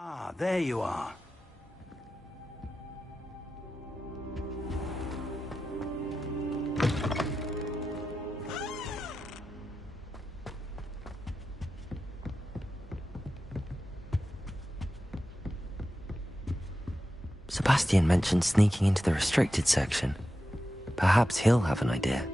Ah, there you are. Sebastian mentioned sneaking into the restricted section. Perhaps he'll have an idea.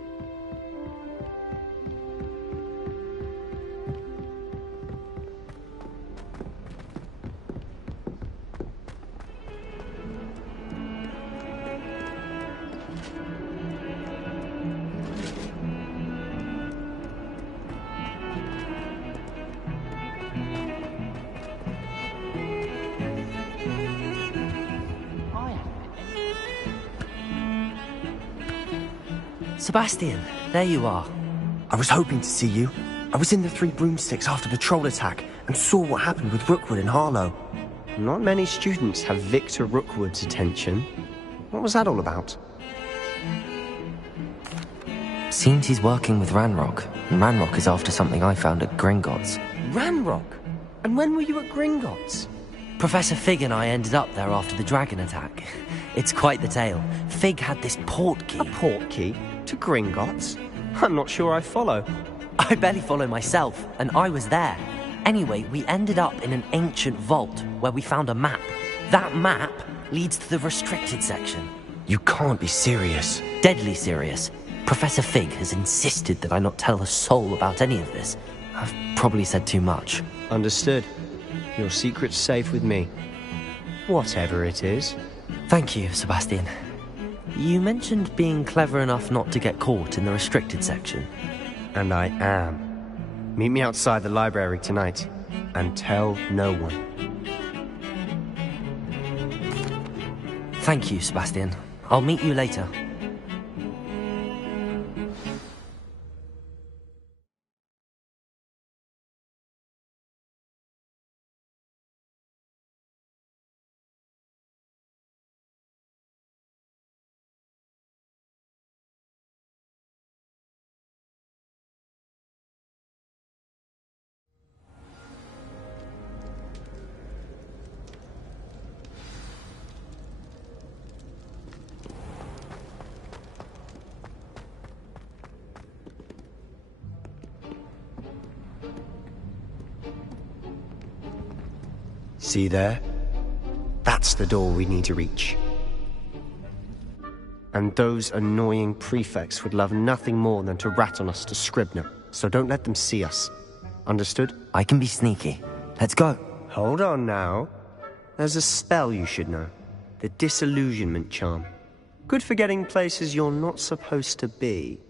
Sebastian, there you are. I was hoping to see you. I was in the Three Broomsticks after the troll attack and saw what happened with Rookwood and Harlow. Not many students have Victor Rookwood's attention. What was that all about? Seems he's working with Ranrock, and Ranrock is after something I found at Gringotts. Ranrock? And when were you at Gringotts? Professor Fig and I ended up there after the dragon attack. It's quite the tale. Fig had this port key. A port key? To Gringotts? I'm not sure I follow. I barely follow myself, and I was there. Anyway, we ended up in an ancient vault where we found a map. That map leads to the restricted section. You can't be serious. Deadly serious. Professor Fig has insisted that I not tell a soul about any of this. I've probably said too much. Understood. Your secret's safe with me. Whatever it is. Thank you, Sebastian. You mentioned being clever enough not to get caught in the restricted section. And I am. Meet me outside the library tonight, and tell no one. Thank you, Sebastian. I'll meet you later. See there? That's the door we need to reach. And those annoying prefects would love nothing more than to rat on us to Scribner, so don't let them see us. Understood? I can be sneaky. Let's go. Hold on now. There's a spell you should know. The Disillusionment Charm. Good for getting places you're not supposed to be.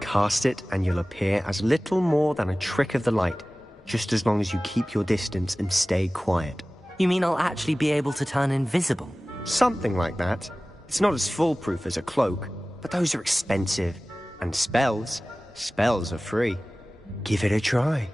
Cast it and you'll appear as little more than a trick of the light, just as long as you keep your distance and stay quiet. You mean I'll actually be able to turn invisible? Something like that. It's not as foolproof as a cloak, but those are expensive. And spells are free. Give it a try.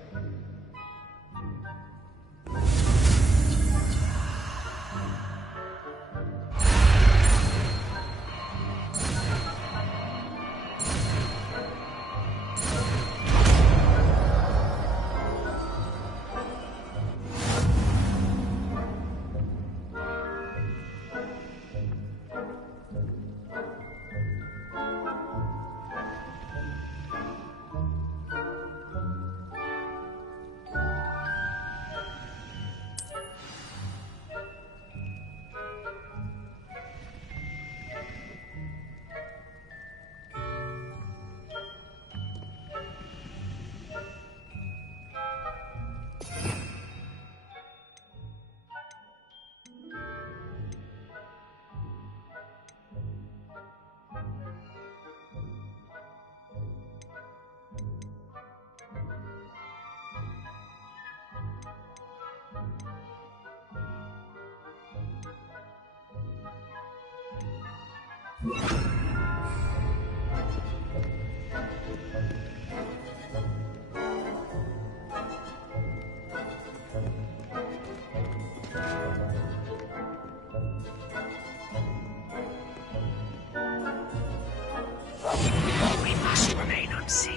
We must remain unseen.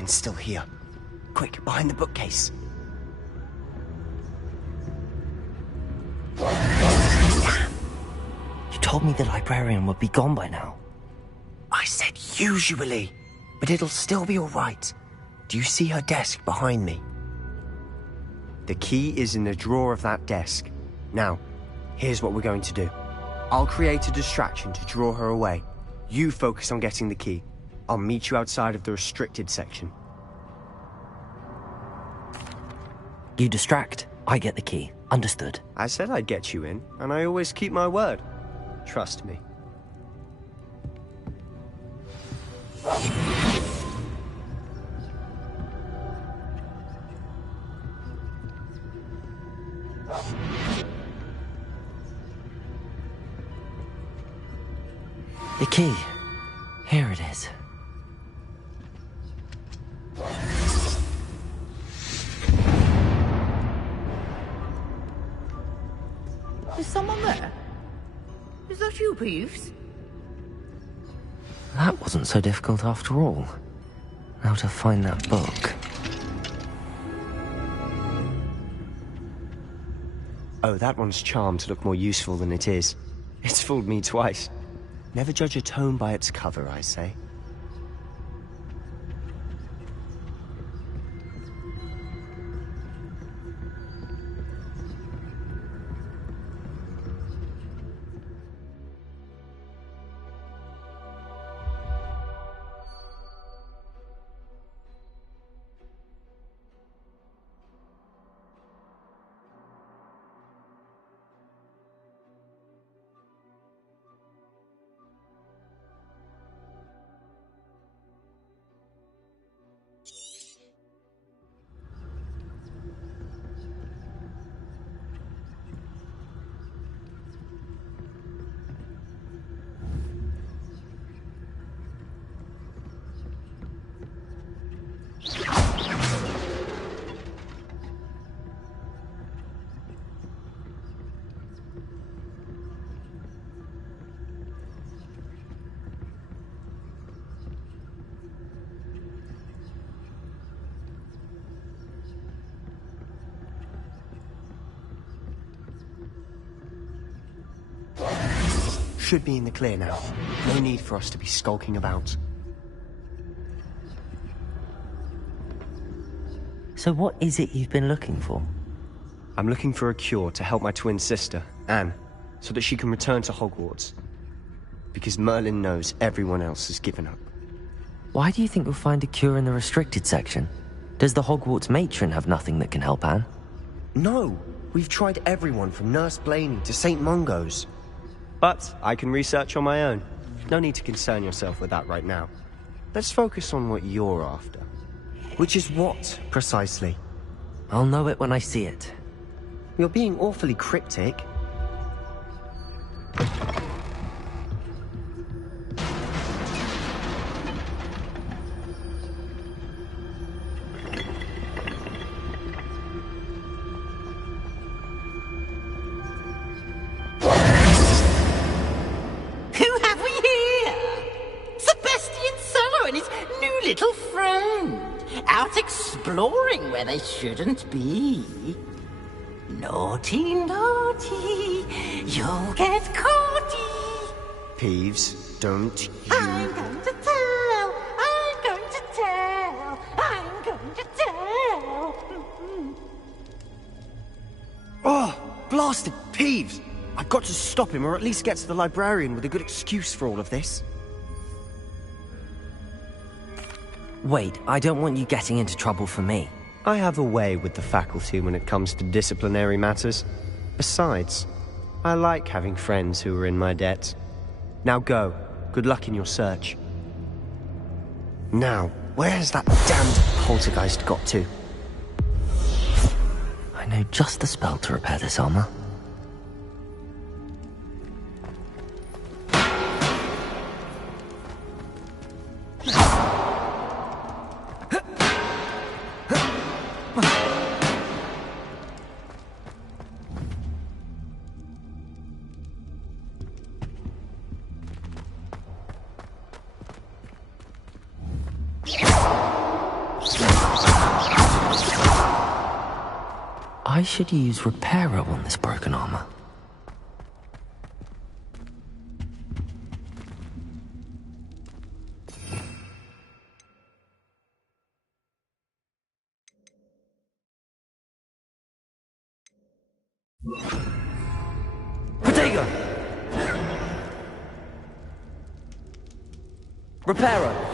librarian's still here. Quick, behind the bookcase. Damn! You told me the librarian would be gone by now. I said usually, but it'll still be all right. Do you see her desk behind me? The key is in the drawer of that desk. Now, here's what we're going to do. I'll create a distraction to draw her away. You focus on getting the key. I'll meet you outside of the restricted section. You distract, I get the key. Understood. I said I'd get you in, and I always keep my word. Trust me. The key. Here it is. Is someone there? Is that you, Peeves? That wasn't so difficult after all. Now to find that book. Oh, that one's charmed to look more useful than it is. It's fooled me twice. Never judge a tome by its cover, I say. Should be in the clear now. No need for us to be skulking about. So what is it you've been looking for? I'm looking for a cure to help my twin sister, Anne, so that she can return to Hogwarts. Because Merlin knows everyone else has given up. Why do you think you'll find a cure in the restricted section? Does the Hogwarts matron have nothing that can help Anne? No! We've tried everyone from Nurse Blaney to St. Mungo's. But I can research on my own. No need to concern yourself with that right now. Let's focus on what you're after. Which is what, precisely? I'll know it when I see it. You're being awfully cryptic. Little friend, out exploring where they shouldn't be. Naughty, naughty, you'll get caughty. Peeves, don't you... I'm going to tell, I'm going to tell, I'm going to tell. Oh, blasted Peeves! I've got to stop him, or at least get to the librarian with a good excuse for all of this. Wait, I don't want you getting into trouble for me. I have a way with the faculty when it comes to disciplinary matters. Besides, I like having friends who are in my debt. Now go. Good luck in your search. Now, where has that damned poltergeist got to? I know just the spell to repair this armor. Why should you use Reparo on this broken armor? Protego! Reparo!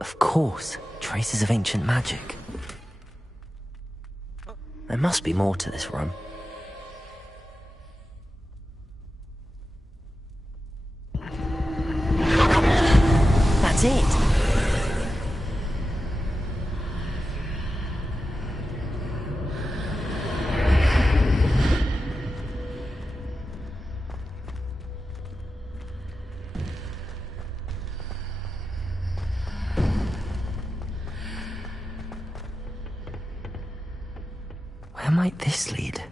Of course, traces of ancient magic. There must be more to this room. That's it! Where might this lead?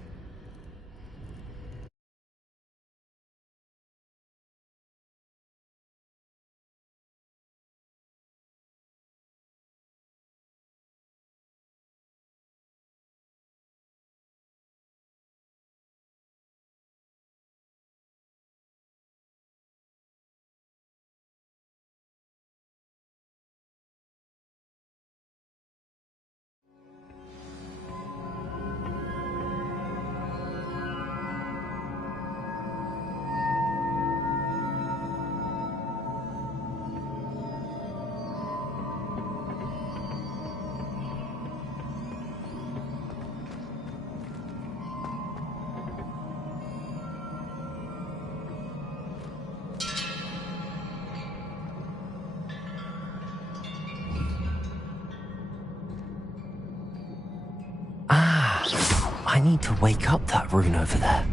I need to wake up that rune over there.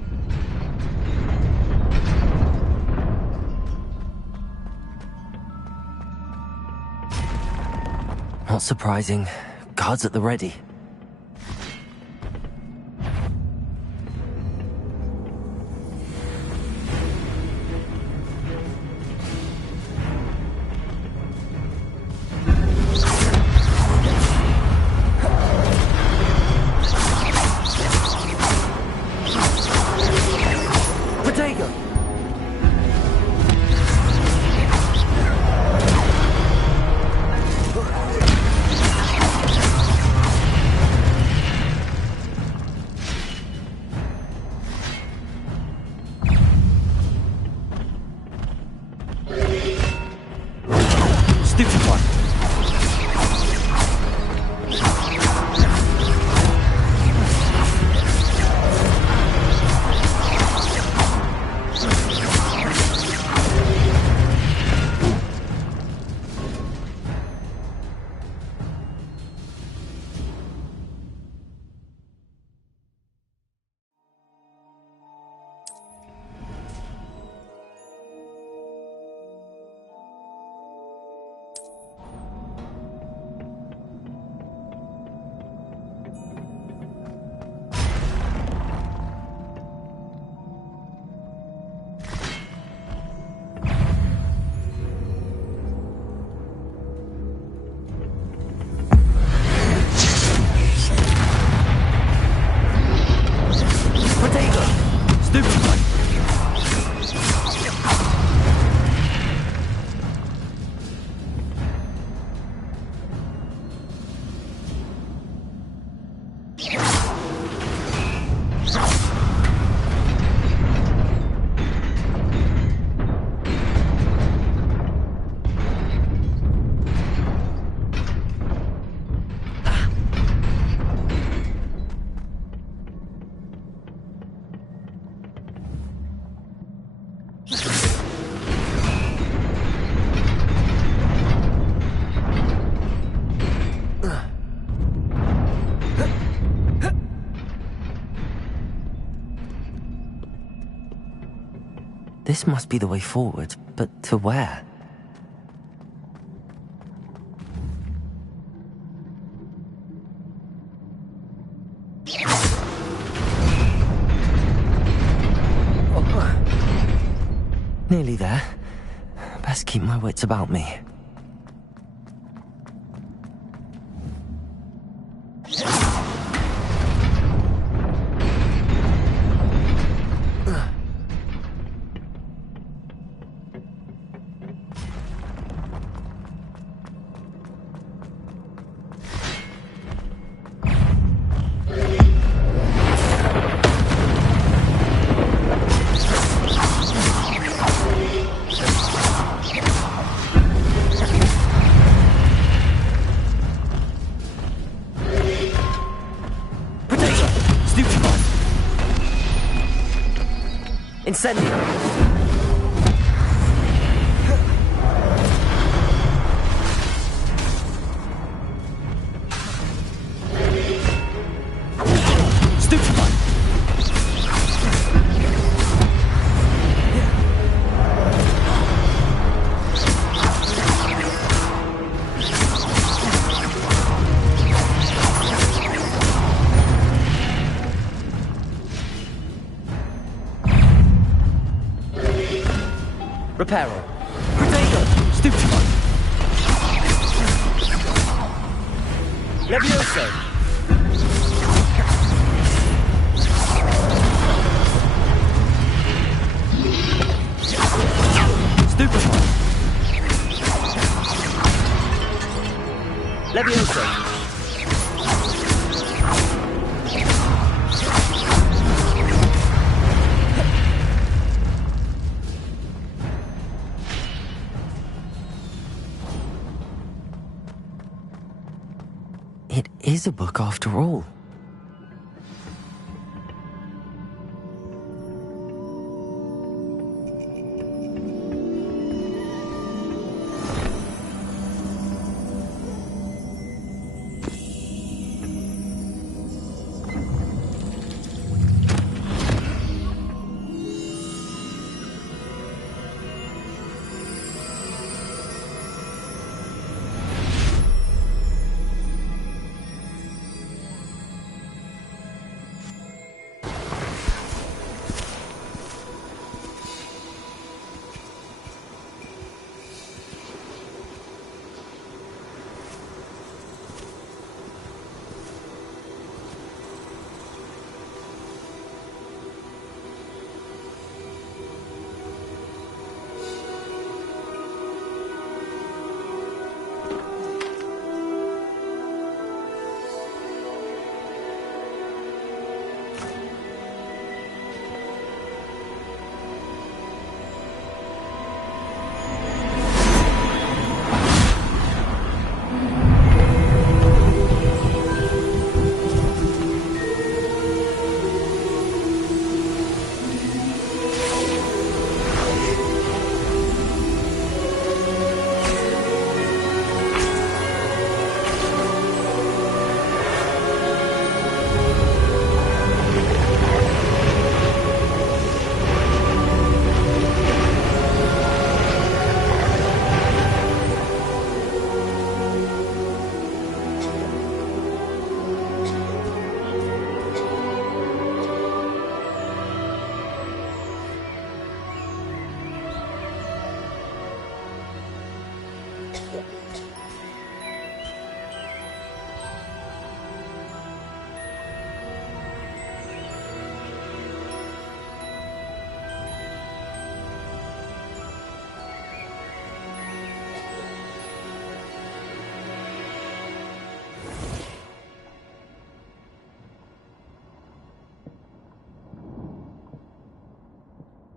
Not surprising. Guards at the ready. This must be the way forward, but to where? Nearly there. Best keep my wits about me. Incendio! Stupefy! Reparo. Potato! Stupefy! Levioso! Stupefy! Levioso! It is a book after all.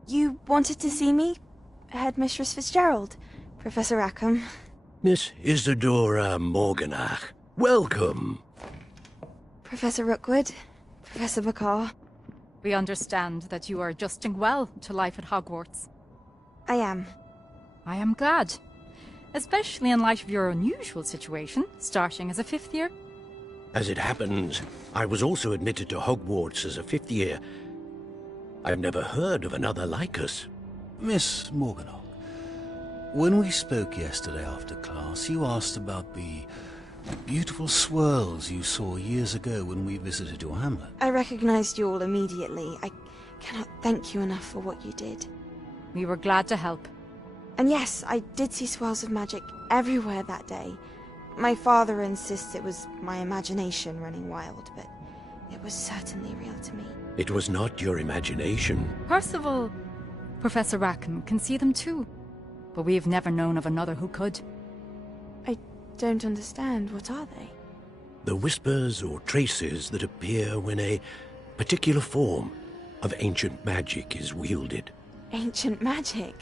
You wanted to see me? Headmistress Fitzgerald, Professor Rackham. Miss Isadora Morganach, welcome. Professor Rookwood, Professor McCaw. We understand that you are adjusting well to life at Hogwarts. I am. I am glad. Especially in light of your unusual situation, starting as a 5th year. As it happens, I was also admitted to Hogwarts as a 5th year. I've never heard of another like us. Miss Morganock, when we spoke yesterday after class, you asked about the beautiful swirls you saw years ago when we visited your hamlet. I recognized you all immediately. I cannot thank you enough for what you did. We were glad to help. And yes, I did see swirls of magic everywhere that day. My father insists it was my imagination running wild, but it was certainly real to me. It was not your imagination. Percival, Professor Rackham can see them too. But we've never known of another who could. I don't understand. What are they? The whispers or traces that appear when a particular form of ancient magic is wielded. Ancient magic?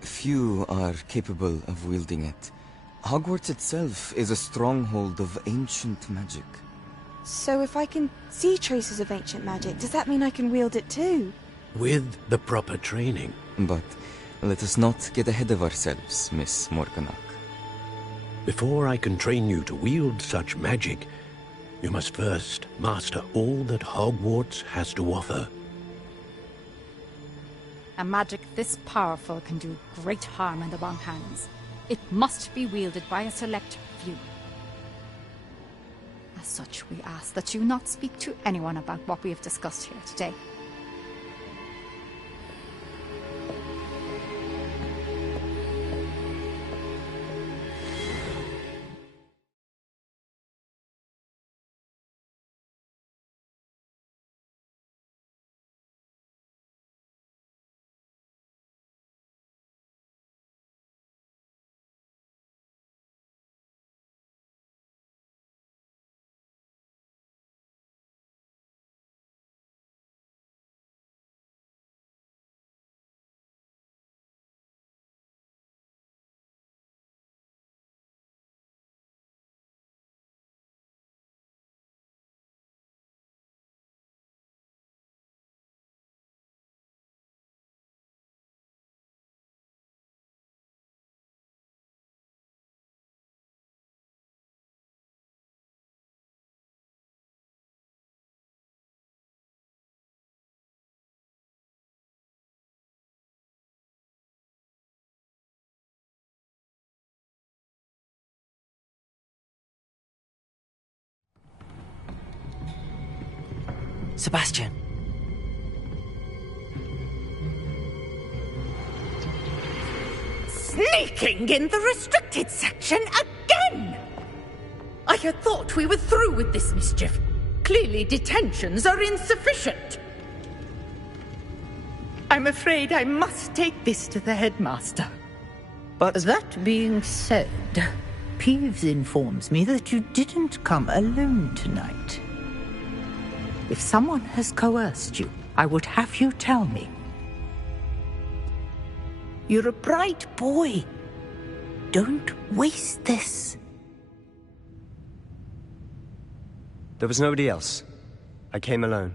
Few are capable of wielding it. Hogwarts itself is a stronghold of ancient magic. So if I can see traces of ancient magic, does that mean I can wield it too? With the proper training. But let us not get ahead of ourselves, Miss Morganock. Before I can train you to wield such magic, you must first master all that Hogwarts has to offer. A magic this powerful can do great harm in the wrong hands. It must be wielded by a select few. As such, we ask that you not speak to anyone about what we have discussed here today. Sebastian. Sneaking in the restricted section again! I had thought we were through with this mischief. Clearly detentions are insufficient. I'm afraid I must take this to the headmaster. But That being said, Peeves informs me that you didn't come alone tonight. If someone has coerced you, I would have you tell me. You're a bright boy. Don't waste this. there was nobody else. I came alone.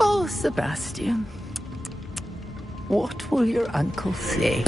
Oh, Sebastian. What will your uncle say?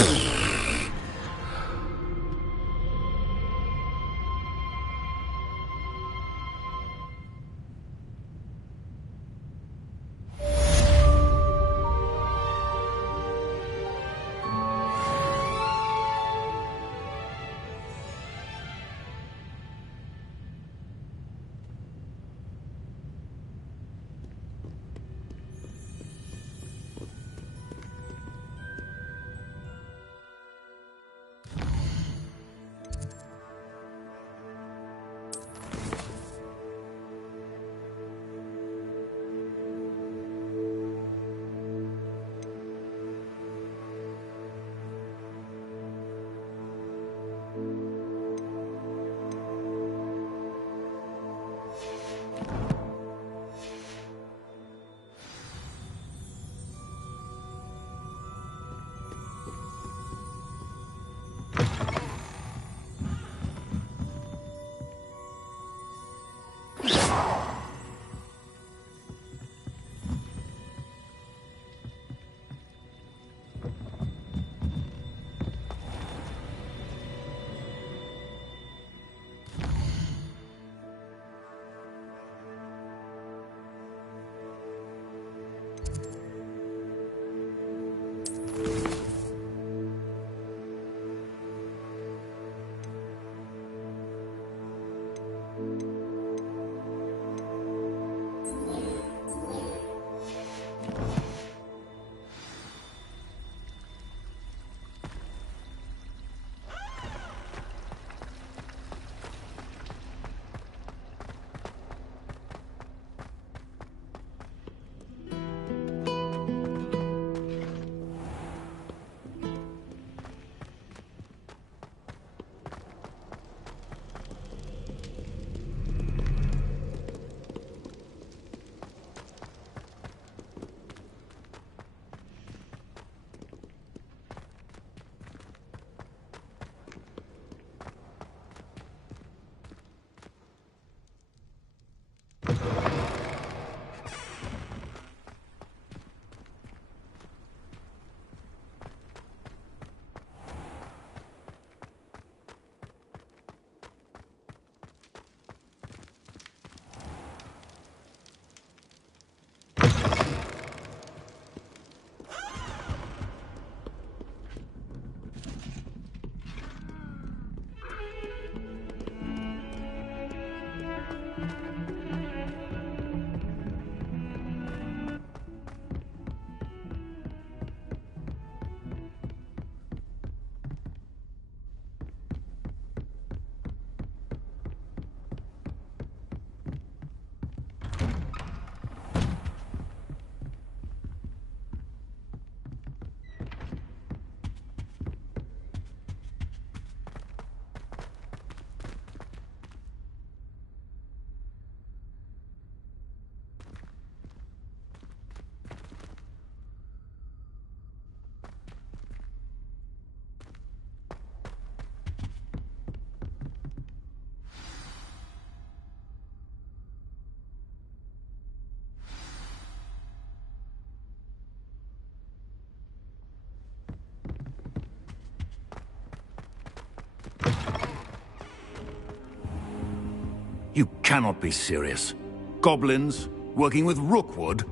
You cannot be serious. Goblins working with Rookwood?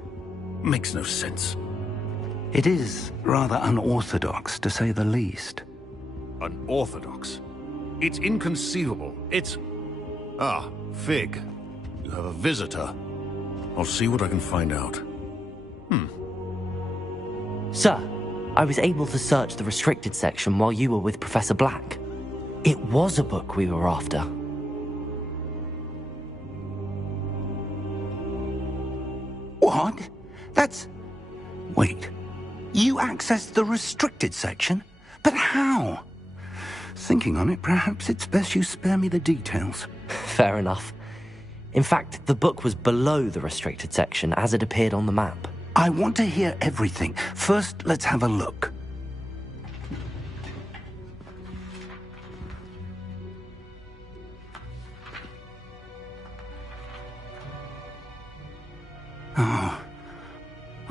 Makes no sense. It is rather unorthodox, to say the least. Unorthodox? It's inconceivable. It's... Ah, Fig. You have a visitor. I'll see what I can find out. Sir, I was able to search the restricted section while you were with Professor Black. It was a book we were after. What? That's... Wait. You accessed the restricted section? But how? Thinking on it, perhaps it's best you spare me the details. Fair enough. In fact, the book was below the restricted section as it appeared on the map. I want to hear everything. First, let's have a look.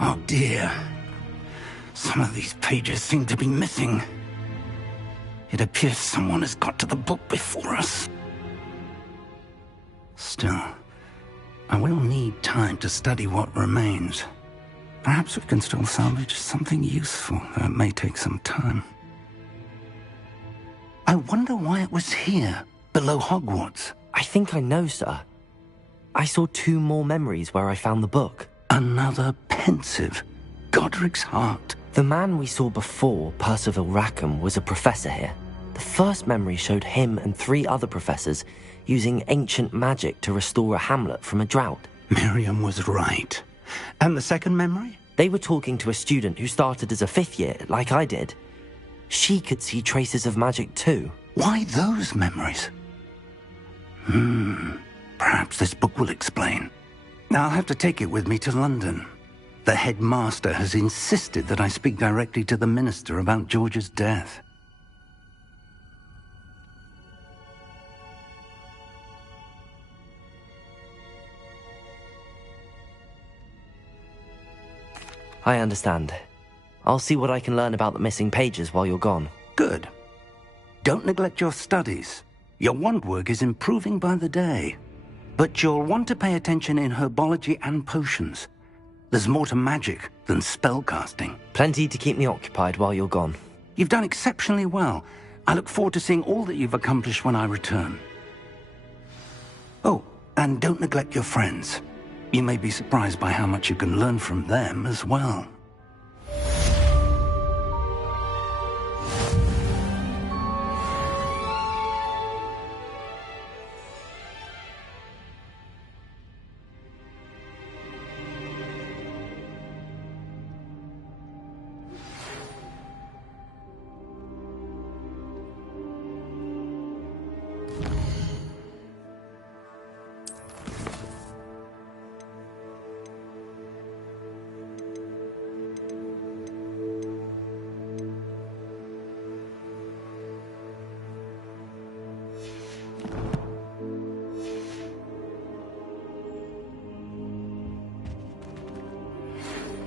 Oh dear. Some of these pages seem to be missing. It appears someone has got to the book before us. Still, I will need time to study what remains. Perhaps we can still salvage something useful, though it may take some time. I wonder why it was here, below Hogwarts. I think I know, sir. I saw 2 more memories where I found the book. Another pensive. Godric's heart. The man we saw before, Percival Rackham, was a professor here. The first memory showed him and 3 other professors using ancient magic to restore a hamlet from a drought. Miriam was right. And the second memory? They were talking to a student who started as a 5th year, like I did. She could see traces of magic too. Why those memories? Perhaps this book will explain. I'll have to take it with me to London. The headmaster has insisted that I speak directly to the minister about George's death. I understand. I'll see what I can learn about the missing pages while you're gone. Good. Don't neglect your studies. Your wand work is improving by the day. But you'll want to pay attention in herbology and potions. There's more to magic than spellcasting. Plenty to keep me occupied while you're gone. You've done exceptionally well. I look forward to seeing all that you've accomplished when I return. Oh, and don't neglect your friends. You may be surprised by how much you can learn from them as well.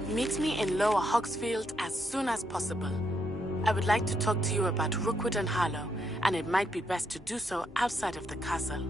Meet me in Lower Hogsfield as soon as possible. I would like to talk to you about Rookwood and Harlow, and it might be best to do so outside of the castle.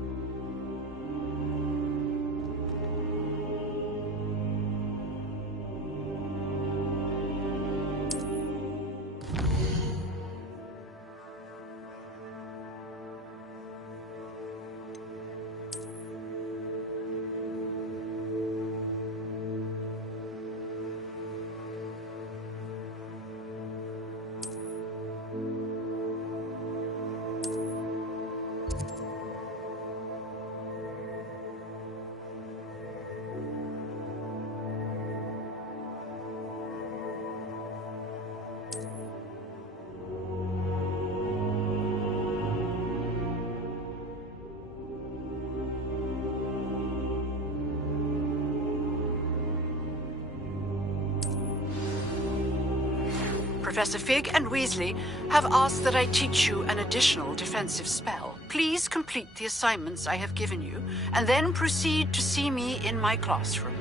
Professor Fig and Weasley have asked that I teach you an additional defensive spell. Please complete the assignments I have given you, and then proceed to see me in my classroom.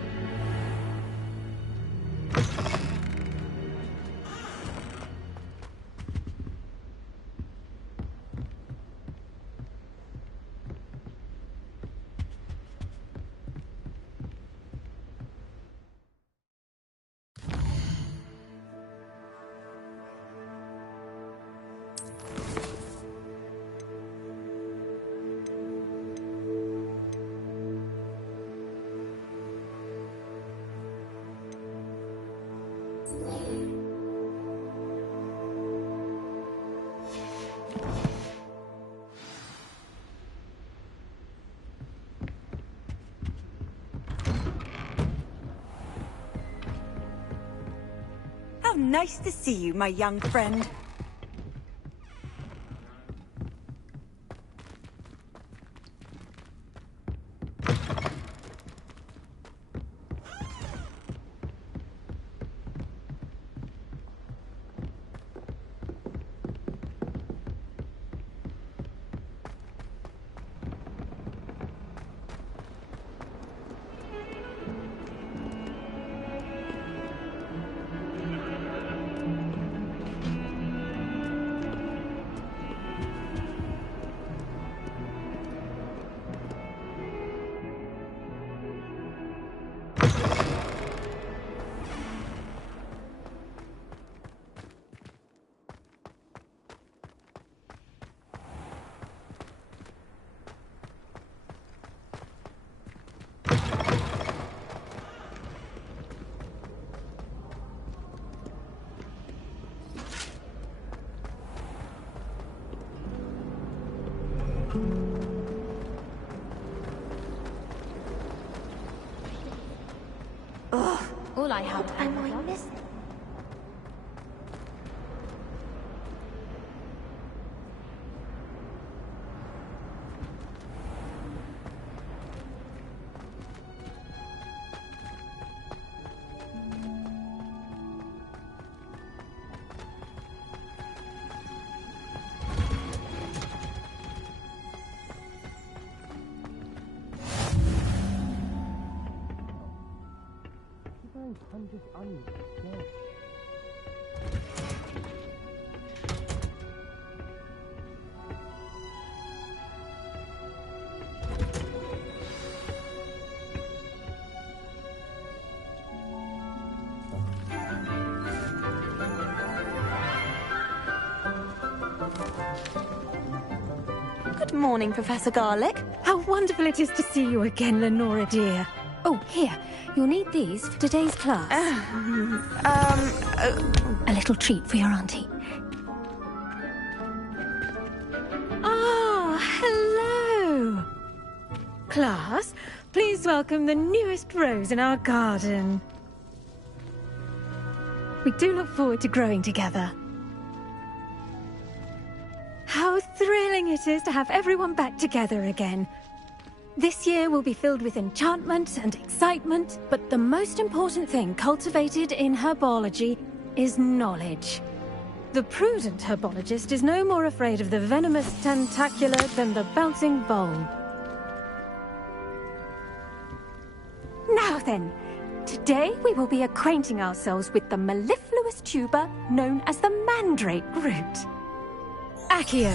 How nice to see you, my young friend. All I have Am I missing? Good morning, Professor Garlic. How wonderful it is to see you again, Lenora dear. Oh, here. You'll need these for today's class. A little treat for your auntie. Ah, hello. Class, please welcome the newest rose in our garden. We do look forward to growing together. How thrilling it is to have everyone back together again. This year will be filled with enchantment and excitement, but the most important thing cultivated in herbology is knowledge. The prudent herbologist is no more afraid of the venomous tentacular than the bouncing bulb. Now then, today we will be acquainting ourselves with the mellifluous tuber known as the mandrake root. Accio.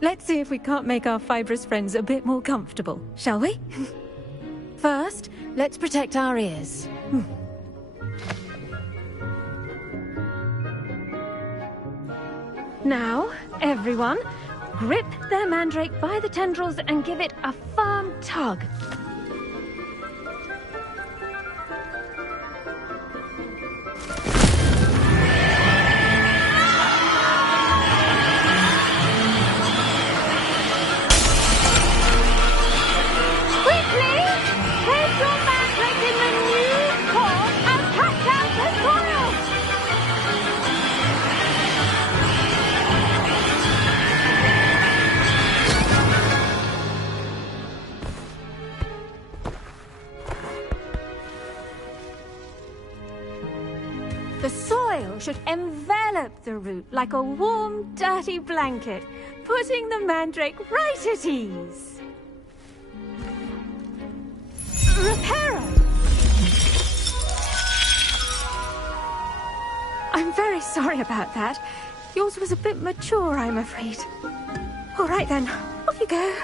Let's see if we can't make our fibrous friends a bit more comfortable, shall we? First, let's protect our ears. Now, everyone, grip their mandrake by the tendrils and give it a firm tug. The soil should envelop the root like a warm, dirty blanket, putting the mandrake right at ease. Reparo! I'm very sorry about that. Yours was a bit mature, I'm afraid. All right then, off you go.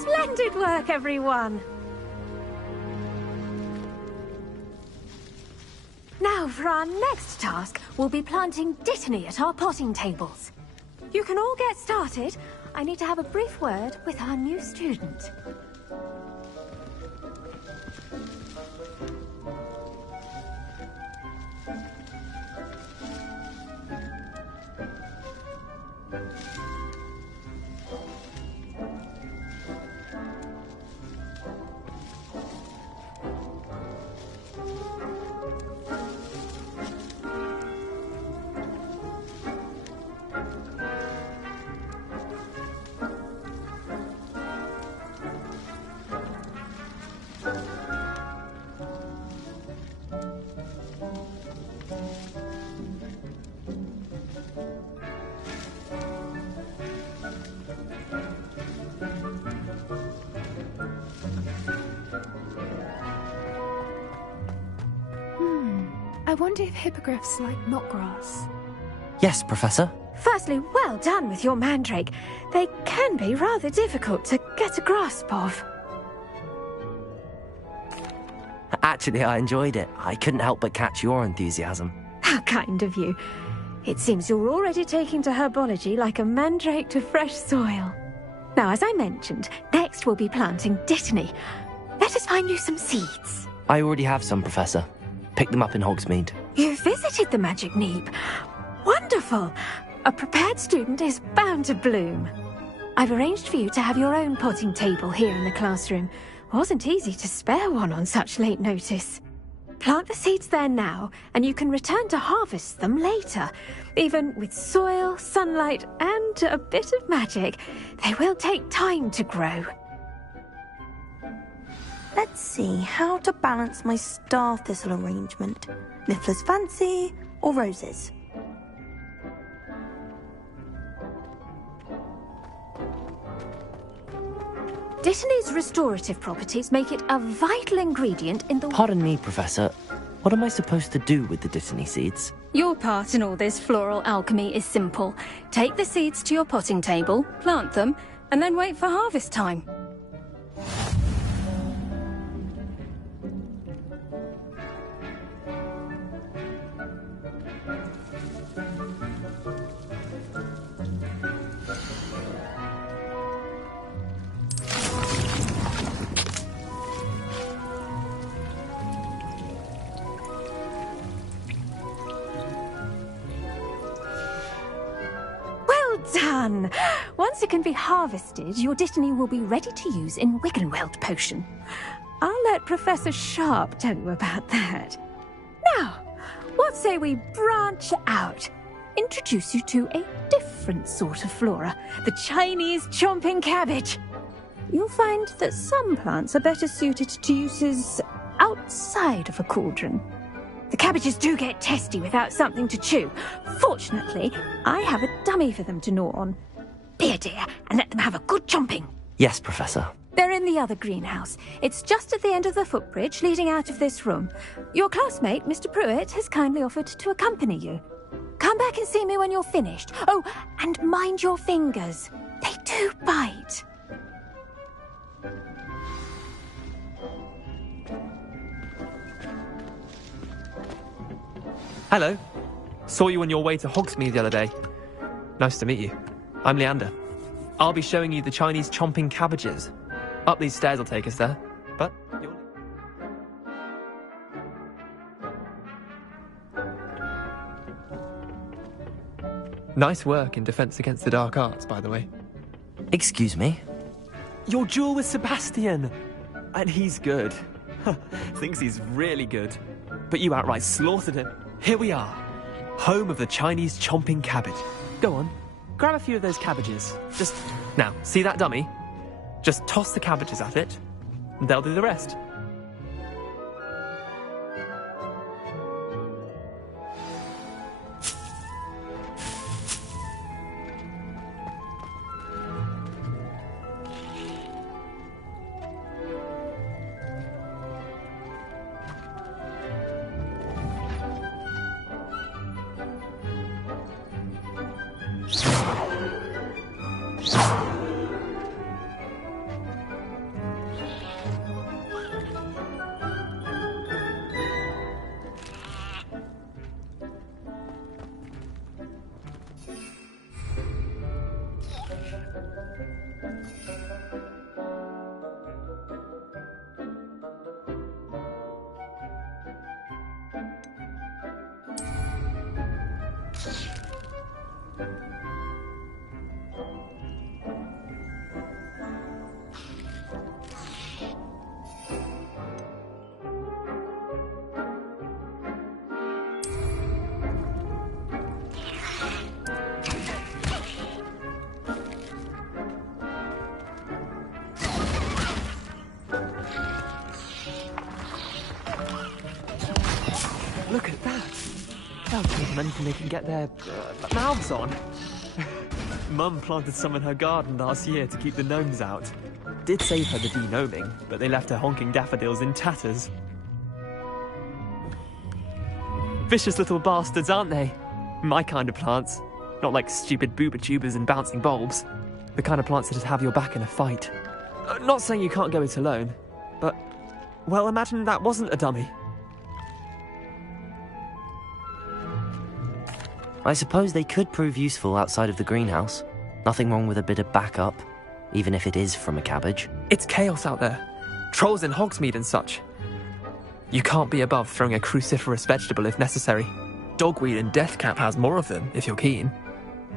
Splendid work, everyone. Now, Now, for our next task, we'll be planting Dittany at our potting tables. You can all get started. I need to have a brief word with our new student. I wonder if hippogriffs like knotgrass. Yes, Professor. Firstly, well done with your mandrake. They can be rather difficult to get a grasp of. Actually, I enjoyed it. I couldn't help but catch your enthusiasm. How kind of you. It seems you're already taking to herbology like a mandrake to fresh soil. Now, as I mentioned, next we'll be planting Dittany. Let us find you some seeds. I already have some, Professor. Pick them up in Hogsmeade. You visited the Magic Neep. Wonderful! A prepared student is bound to bloom. I've arranged for you to have your own potting table here in the classroom. Wasn't easy to spare one on such late notice. Plant the seeds there now, and you can return to harvest them later. Even with soil, sunlight, and a bit of magic, they will take time to grow. Let's see how to balance my star thistle arrangement. Niffler's fancy or roses? Dittany's restorative properties make it a vital ingredient in the... Pardon me, Professor. What am I supposed to do with the Dittany seeds? Your part in all this floral alchemy is simple. Take the seeds to your potting table, plant them, and then wait for harvest time. Done! Once it can be harvested, your Dittany will be ready to use in Wiggenweld potion. I'll let Professor Sharp tell you about that. Now, what say we branch out? Introduce you to a different sort of flora, the Chinese chomping cabbage. You'll find that some plants are better suited to uses outside of a cauldron. The cabbages do get testy without something to chew. Fortunately, I have a dummy for them to gnaw on. Be a dear and let them have a good chomping. Yes, Professor. They're in the other greenhouse. It's just at the end of the footbridge leading out of this room. Your classmate, Mr. Pruitt, has kindly offered to accompany you. Come back and see me when you're finished. Oh, and mind your fingers. They do bite. Hello. Saw you on your way to Hogsmeade the other day. Nice to meet you. I'm Leander. I'll be showing you the Chinese chomping cabbages. Up these stairs will take us there. But you're... Nice work in Defense Against the Dark Arts, by the way. Excuse me? Your duel with Sebastian! And he's good. Thinks he's really good. But you outright slaughtered him. Here we are. Home of the Chinese chomping cabbage. Go on. Grab a few of those cabbages. Just... Now, see that dummy? Just toss the cabbages at it, and they'll do the rest. Look at that. They'll give them anything they can get their mouths on. Mum planted some in her garden last year to keep the gnomes out. Did save her the de-gnoming, but they left her honking daffodils in tatters. Vicious little bastards, aren't they? My kind of plants. Not like stupid booba tubers and bouncing bulbs. The kind of plants that'd have your back in a fight. Not saying you can't go it alone, but, well, imagine that wasn't a dummy. I suppose they could prove useful outside of the greenhouse. Nothing wrong with a bit of backup, even if it is from a cabbage. It's chaos out there. Trolls in Hogsmeade and such. You can't be above throwing a cruciferous vegetable if necessary. Dogweed and deathcap has more of them, if you're keen.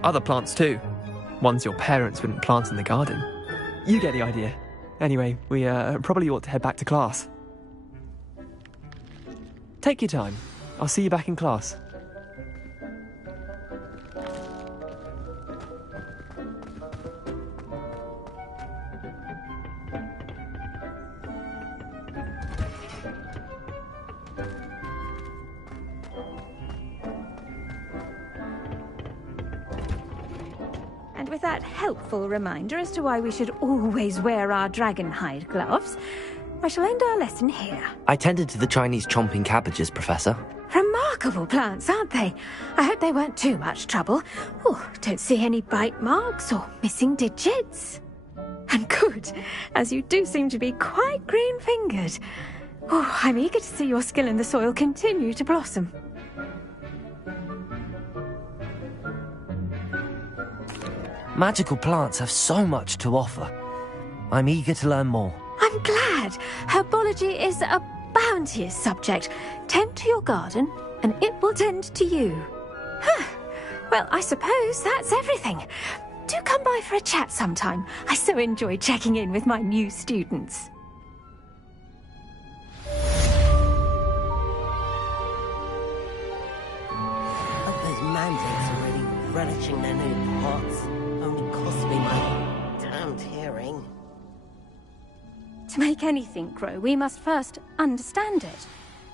Other plants too. Ones your parents wouldn't plant in the garden. You get the idea. Anyway, we probably ought to head back to class. Take your time. I'll see you back in class. And with that helpful reminder as to why we should always wear our dragonhide gloves, I shall end our lesson here. I tended to the Chinese chomping cabbages, Professor. Remarkable plants, aren't they? I hope they weren't too much trouble. Oh, don't see any bite marks or missing digits. And good, as you do seem to be quite green-fingered. Oh, I'm eager to see your skill in the soil continue to blossom. Magical plants have so much to offer. I'm eager to learn more. I'm glad. Herbology is a bounteous subject. Tend to your garden, and it will tend to you. Well, I suppose that's everything. Do come by for a chat sometime. I so enjoy checking in with my new students. Like those mandrake already relishing their new pots. Only cost me my damned hearing. To make anything grow, we must first understand it.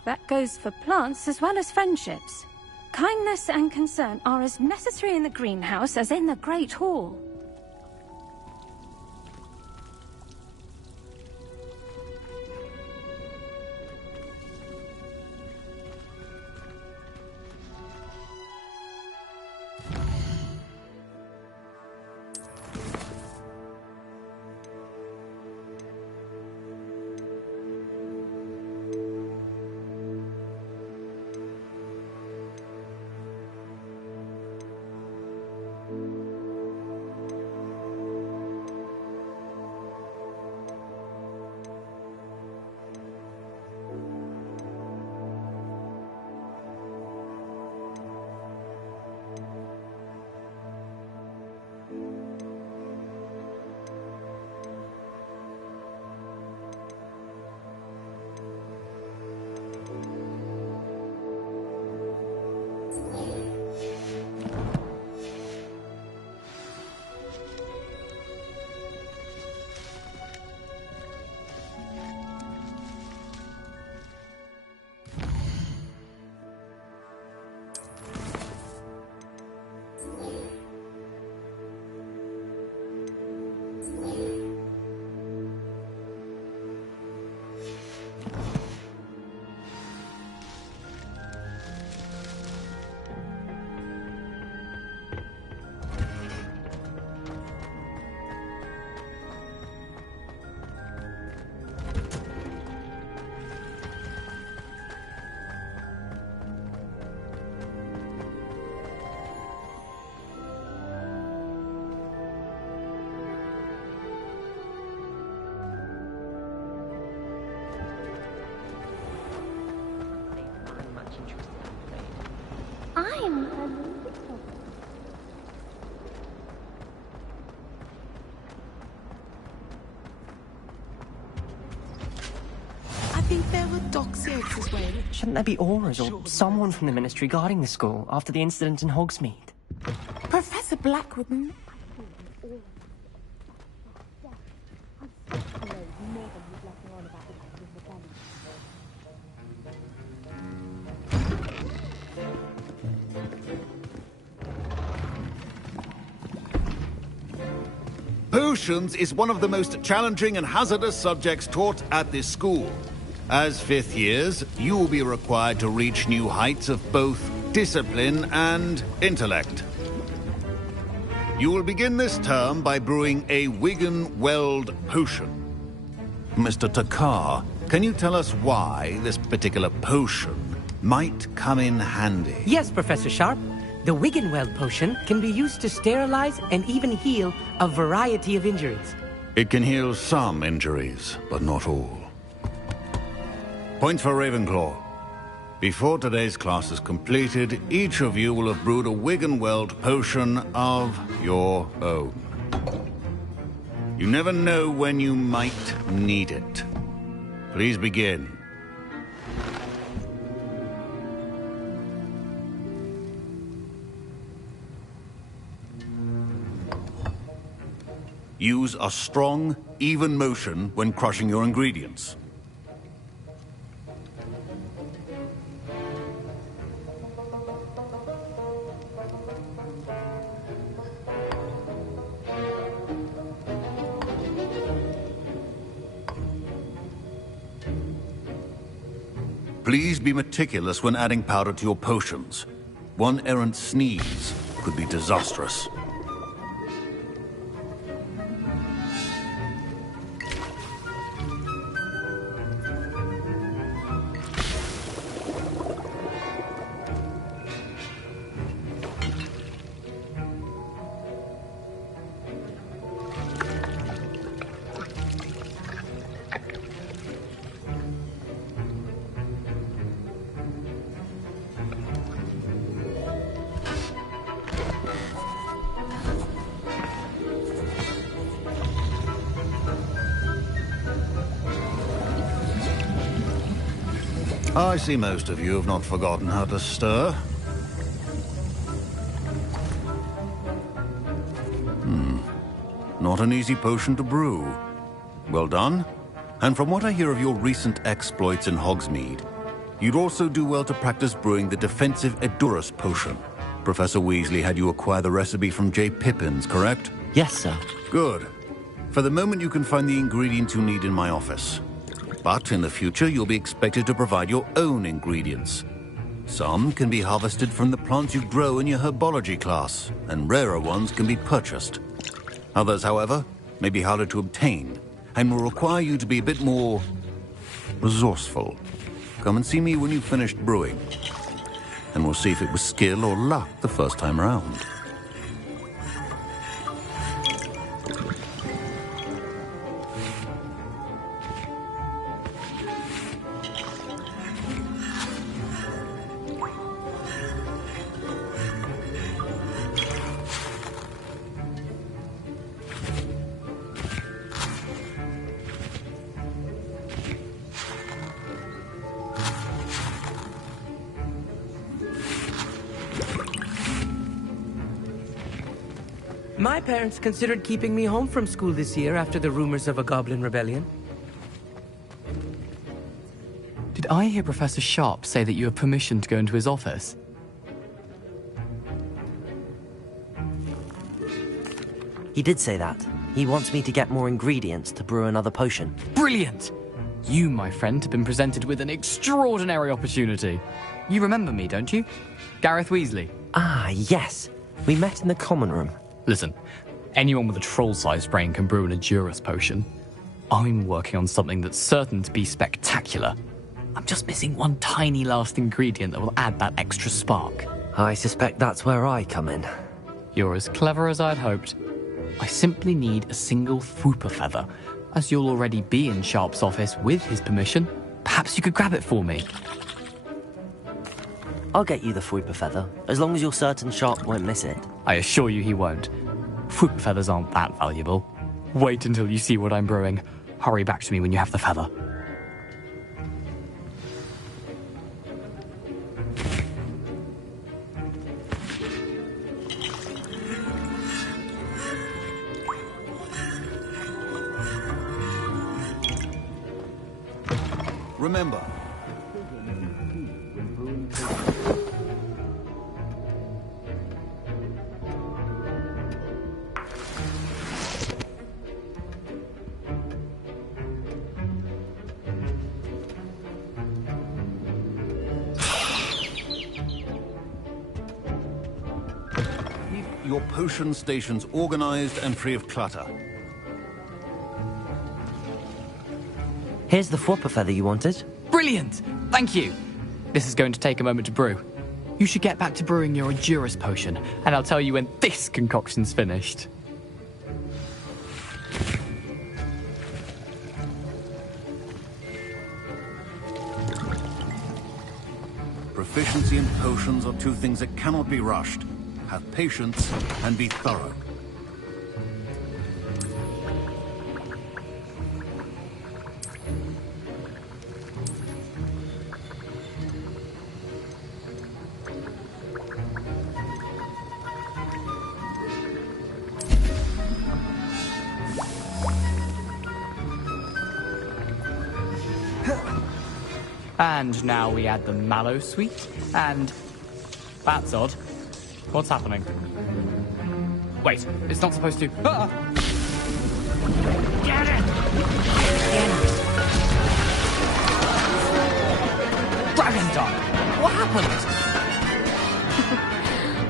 That goes for plants as well as friendships. Kindness and concern are as necessary in the greenhouse as in the Great Hall. I'm a little. I think there were Doxiotes as well. Shouldn't there be auras or someone from the Ministry guarding the school after the incident in Hogsmeade? Professor Blackwood. Potions is one of the most challenging and hazardous subjects taught at this school. As fifth years, you will be required to reach new heights of both discipline and intellect. You will begin this term by brewing a Wigan-Weld potion. Mr. Takar, can you tell us why this particular potion might come in handy? Yes, Professor Sharp. The Wigan-Weld potion can be used to sterilize and even heal a variety of injuries. It can heal some injuries, but not all. Point for Ravenclaw. Before today's class is completed, each of you will have brewed a Wigan-Weld potion of your own. You never know when you might need it. Please begin. Use a strong, even motion when crushing your ingredients. Please be meticulous when adding powder to your potions. One errant sneeze could be disastrous. I see most of you have not forgotten how to stir. Not an easy potion to brew. Well done. And from what I hear of your recent exploits in Hogsmeade, you'd also do well to practice brewing the defensive Edurus potion. Professor Weasley had you acquire the recipe from J. Pippin's, correct? Yes, sir. Good. For the moment, you can find the ingredients you need in my office. But in the future, you'll be expected to provide your own ingredients. Some can be harvested from the plants you grow in your herbology class, and rarer ones can be purchased. Others, however, may be harder to obtain, and will require you to be a bit more resourceful. Come and see me when you've finished brewing, and we'll see if it was skill or luck the first time around. My parents considered keeping me home from school this year after the rumors of a goblin rebellion. Did I hear Professor Sharp say that you have permission to go into his office? He did say that. He wants me to get more ingredients to brew another potion. Brilliant! You, my friend, have been presented with an extraordinary opportunity. You remember me, don't you? Gareth Weasley. Ah, yes. We met in the common room. Listen, anyone with a troll-sized brain can brew an Edurus potion. I'm working on something that's certain to be spectacular. I'm just missing one tiny last ingredient that will add that extra spark. I suspect that's where I come in. You're as clever as I'd hoped. I simply need a single Fwooper feather. As you'll already be in Sharp's office with his permission, perhaps you could grab it for me. I'll get you the Fuipa feather, as long as you're certain Sharp won't miss it. I assure you he won't. Fuipa feathers aren't that valuable. Wait until you see what I'm brewing. Hurry back to me when you have the feather. Remember, keep your potion stations organized and free of clutter. Here's the Fuipa feather you wanted. Brilliant! Thank you! This is going to take a moment to brew. You should get back to brewing your Endurus potion, and I'll tell you when this concoction's finished. Proficiency in potions are two things that cannot be rushed. Have patience and be thorough. And now we add the mallow sweet, and... That's odd. What's happening? Wait, it's not supposed to... Ah! Get it! Dragon Dog! What happened?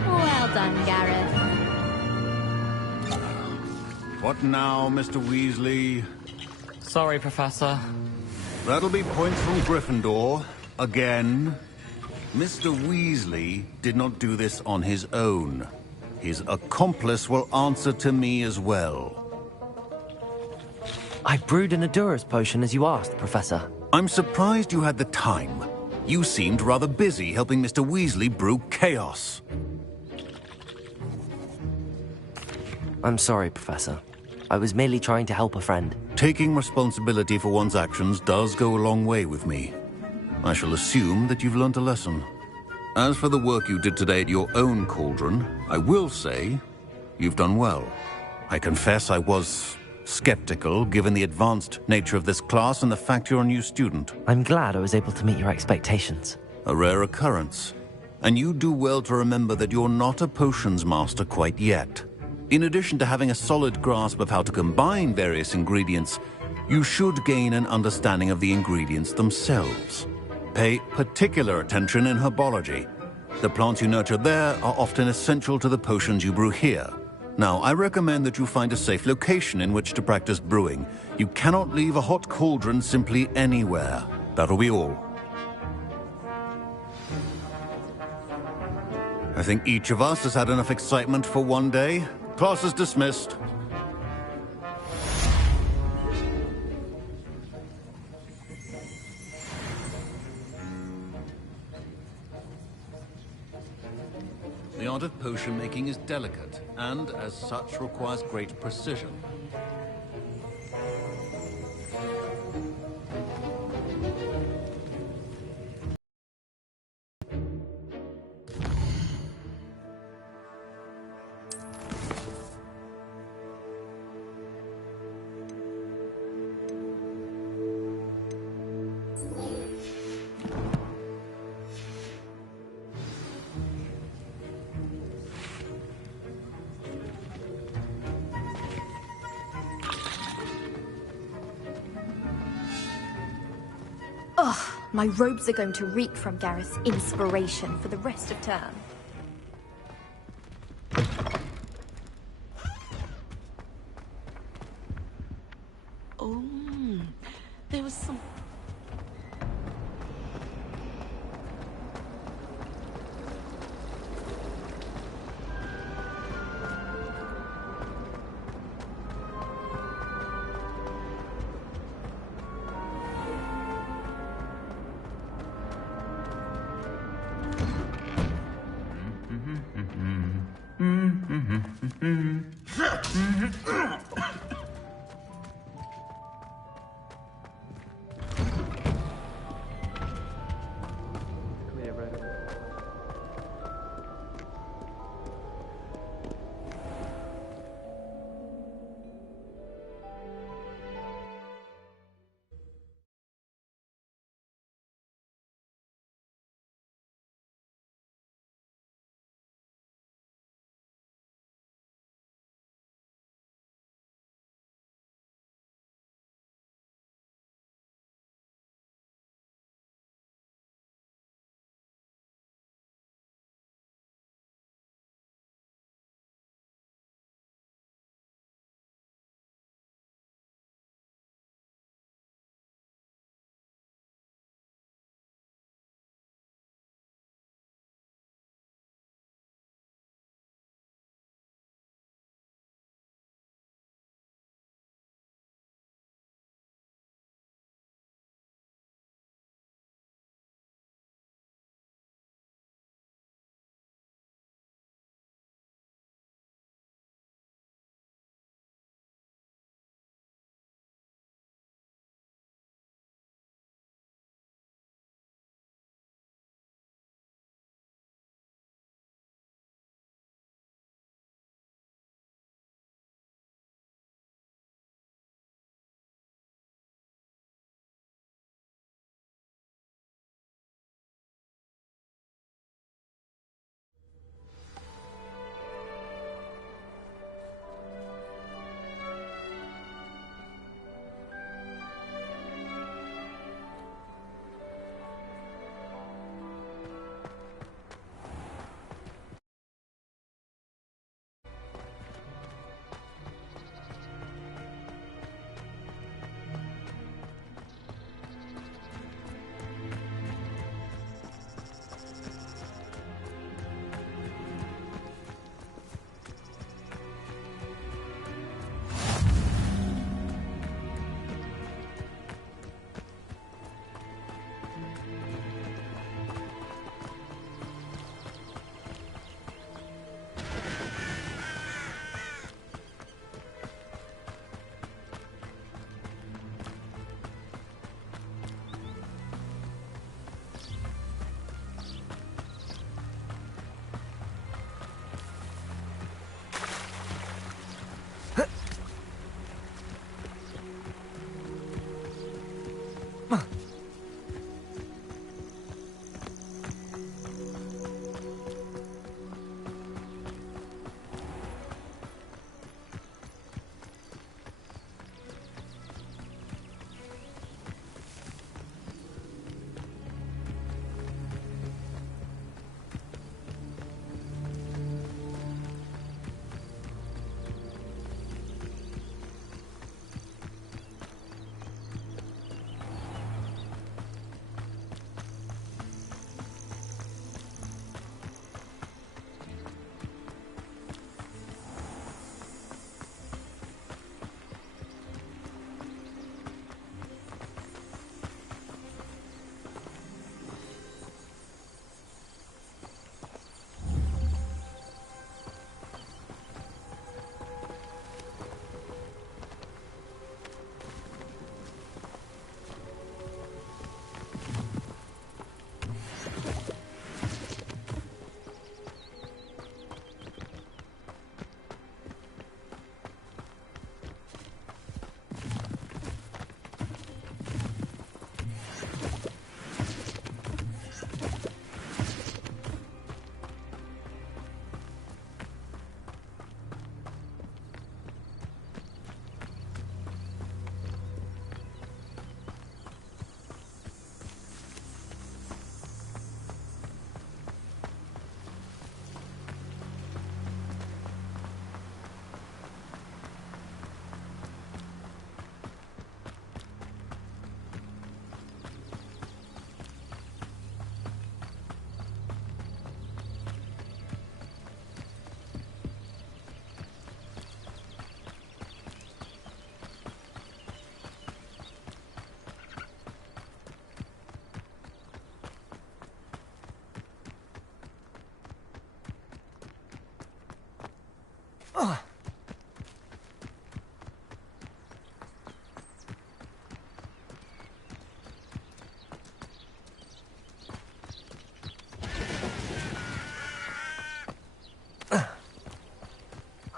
Well done, Gareth. What now, Mr. Weasley? Sorry, Professor. That'll be points from Gryffindor. Again. Mr. Weasley did not do this on his own. His accomplice will answer to me as well. I brewed an Endurus potion as you asked, Professor. I'm surprised you had the time. You seemed rather busy helping Mr. Weasley brew chaos. I'm sorry, Professor. I was merely trying to help a friend. Taking responsibility for one's actions does go a long way with me. I shall assume that you've learnt a lesson. As for the work you did today at your own cauldron, I will say you've done well. I confess I was skeptical, given the advanced nature of this class and the fact you're a new student. I'm glad I was able to meet your expectations. A rare occurrence. And you do well to remember that you're not a potions master quite yet. In addition to having a solid grasp of how to combine various ingredients, you should gain an understanding of the ingredients themselves. Pay particular attention in herbology. The plants you nurture there are often essential to the potions you brew here. Now, I recommend that you find a safe location in which to practice brewing. You cannot leave a hot cauldron simply anywhere. That'll be all. I think each of us has had enough excitement for one day. Class is dismissed. The art of potion making is delicate, and as such requires great precision. Ugh, my robes are going to reek from Gareth's inspiration for the rest of term. Oh, there was some...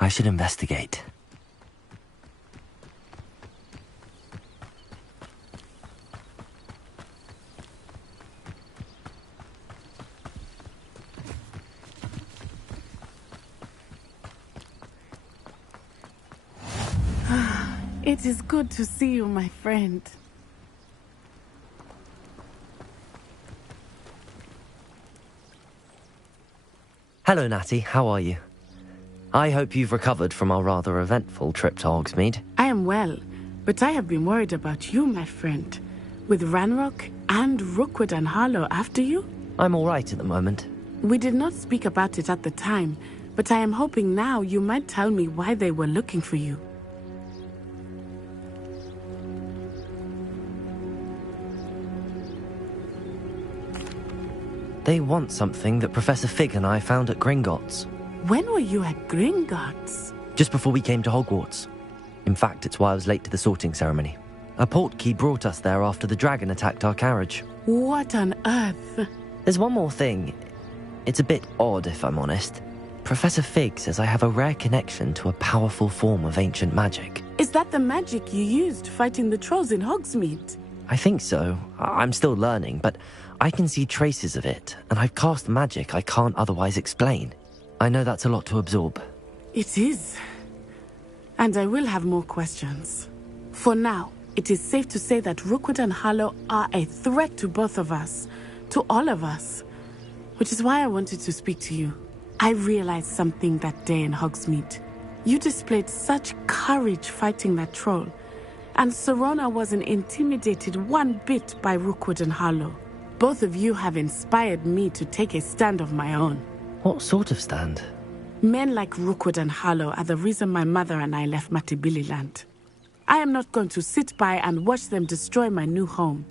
I should investigate. It is good to see you, my friend. Hello, Natty. How are you? I hope you've recovered from our rather eventful trip to Hogsmeade. I am well, but I have been worried about you, my friend. With Ranrock and Rookwood and Harlow after you? I'm all right at the moment. We did not speak about it at the time, but I am hoping now you might tell me why they were looking for you. They want something that Professor Fig and I found at Gringotts. When were you at Gringotts? Just before we came to Hogwarts. In fact, it's why I was late to the sorting ceremony. A portkey brought us there after the dragon attacked our carriage. What on earth? There's one more thing. It's a bit odd, if I'm honest. Professor Fig says I have a rare connection to a powerful form of ancient magic. Is that the magic you used fighting the trolls in Hogsmeade? I think so. I'm still learning, but I can see traces of it, and I've cast magic I can't otherwise explain. I know that's a lot to absorb. It is. And I will have more questions. For now, it is safe to say that Rookwood and Harlow are a threat to both of us. To all of us. Which is why I wanted to speak to you. I realized something that day in Hogsmeade. You displayed such courage fighting that troll. And Serona wasn't intimidated one bit by Rookwood and Harlow. Both of you have inspired me to take a stand of my own. What sort of stand? Men like Rookwood and Harlow are the reason my mother and I left Matabeleland. I am not going to sit by and watch them destroy my new home.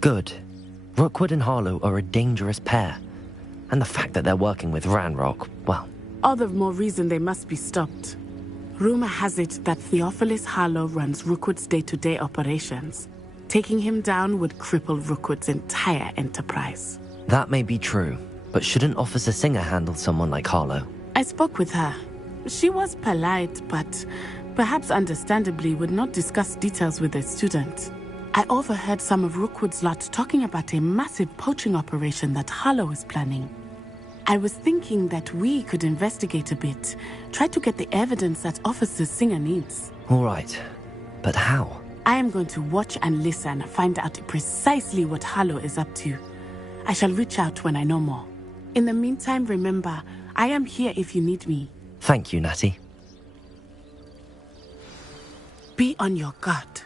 Good. Rookwood and Harlow are a dangerous pair. And the fact that they're working with Ranrock, well... All the more reason they must be stopped. Rumor has it that Theophilus Harlow runs Rookwood's day-to-day operations. Taking him down would cripple Rookwood's entire enterprise. That may be true, but shouldn't Officer Singer handle someone like Harlow? I spoke with her. She was polite, but perhaps understandably would not discuss details with a student. I overheard some of Rookwood's lot talking about a massive poaching operation that Harlow is planning. I was thinking that we could investigate a bit, try to get the evidence that Officer Singer needs. All right, but how? I am going to watch and listen, find out precisely what Harlow is up to. I shall reach out when I know more. In the meantime, remember, I am here if you need me. Thank you, Natty. Be on your guard.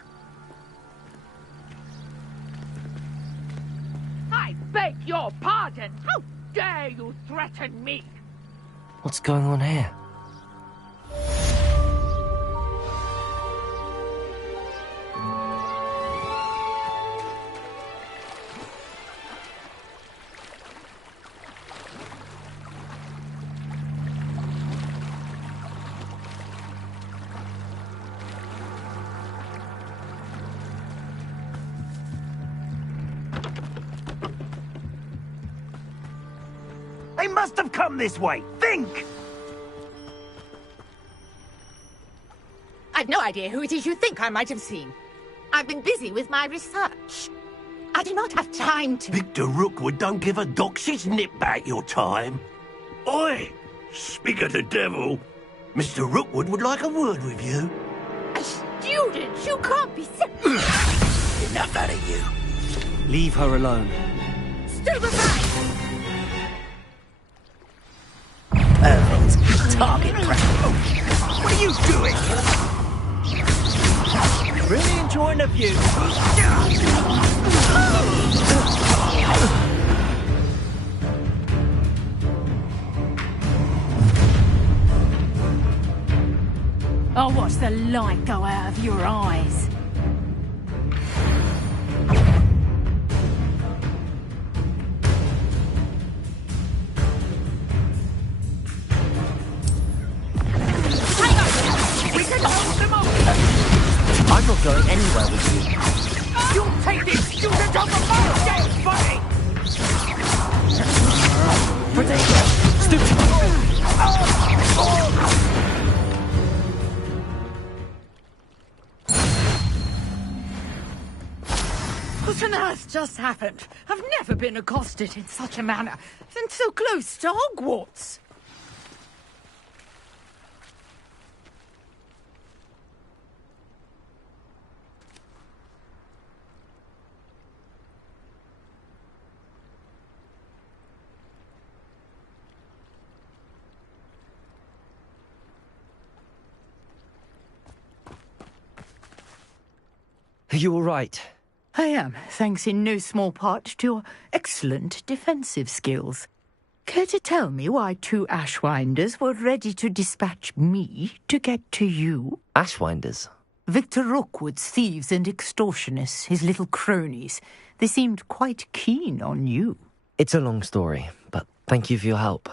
I beg your pardon. How dare you threaten me? What's going on here? They must have come this way. Think! I've no idea who it is you think I might have seen. I've been busy with my research. I do not have time to... Victor Rookwood don't give a doxy's nip back your time. Oi! Speak of the devil. Mr. Rookwood would like a word with you. A student? You can't be so... Enough out of you. Leave her alone. Stupefy! Target practice. What are you doing? Really enjoying the view. I'll watch the light go out of your eyes. I'm not going anywhere with you. You'll take this student off the boat! Get funny! Potato! Stupid! What on earth just happened? I've never been accosted in such a manner, and so close to Hogwarts. Are you all right? I am, thanks in no small part to your excellent defensive skills. Care to tell me why two Ashwinders were ready to dispatch me to get to you? Ashwinders? Victor Rookwood's thieves and extortionists, his little cronies. They seemed quite keen on you. It's a long story, but thank you for your help.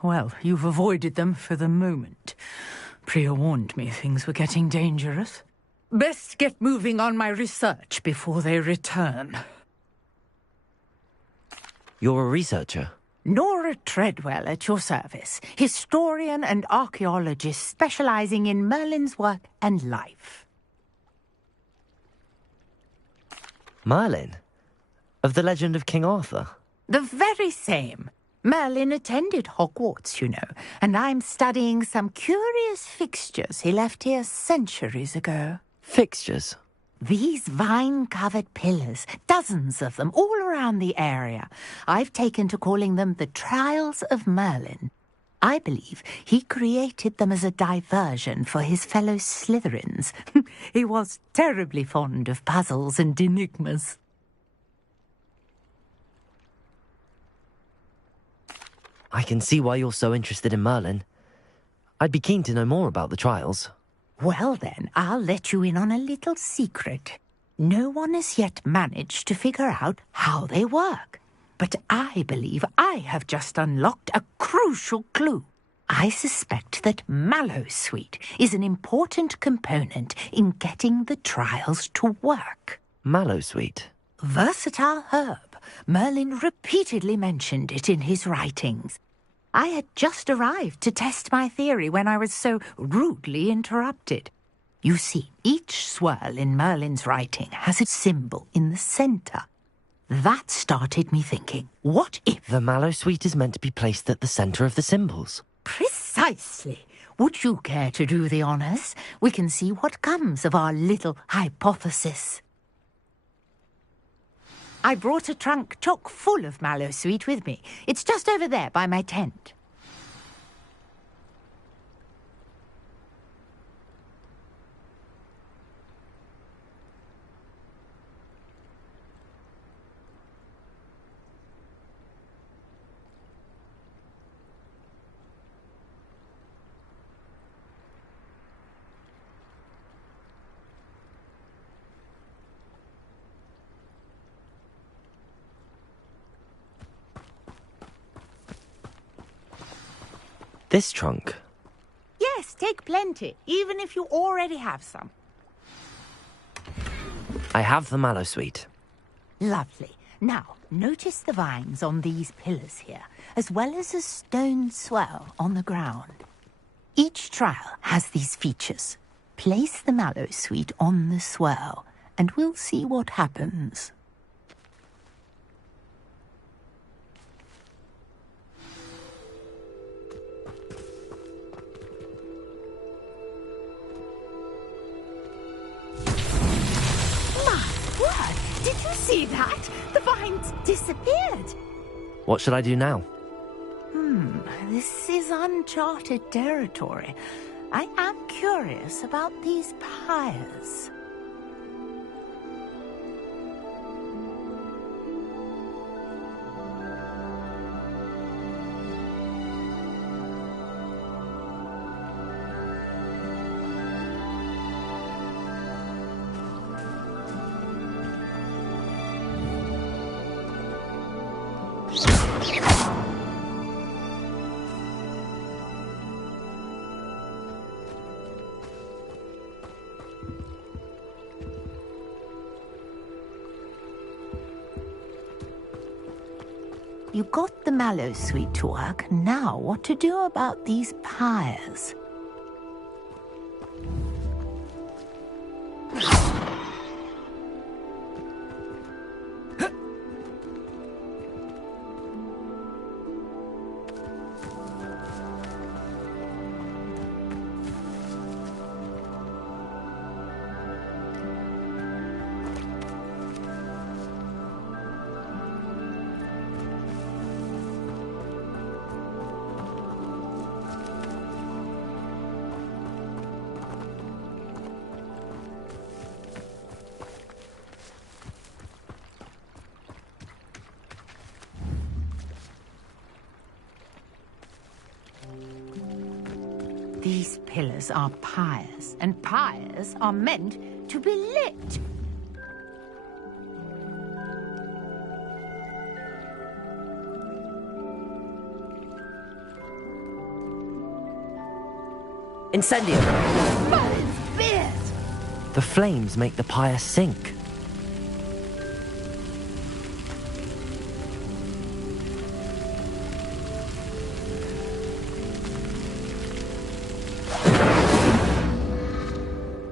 Well, you've avoided them for the moment. Priya warned me things were getting dangerous. Best get moving on my research before they return. You're a researcher? Nora Treadwell at your service, historian and archaeologist specializing in Merlin's work and life. Merlin? Of the legend of King Arthur? The very same. Merlin attended Hogwarts, you know, and I'm studying some curious fixtures he left here centuries ago. Fixtures? These vine-covered pillars, dozens of them, all around the area. I've taken to calling them the Trials of Merlin. I believe he created them as a diversion for his fellow Slytherins. He was terribly fond of puzzles and enigmas. I can see why you're so interested in Merlin. I'd be keen to know more about the trials. Well then, I'll let you in on a little secret. No one has yet managed to figure out how they work. But I believe I have just unlocked a crucial clue. I suspect that mallowsweet is an important component in getting the trials to work. Mallowsweet? Versatile herb. Merlin repeatedly mentioned it in his writings. I had just arrived to test my theory when I was so rudely interrupted. You see, each swirl in Merlin's writing has a symbol in the centre. That started me thinking, what if... The mallowsweet is meant to be placed at the centre of the symbols. Precisely. Would you care to do the honours? We can see what comes of our little hypothesis. I brought a trunk chock full of mallowsweet with me. It's just over there by my tent. This trunk? Yes, take plenty, even if you already have some. I have the mallowsweet. Lovely. Now, notice the vines on these pillars here, as well as a stone swell on the ground. Each trial has these features. Place the mallowsweet on the swell, and we'll see what happens. Did you see that? The vines disappeared. What should I do now? This is uncharted territory. I am curious about these pyres. You got the mallowsweet to work. Now what to do about these pyres? These pillars are pyres, and pyres are meant to be lit. Incendio! Merlin's beard! The flames make the pyre sink.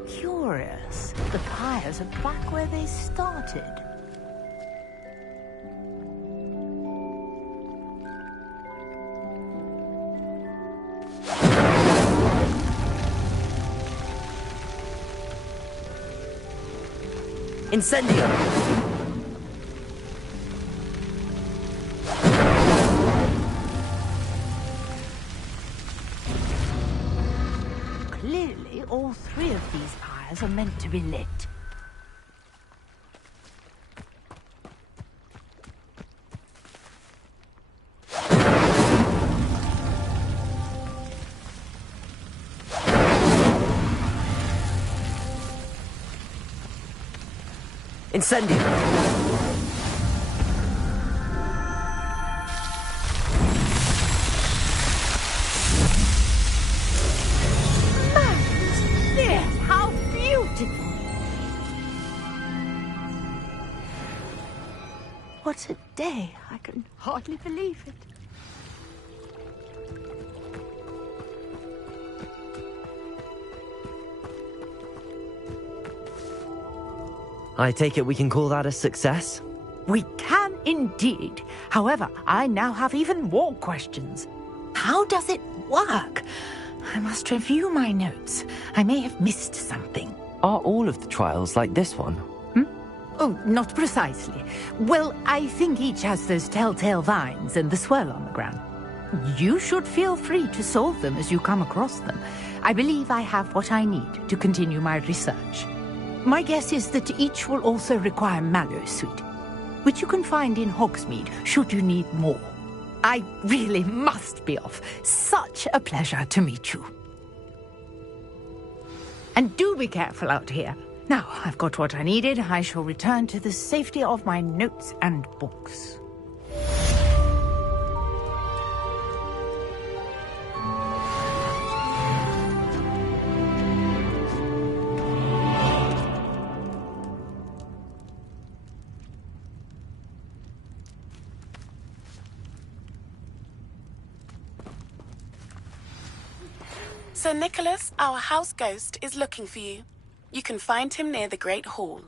Curious. The pyres are back where they started. Incendio! Clearly, all three of these pyres are meant to be lit. Incendio! Yes, how beautiful! What a day. I can hardly believe it. I take it we can call that a success? We can indeed. However, I now have even more questions. How does it work? I must review my notes. I may have missed something. Are all of the trials like this one? Oh, not precisely. Well, I think each has those telltale vines and the swirl on the ground. You should feel free to solve them as you come across them. I believe I have what I need to continue my research. My guess is that each will also require mallow sweet, which you can find in Hogsmeade should you need more. I really must be off. Such a pleasure to meet you. And do be careful out here. Now, I've got what I needed. I shall return to the safety of my notes and books. Sir Nicholas, our house ghost, is looking for you. You can find him near the Great Hall.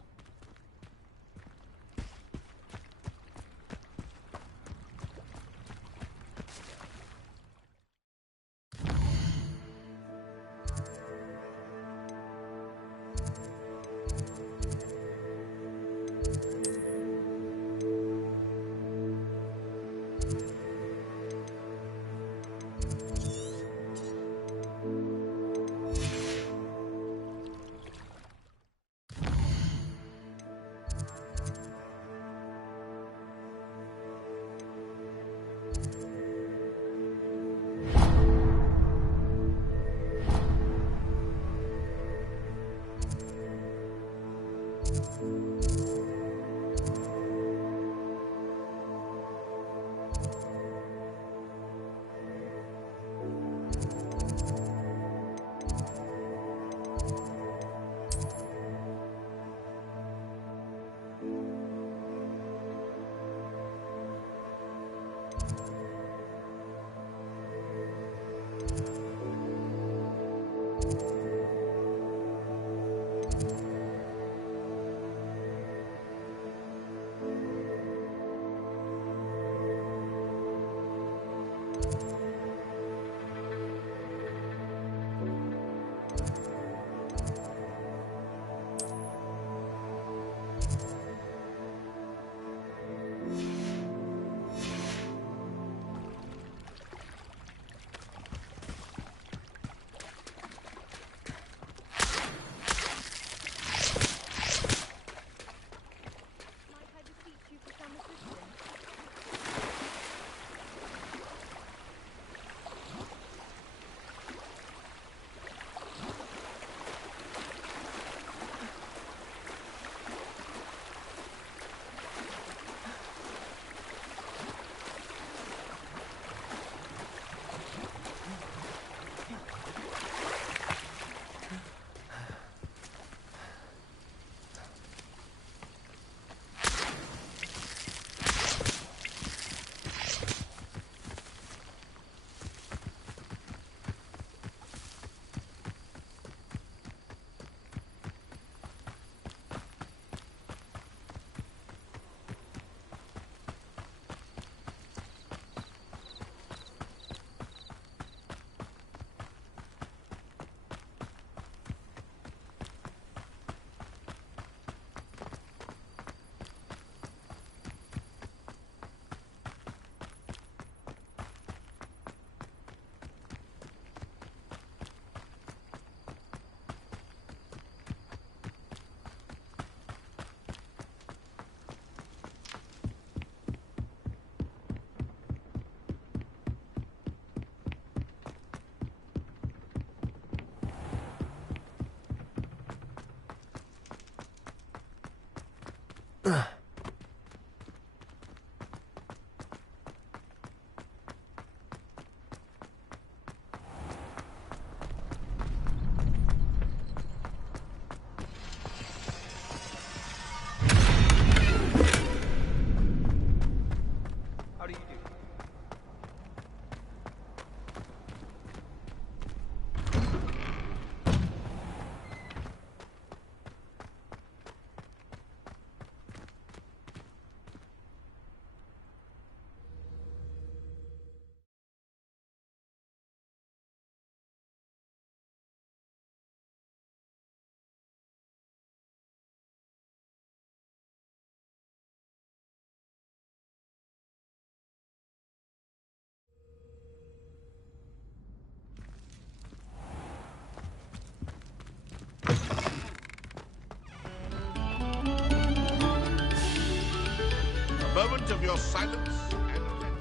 moment of your silence and attention.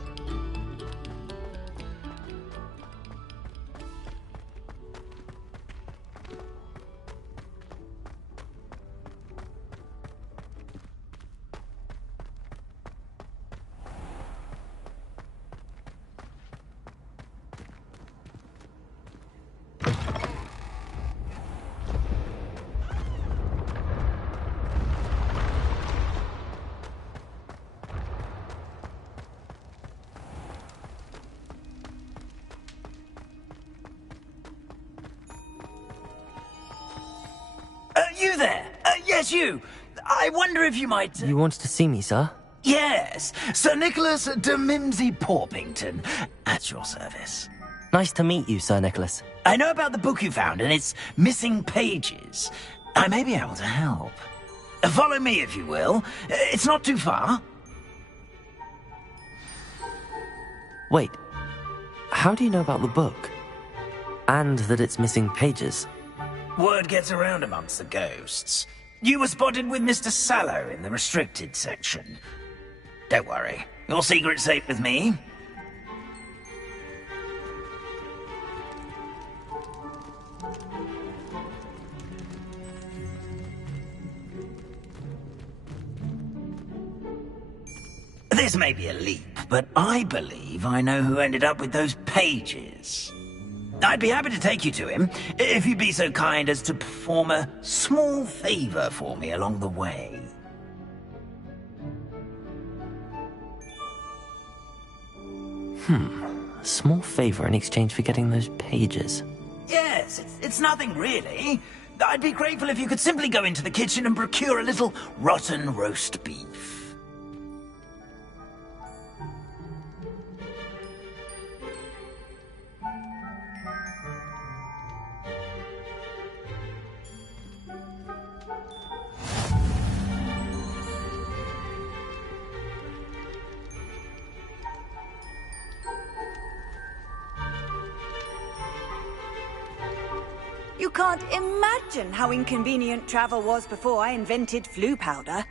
You there? Yes, you. I wonder if you might... You wanted to see me, sir? Yes, Sir Nicholas de Mimsy Porpington, at your service. Nice to meet you, Sir Nicholas. I know about the book you found and its missing pages. I may be able to help. Follow me, if you will. It's not too far. Wait, how do you know about the book? And that it's missing pages? Word gets around amongst the ghosts. You were spotted with Mr. Sallow in the restricted section. Don't worry, your secret's safe with me. This may be a leap, but I believe I know who ended up with those pages. I'd be happy to take you to him, if you'd be so kind as to perform a small favor for me along the way. A small favor in exchange for getting those pages. Yes, it's nothing really. I'd be grateful if you could simply go into the kitchen and procure a little rotten roast beef. You can't imagine how inconvenient travel was before I invented flu powder.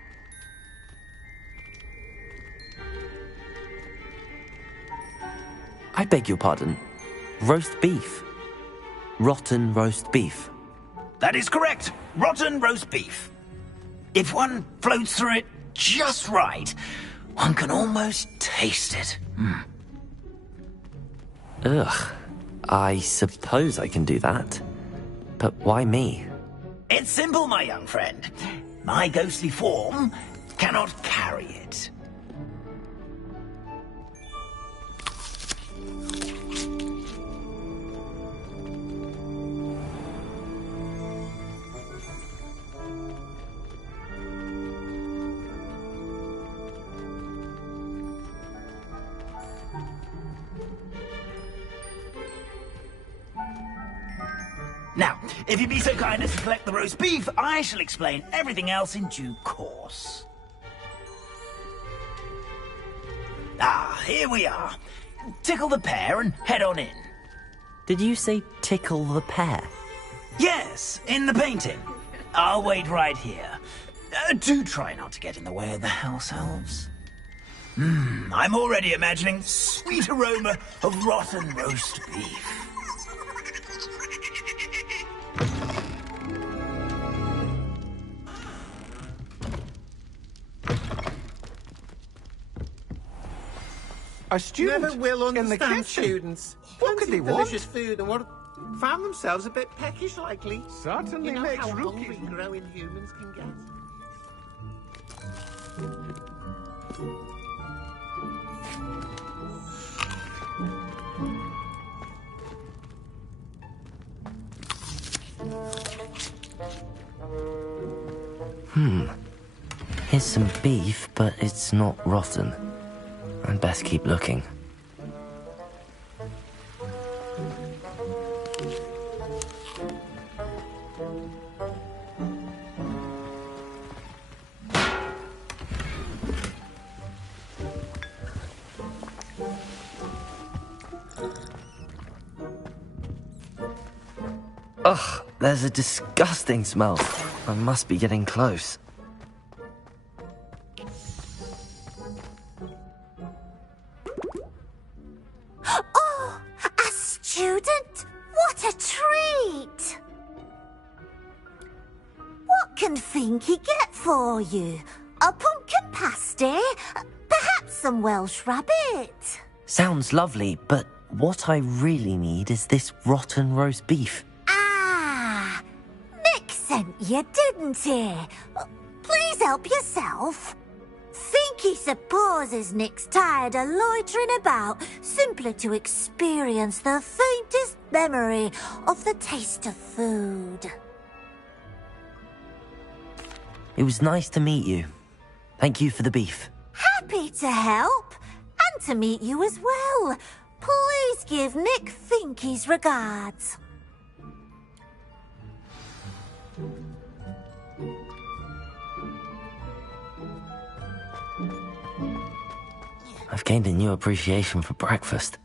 I beg your pardon. Roast beef. Rotten roast beef. That is correct. Rotten roast beef. If one floats through it just right, one can almost taste it. Ugh. I suppose I can do that. But why me? It's simple, my young friend. My ghostly form cannot carry it. Now, if you'd be so kind as to collect the roast beef, I shall explain everything else in due course. Ah, here we are. Tickle the pear and head on in. Did you say tickle the pear? Yes, in the painting. I'll wait right here. Do try not to get in the way of the house elves. I'm already imagining the sweet aroma of rotten roast beef. A student Never will in the understand kitchen. students. What could they want? Delicious food and what found themselves a bit peckish likely. Certainly you know makes how rookies. hungry growing humans can get. Here's some beef, but it's not rotten. I'd best keep looking. Ugh, there's a disgusting smell. I must be getting close. for you? A pumpkin pasty? Perhaps some Welsh rabbit? Sounds lovely, but what I really need is this rotten roast beef. Ah, Nick sent you, didn't he? Please help yourself. Think he supposes Nick's tired of loitering about simply to experience the faintest memory of the taste of food. It was nice to meet you. Thank you for the beef. Happy to help, and to meet you as well. Please give Nick Finky's regards. I've gained a new appreciation for breakfast.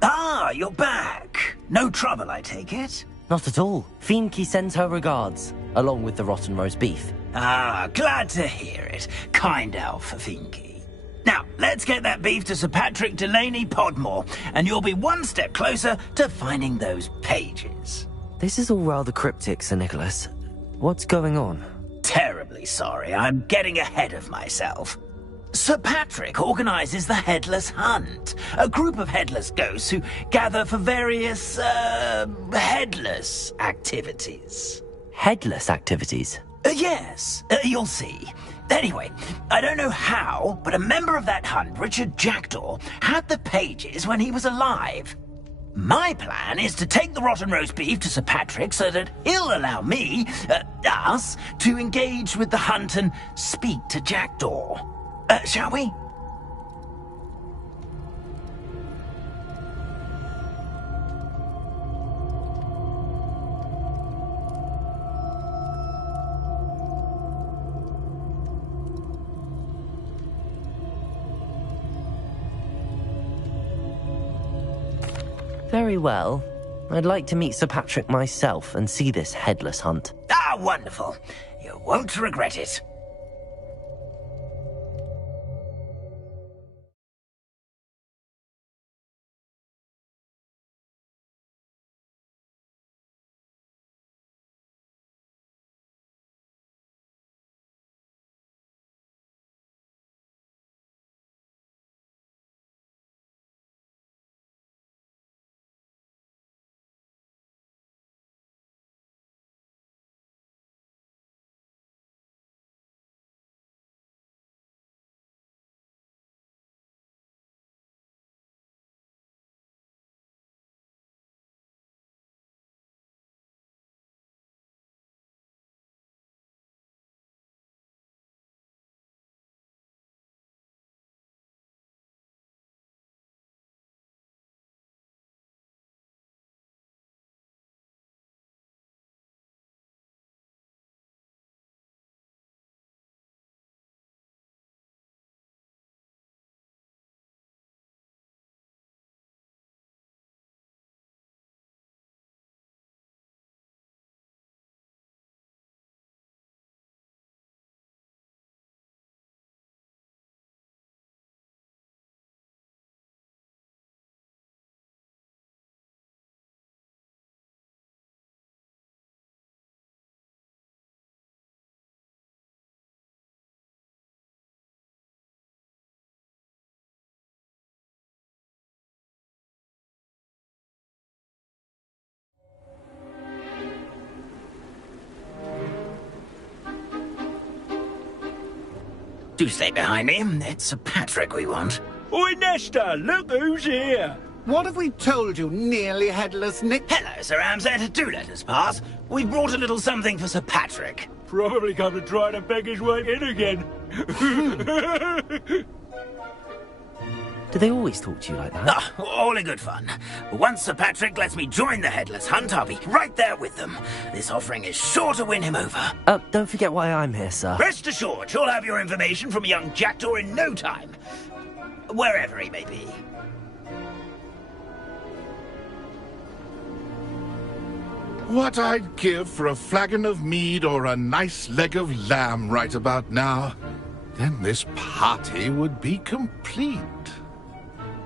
Ah, you're back. No trouble, I take it? Not at all. Fienke sends her regards, along with the rotten roast beef. Ah, glad to hear it. Kind elf, Fienke. Now, let's get that beef to Sir Patrick Delaney Podmore, and you'll be one step closer to finding those pages. This is all rather cryptic, Sir Nicholas. What's going on? Terribly sorry, I'm getting ahead of myself. Sir Patrick organizes the Headless Hunt, a group of headless ghosts who gather for various, headless activities. Headless activities? Yes, you'll see. Anyway, I don't know how, but a member of that hunt, Richard Jackdaw, had the pages when he was alive. My plan is to take the rotten roast beef to Sir Patrick so that he'll allow me, us, to engage with the hunt and speak to Jackdaw. Shall we? Very well. I'd like to meet Sir Patrick myself and see this headless hunt. Ah, wonderful. You won't regret it. Do stay behind me. It's Sir Patrick we want. Oi, Nesta, look who's here. What have we told you, nearly headless Nick? Hello, Sir Ramsay. Do let us pass. We've brought a little something for Sir Patrick. Probably come to try to beg his way in again. Do they always talk to you like that? Ah, all in good fun. Once Sir Patrick lets me join the Headless Hunt, I'll be right there with them. This offering is sure to win him over. Don't forget why I'm here, sir. Rest assured, you'll have your information from young Jackdaw in no time. Wherever he may be. What I'd give for a flagon of mead or a nice leg of lamb right about now. Then this party would be complete.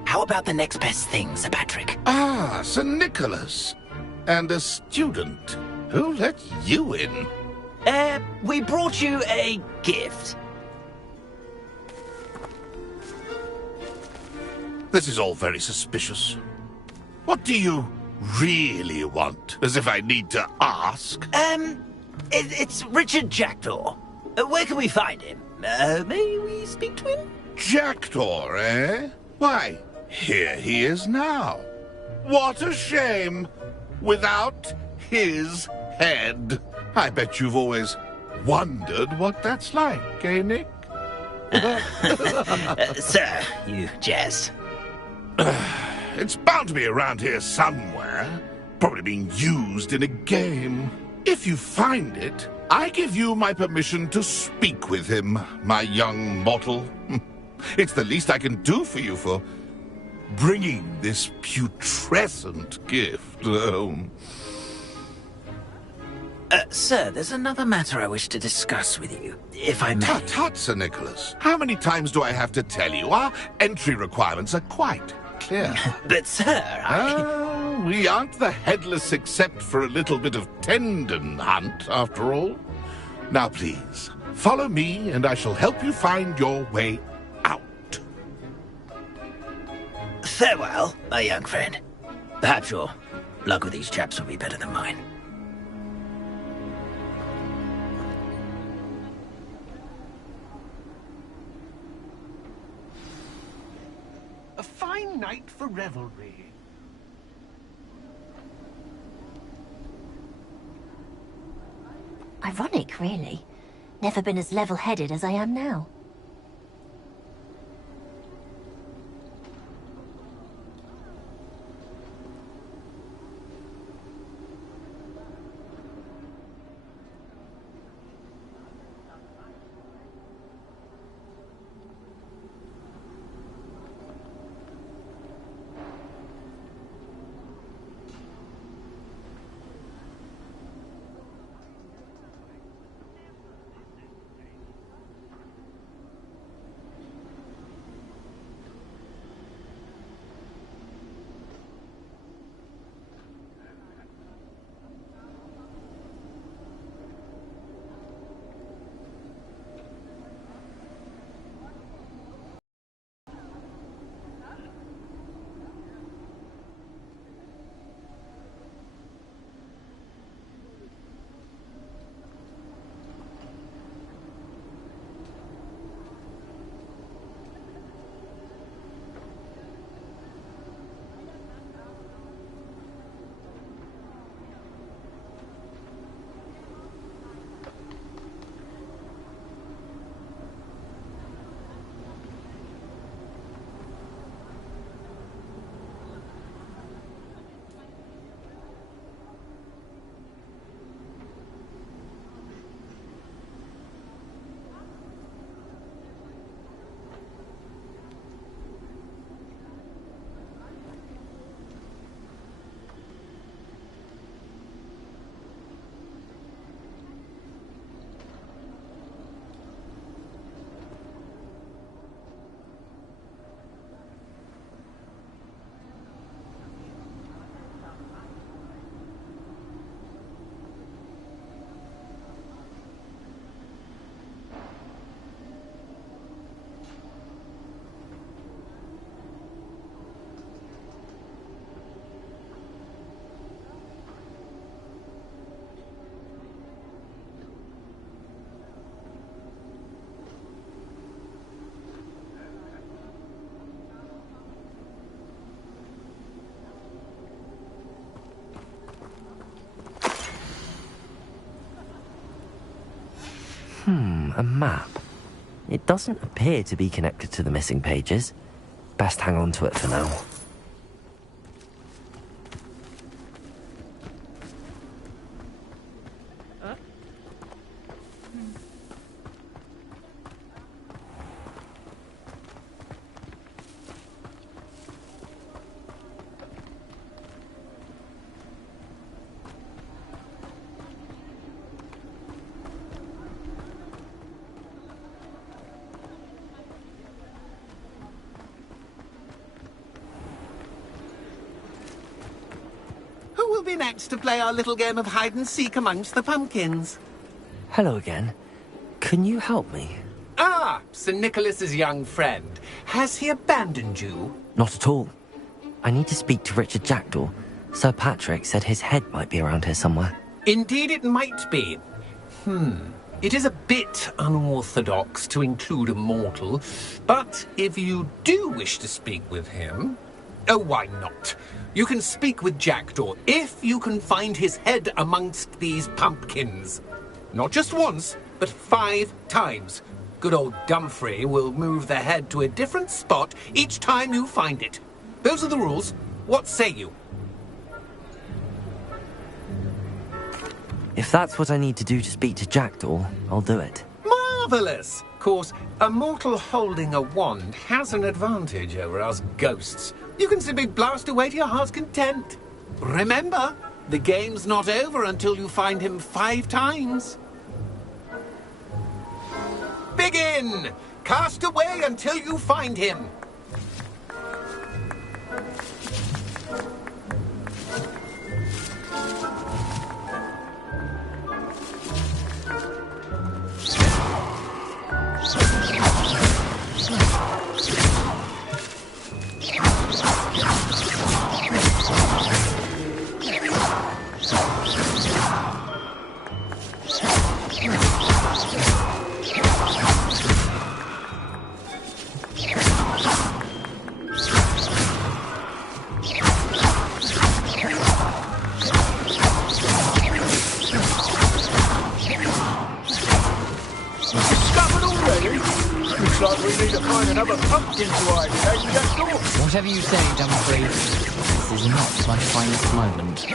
How about the next best thing, Sir Patrick? Ah, Sir Nicholas. And a student. Who let you in? We brought you a gift. This is all very suspicious. What do you really want? As if I need to ask. It's Richard Jackdaw. Where can we find him? May we speak to him? Jackdaw, eh? Why, here he is now. What a shame. Without his head. I bet you've always wondered what that's like, eh, Nick? Sir, you jest. It's bound to be around here somewhere. Probably being used in a game. If you find it, I give you my permission to speak with him, my young mortal. It's the least I can do for you for bringing this putrescent gift home. Sir, there's another matter I wish to discuss with you, if I may. Tut, tut, Sir Nicholas. How many times do I have to tell you? Our entry requirements are quite clear. But, sir, we aren't the headless except for a little bit of tendon hunt, after all. Now, please, follow me, and I shall help you find your way out. Farewell, my young friend. Perhaps your luck with these chaps will be better than mine. A fine night for revelry. Ironic, really. Never been as level-headed as I am now. A map. It doesn't appear to be connected to the missing pages. Best hang on to it for now. Who'll be next to play our little game of hide-and-seek amongst the pumpkins? Hello again. Can you help me? Ah, Sir Nicholas's young friend. Has he abandoned you? Not at all. I need to speak to Richard Jackdaw. Sir Patrick said his head might be around here somewhere. Indeed it might be. It is a bit unorthodox to include a mortal, but if you do wish to speak with him... Oh, why not? You can speak with Jackdaw if you can find his head amongst these pumpkins. Not just once, but 5 times. Good old Dumfrey will move the head to a different spot each time you find it. Those are the rules. What say you? If that's what I need to do to speak to Jackdaw, I'll do it. Marvellous! Of course, a mortal holding a wand has an advantage over us ghosts. You can simply blast away to your heart's content. Remember, the game's not over until you find him 5 times. Begin! Cast away until you find him. Whatever you say, Dumfrey, this is not my finest moment.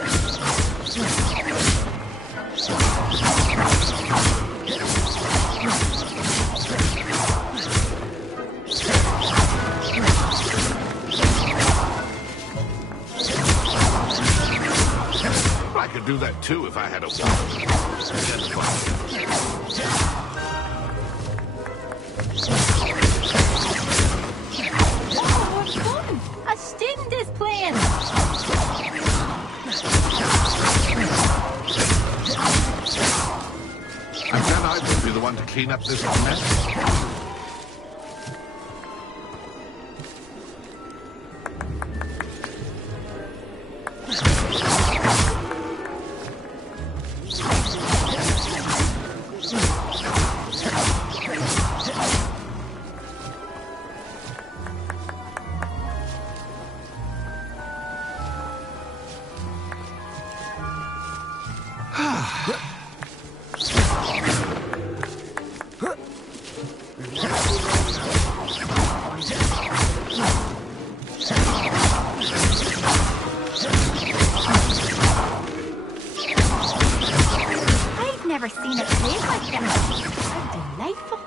I could do that too if I had a wand. A student is playing. And then I will be the one to clean up this mess. Never seen it played like that. How delightful.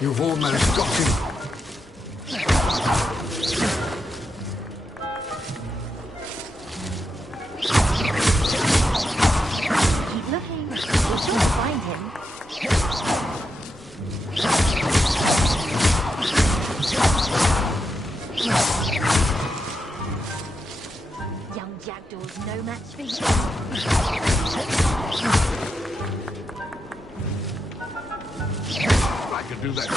You've almost got him. Keep looking. We'll sure find him. Young Jackdaw's no match for you. I could do that too.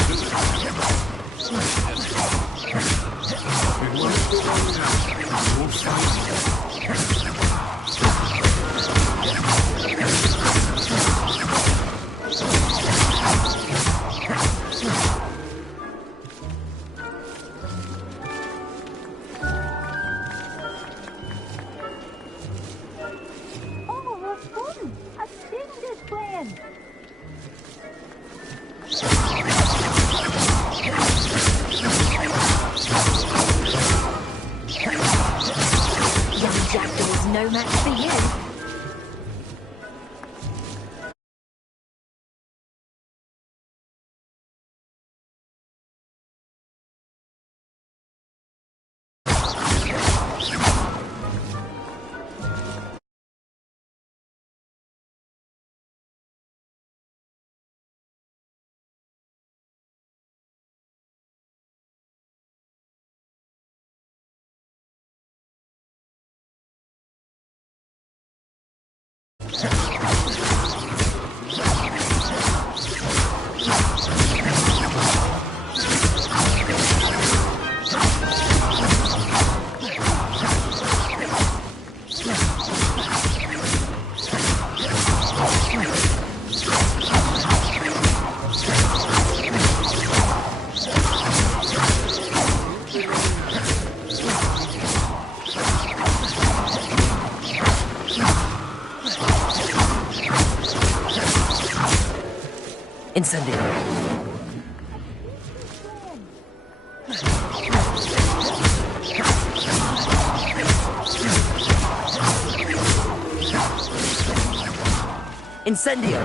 Incendio. Incendio!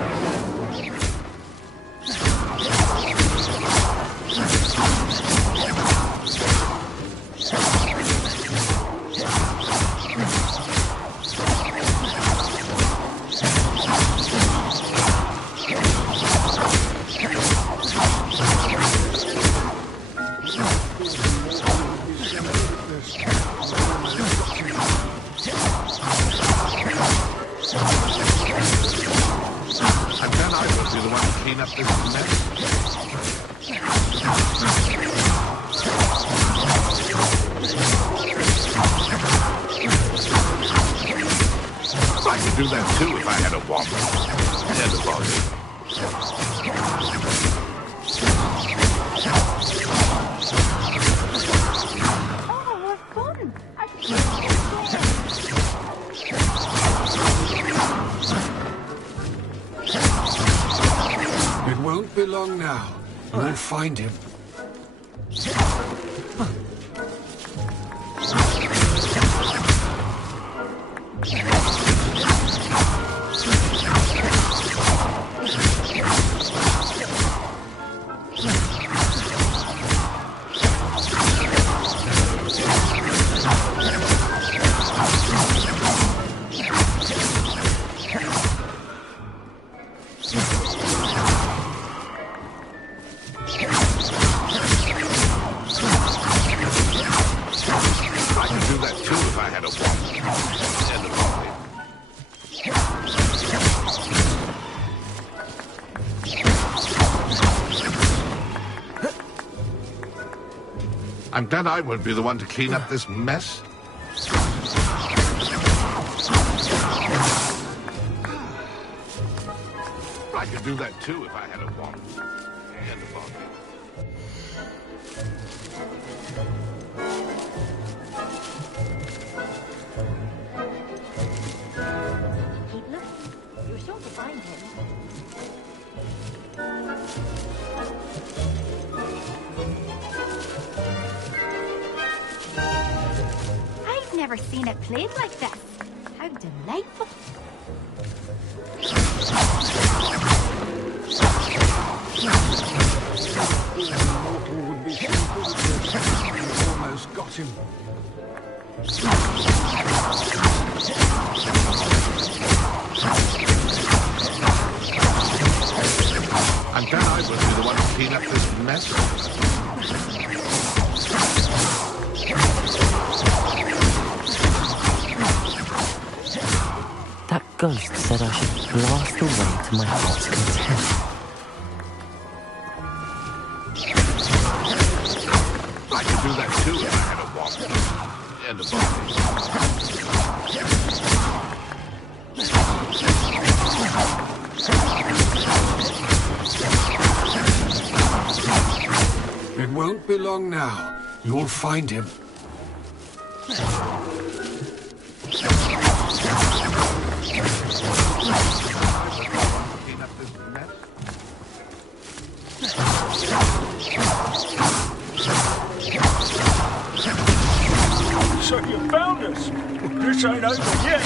Do that too if I had a wand. And a volume. It won't be long now. You'll find him. I'm glad I won't be the one to clean up this mess. I could do that too if I had a wand. And a volume. Keep looking. You're sure to find him. I've never seen it played like this. How delightful. Almost got him. I'm glad I will be the one to clean up this mess. That ghost said I should blast away to my heart's content. I could do that too if I had a wand. And a volume. It won't be long now. You'll find him. So you found us. This ain't over yet.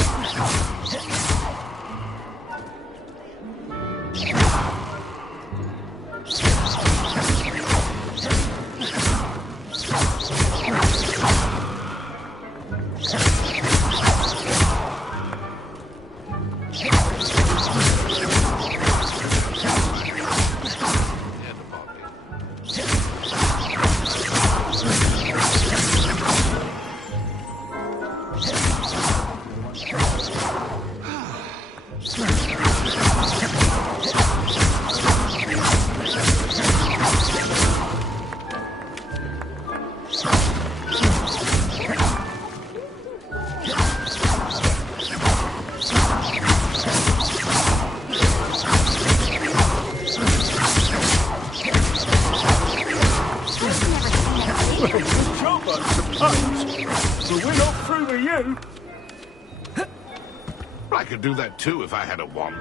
I could do that too if I had a wand.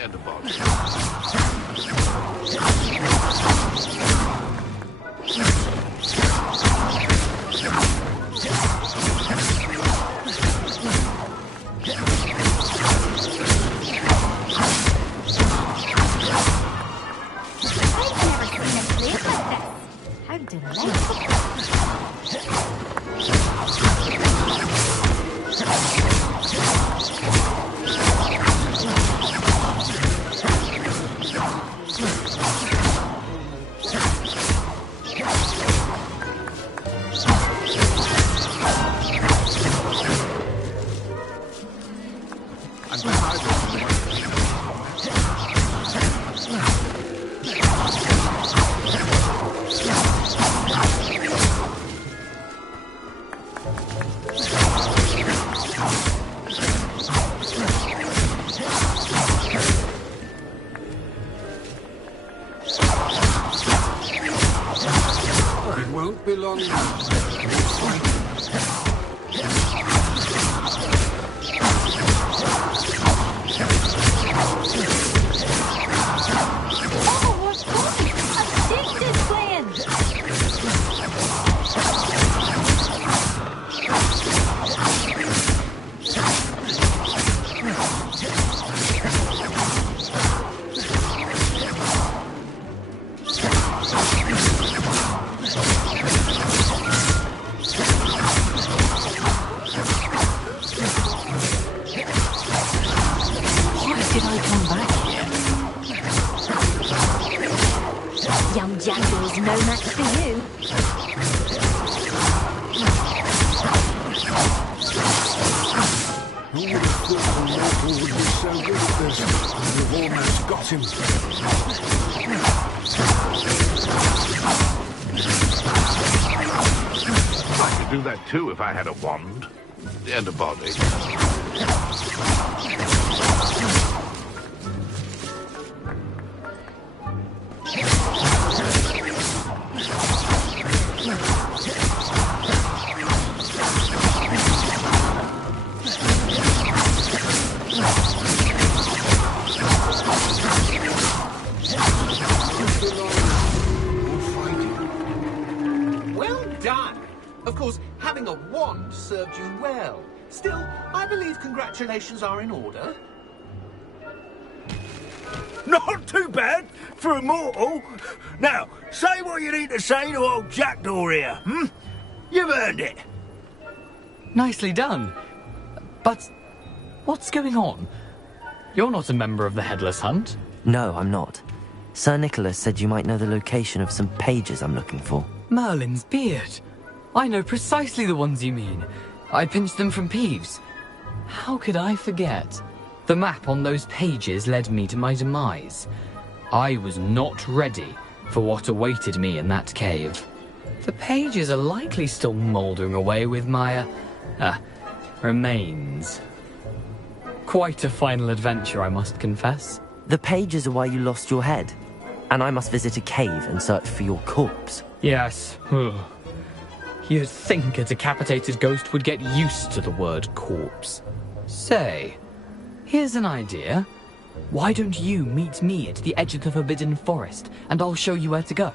And a volume. Too, if I had a wand and a body. Well done. Of course, having a wand served you well. Still, I believe congratulations are in order. Not too bad for a mortal. Now, say what you need to say to old Jackdaw here, hmm? You've earned it. Nicely done. But what's going on? You're not a member of the Headless Hunt. No, I'm not. Sir Nicholas said you might know the location of some pages I'm looking for. Merlin's beard. I know precisely the ones you mean. I pinched them from Peeves. How could I forget? The map on those pages led me to my demise. I was not ready for what awaited me in that cave. The pages are likely still mouldering away with my, remains. Quite a final adventure, I must confess. The pages are why you lost your head, and I must visit a cave and search for your corpse. Yes. You'd think a decapitated ghost would get used to the word corpse. Say, here's an idea. Why don't you meet me at the edge of the Forbidden Forest, and I'll show you where to go?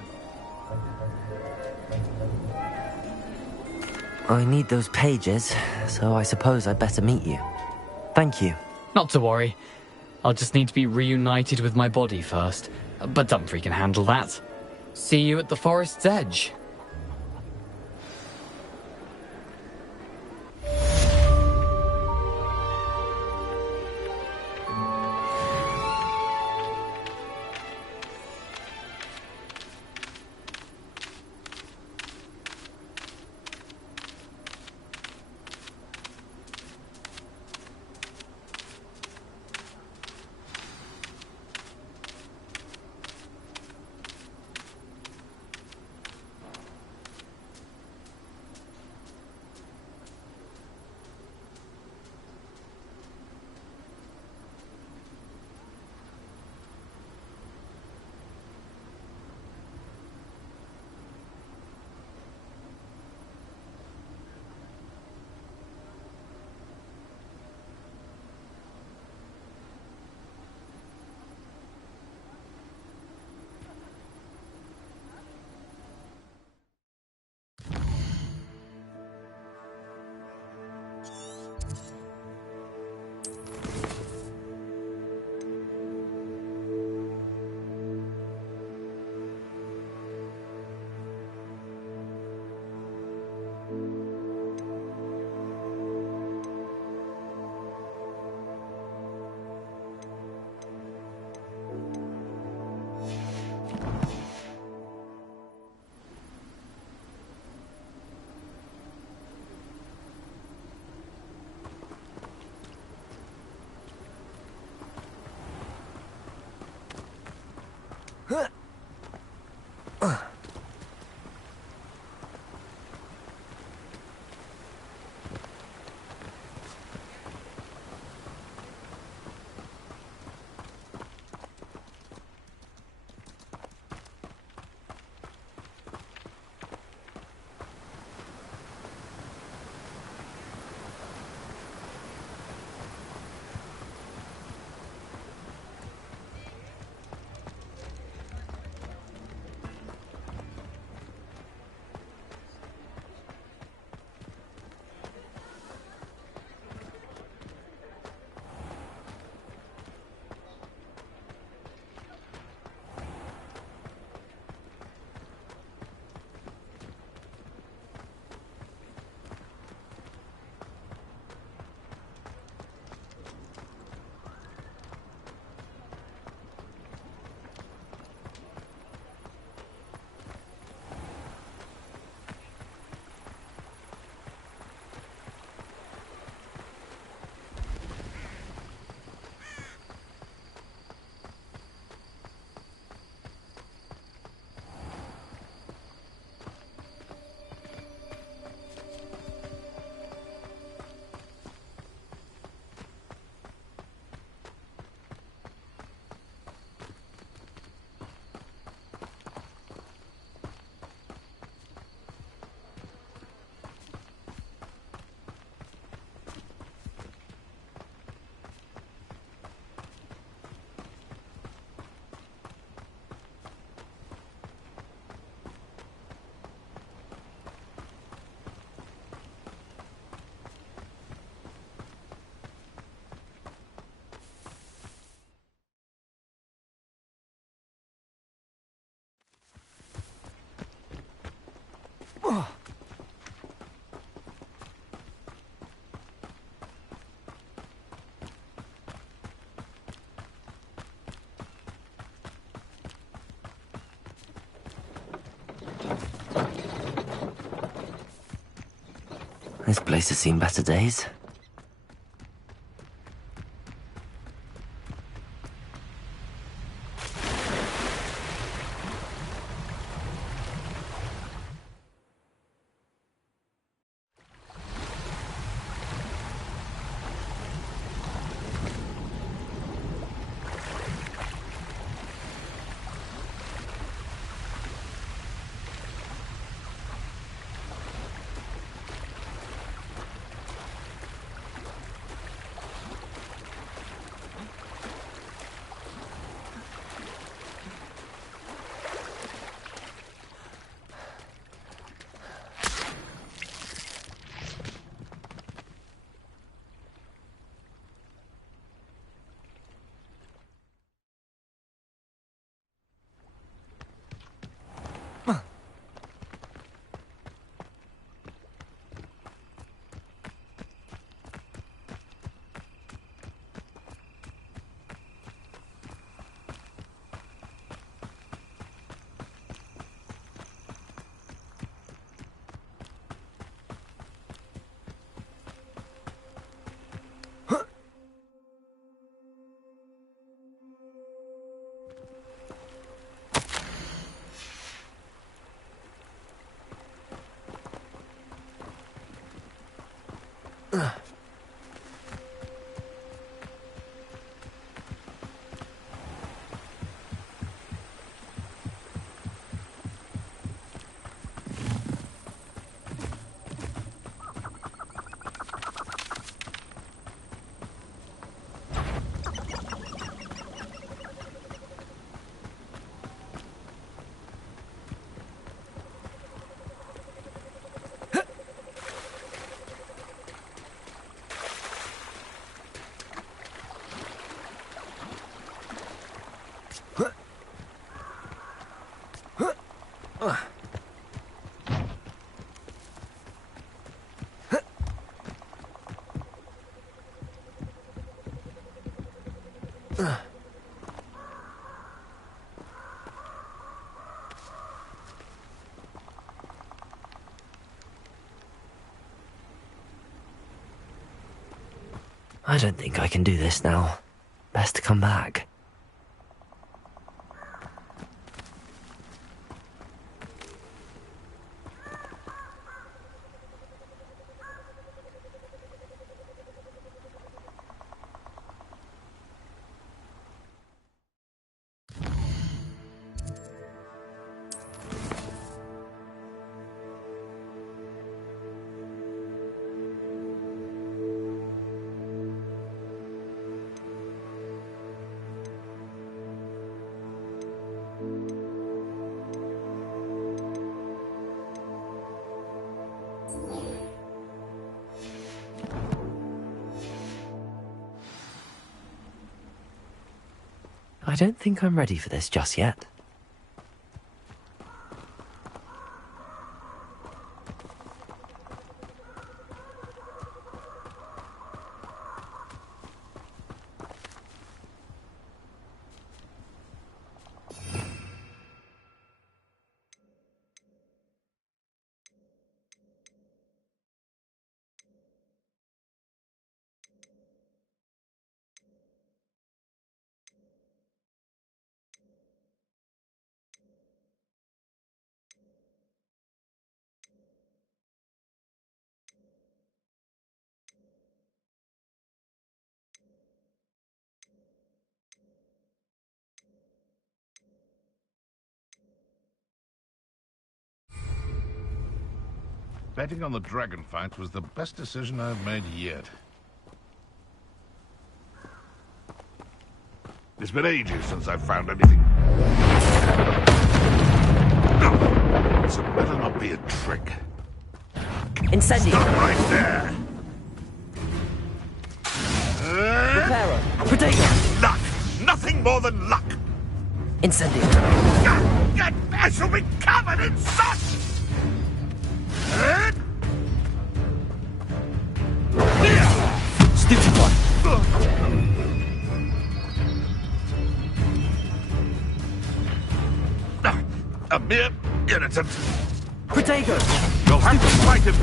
I need those pages, so I suppose I'd better meet you. Thank you. Not to worry. I'll just need to be reunited with my body first. But Dumfries can handle that. See you at the forest's edge. This place has seen better days. I don't think I can do this now. Best to come back. I don't think I'm ready for this just yet. Betting on the dragon fight was the best decision I've made yet. It's been ages since I've found anything. No! So it better not be a trick. Incendio! Stop right there! Reparo! Protego! Luck! Nothing more than luck! Incendio! I shall be covered in such! Stupid one! A mere irritant. Protego! You'll have to fight him.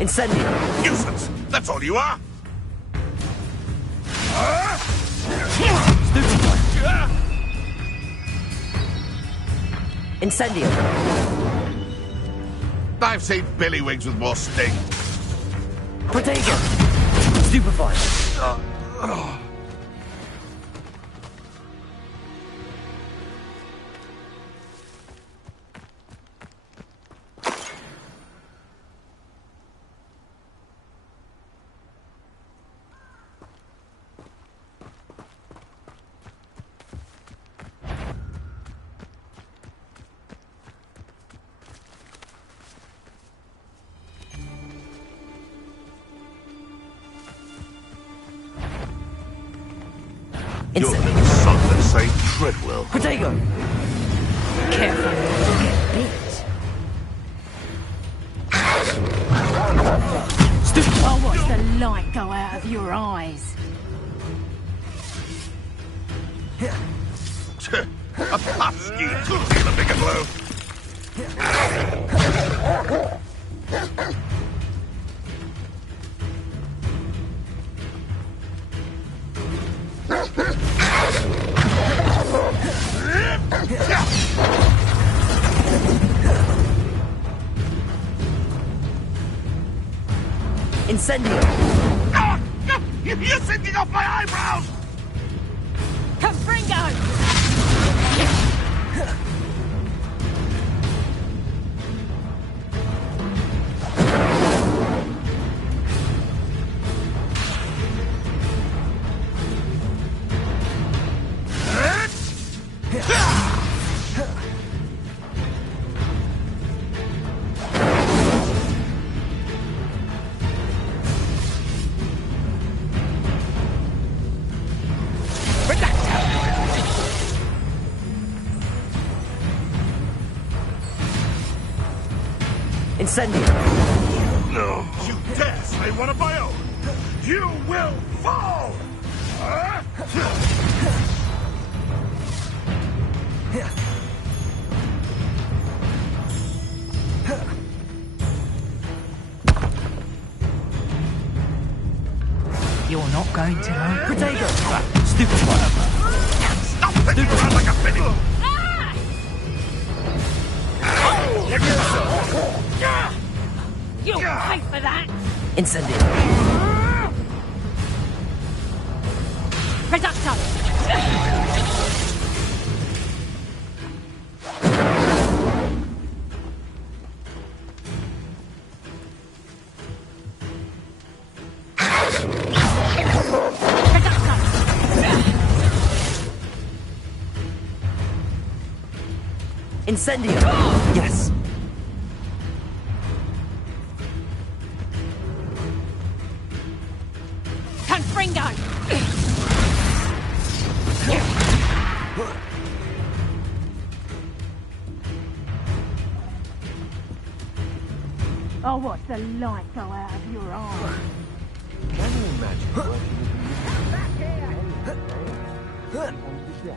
Incendio! Nuisance! That's all you are! Incendio! I've seen Billywigs with more sting. Protego! Stupefy! You're the son of St. Treadwell. Protego! Careful, you'll get bit. I'll watch the light go out of your eyes. A husky could feel a bigger blow. Incendio! Ah! You're sinking off my eyebrows! Confringo! Incendio! No. You dare slay one of my own! You will fall! You're not going to like Protego! Stupefy! Stop thinking around like a penny! You'll pay for that! Incendio! Reducto! Incendio! Yes! Confringo! I'll watch the light go out of your eyes. Can you imagine working with you?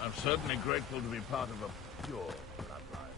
I'm certainly grateful to be part of a pure bloodline.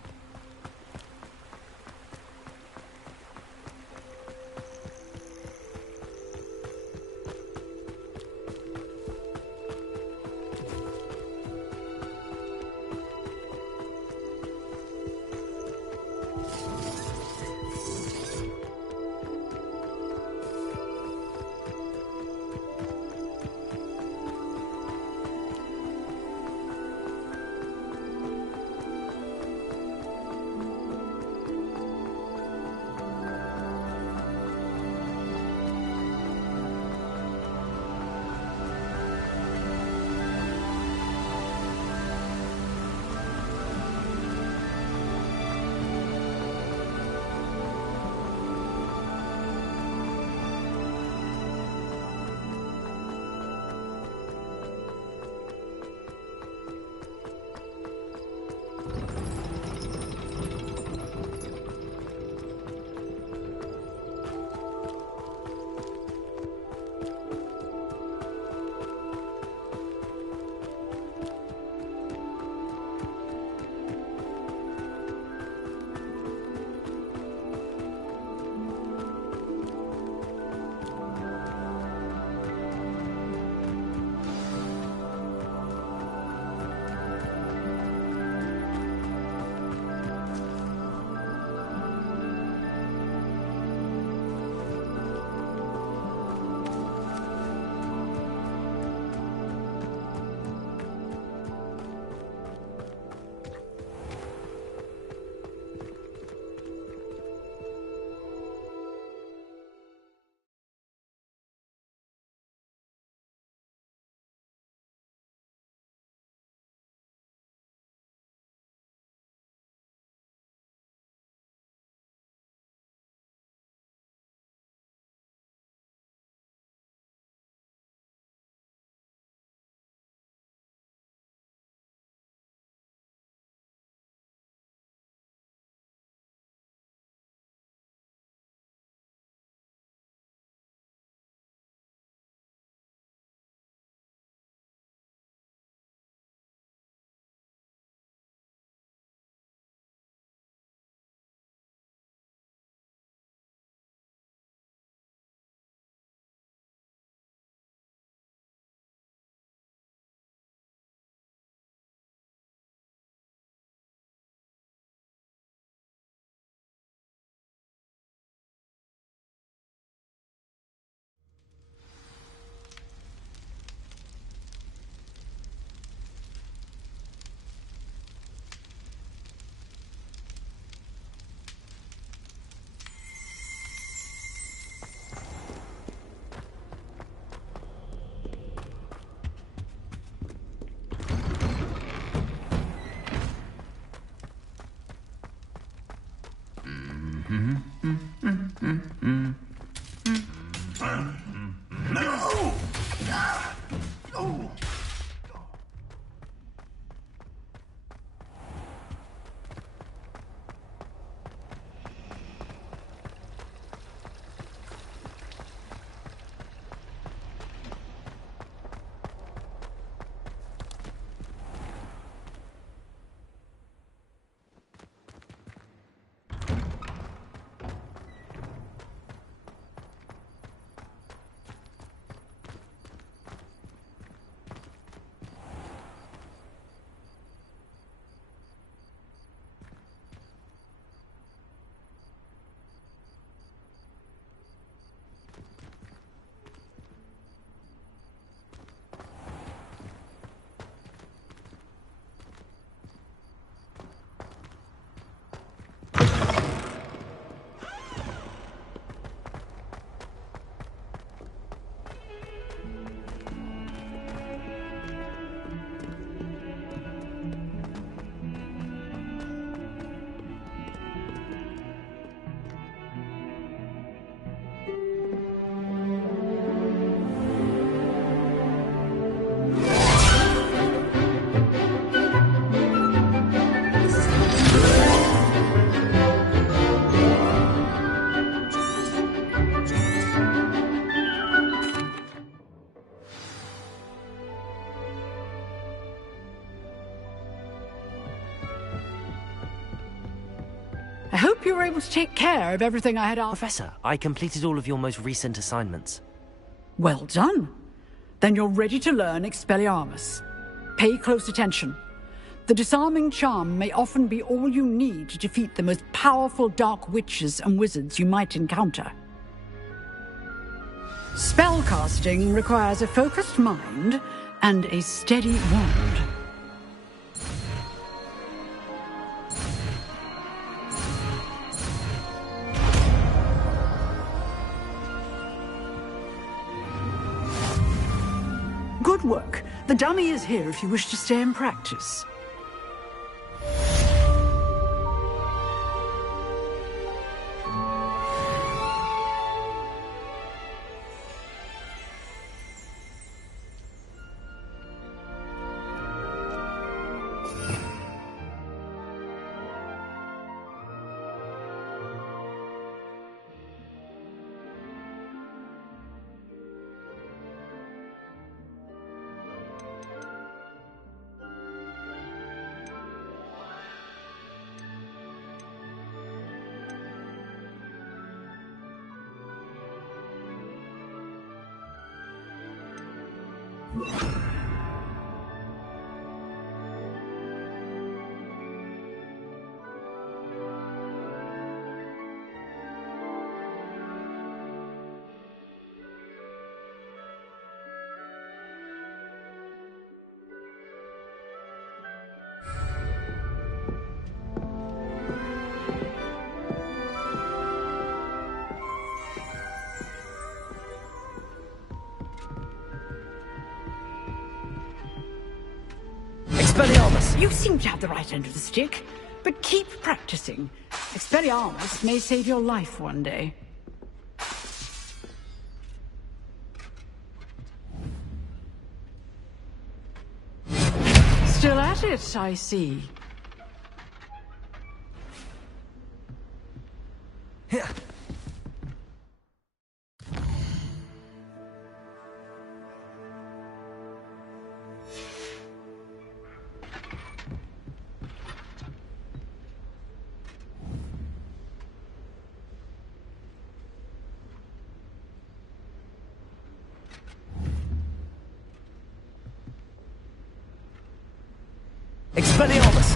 I hope you were able to take care of everything I had asked. Professor, I completed all of your most recent assignments. Well done. Then you're ready to learn Expelliarmus. Pay close attention. The disarming charm may often be all you need to defeat the most powerful dark witches and wizards you might encounter. Spellcasting requires a focused mind and a steady wand. Good work. The dummy is here if you wish to stay and practice. Expelliarmus! You seem to have the right end of the stick, but keep practicing. Expelliarmus may save your life one day. Still at it, I see. Here. Expelliarmus!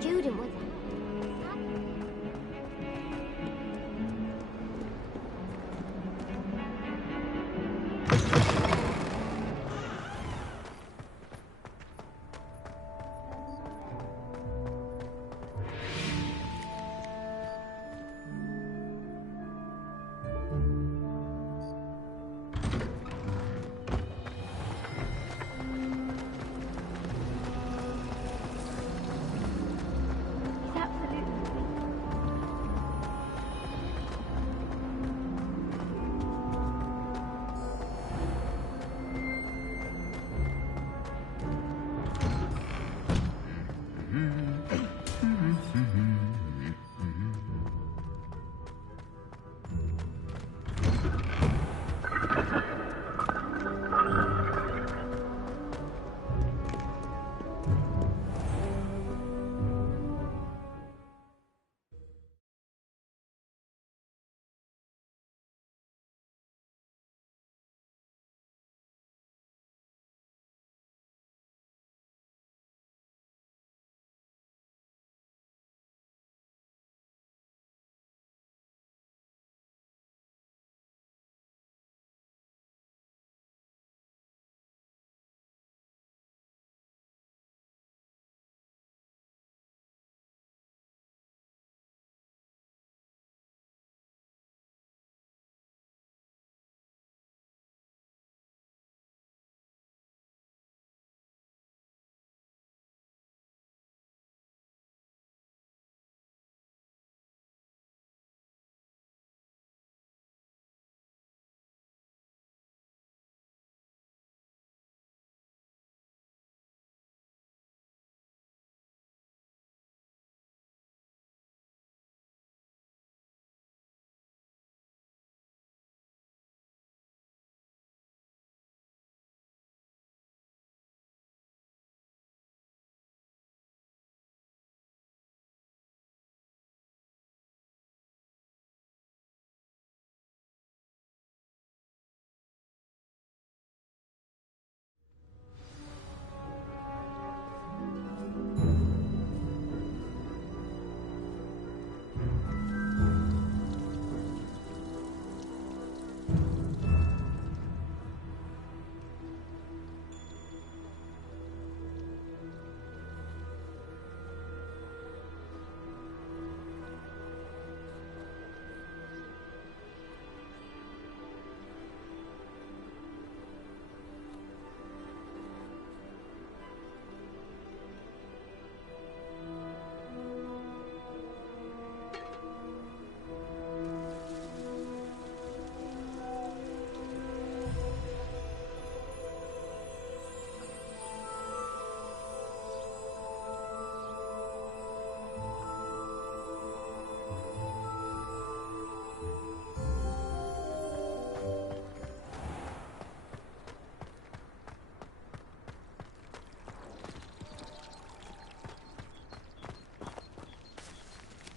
student was...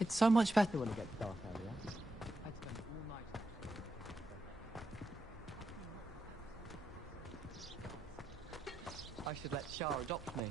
It's so much better when it gets dark earlier. I'd spend all night. I should let Shah adopt me.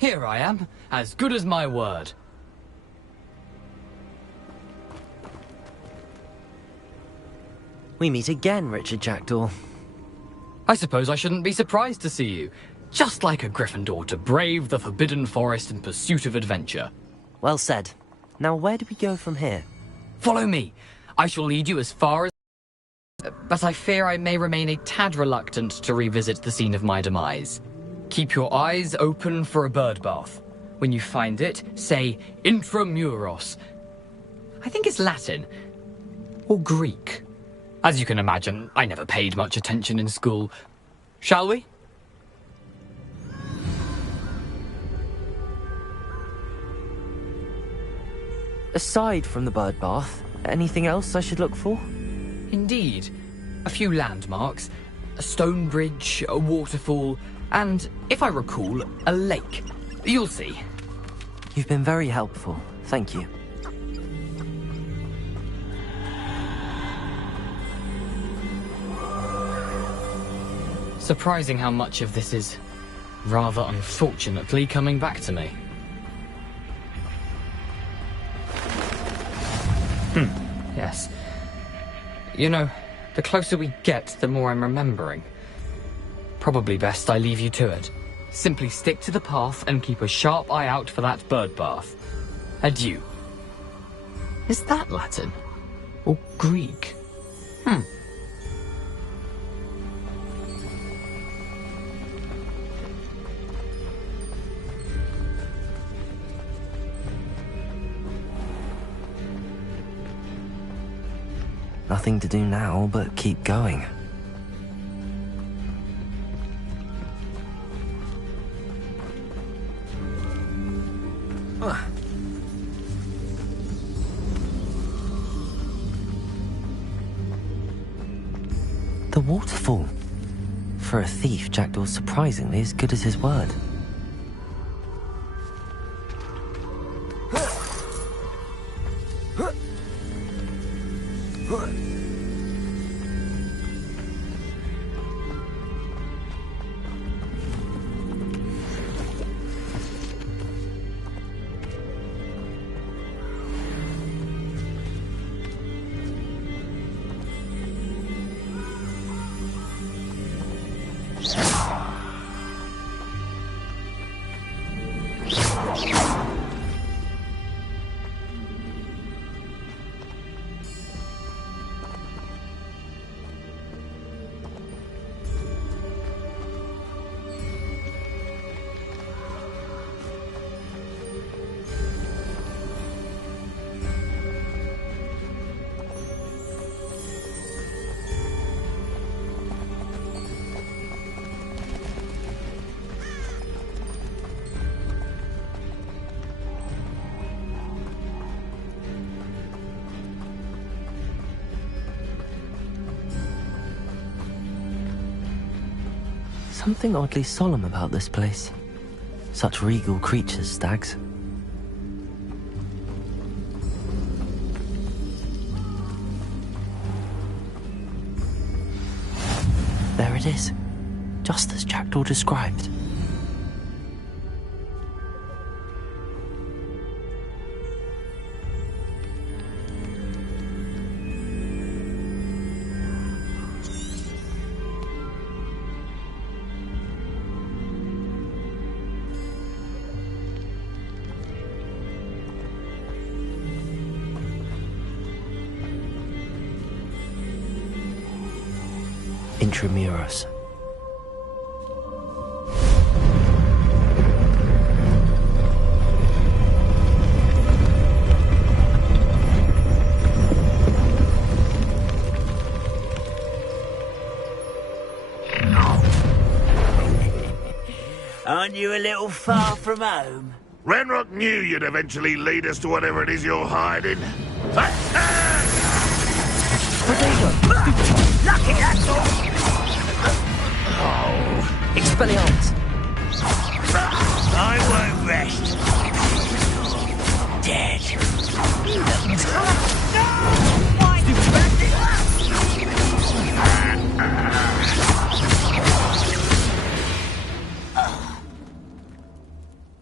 Here I am, as good as my word. We meet again, Richard Jackdaw. I suppose I shouldn't be surprised to see you. Just like a Gryffindor to brave the Forbidden Forest in pursuit of adventure. Well said. Now where do we go from here? Follow me. I shall lead you as far as... But I fear I may remain a tad reluctant to revisit the scene of my demise. Keep your eyes open for a bird bath. When you find it, say Intramuros. I think it's Latin. Or Greek. As you can imagine, I never paid much attention in school. Shall we? Aside from the bird bath, anything else I should look for? Indeed. A few landmarks, a stone bridge, a waterfall, and, if I recall, a lake. You'll see. You've been very helpful. Thank you. Surprising how much of this is, rather unfortunately, coming back to me. Yes. You know, the closer we get, the more I'm remembering. Probably best I leave you to it. Simply stick to the path and keep a sharp eye out for that bird bath. Adieu. Is that Latin? Or Greek? Nothing to do now but keep going. The waterfall. For a thief, Jackdaw's surprisingly as good as his word. Something oddly solemn about this place. Such regal creatures, stags. There it is, just as Jackdaw described. Intramuros. Aren't you a little far from home? Renrock knew you'd eventually lead us to whatever it is you're hiding. Lucky, that's all! Oh, Expelliarmus! I won't rest. Dead. Why do you back it up?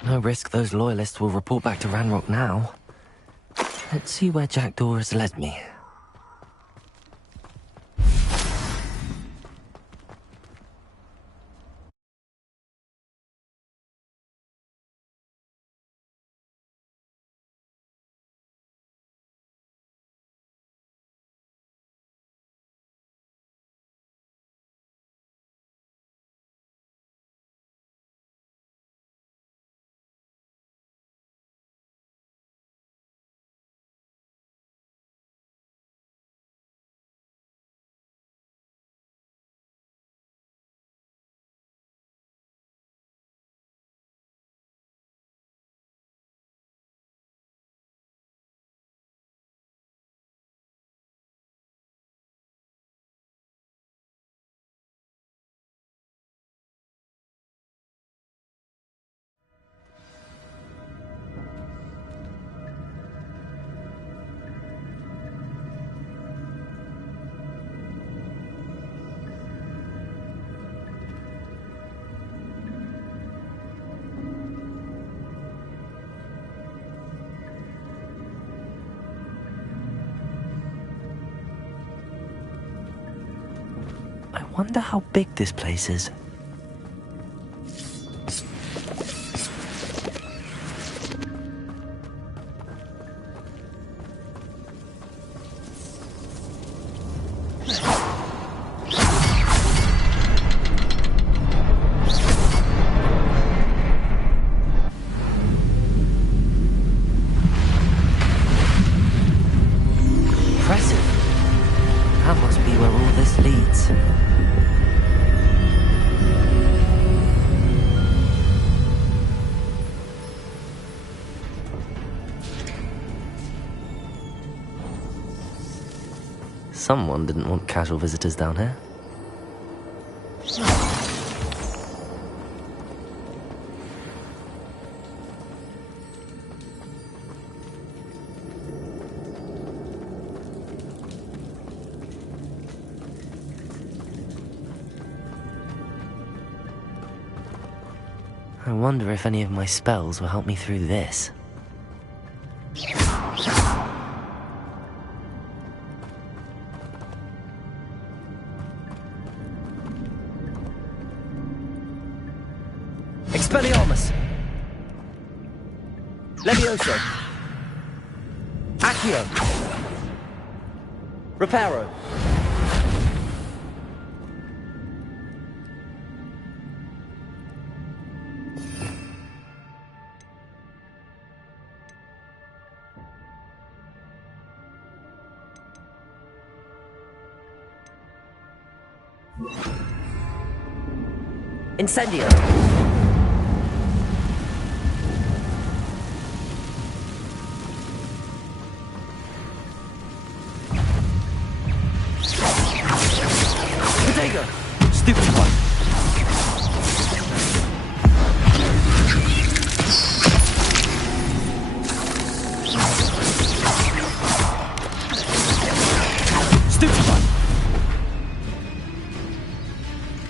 No risk those loyalists will report back to Ranrock now. Let's see where Jackdaw has led me. I wonder how big this place is. Impressive. That must be where all this leads. Someone didn't want casual visitors down here. I wonder if any of my spells will help me through this. Expelliarmus! Levioso! Accio! Reparo! Incendio! Bodega! Stupid one! Stupid one!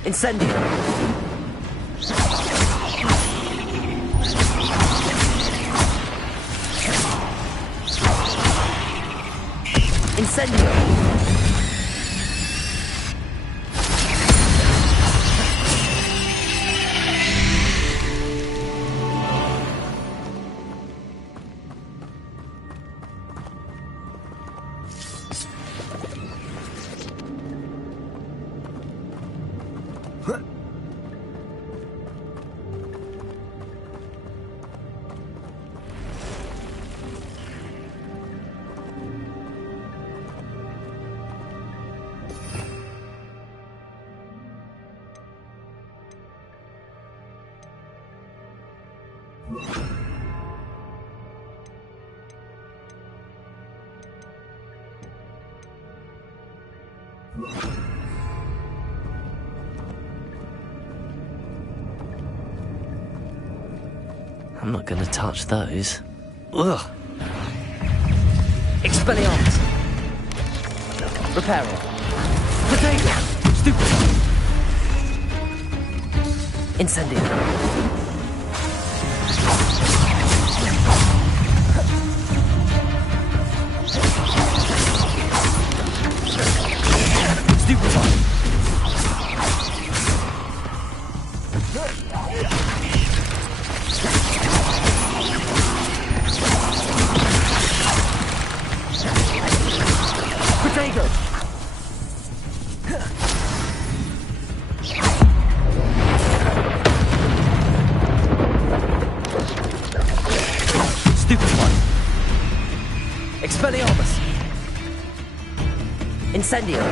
Incendio! Incendio! I'm not gonna touch those. Ugh! Expelliarmus! Reparo! Potato! Stupid! Incendio! Potato! Stupid one. Expelliarmus! Incendio!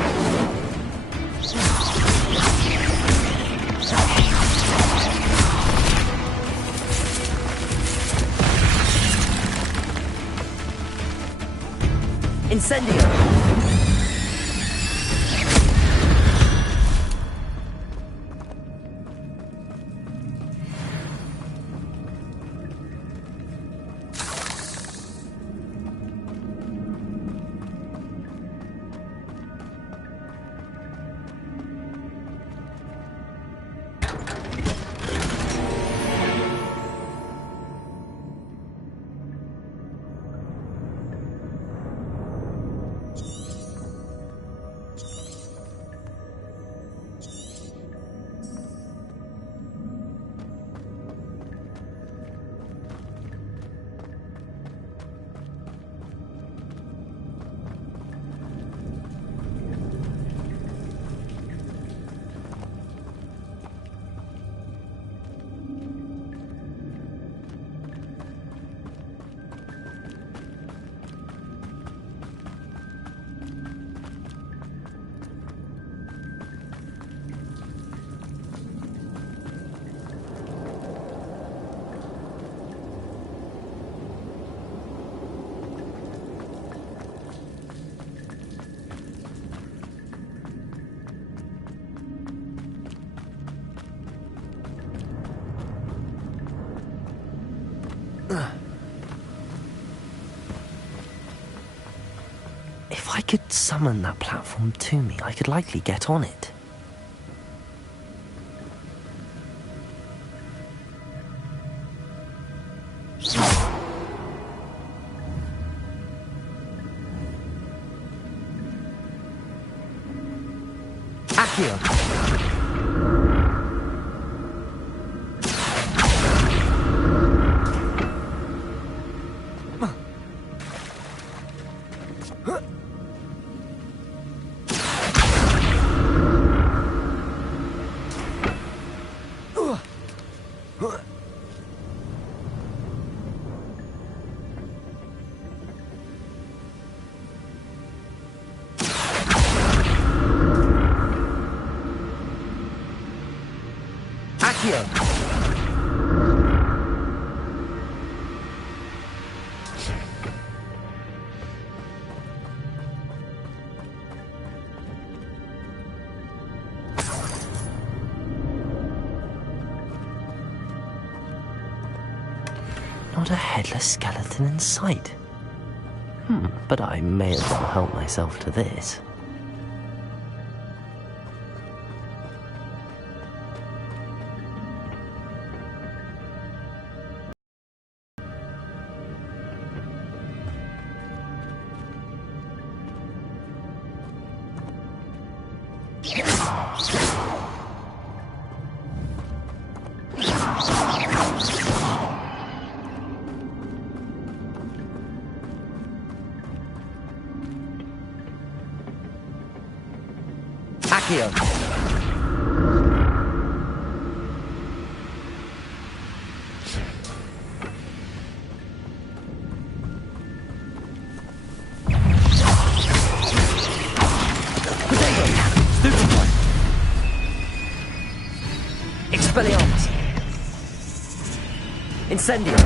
Incendio! If I could summon that platform to me, I could likely get on it. Accio! Not a headless skeleton in sight. But I may as well help myself to this. Accio! Expelliarmus! Incendio!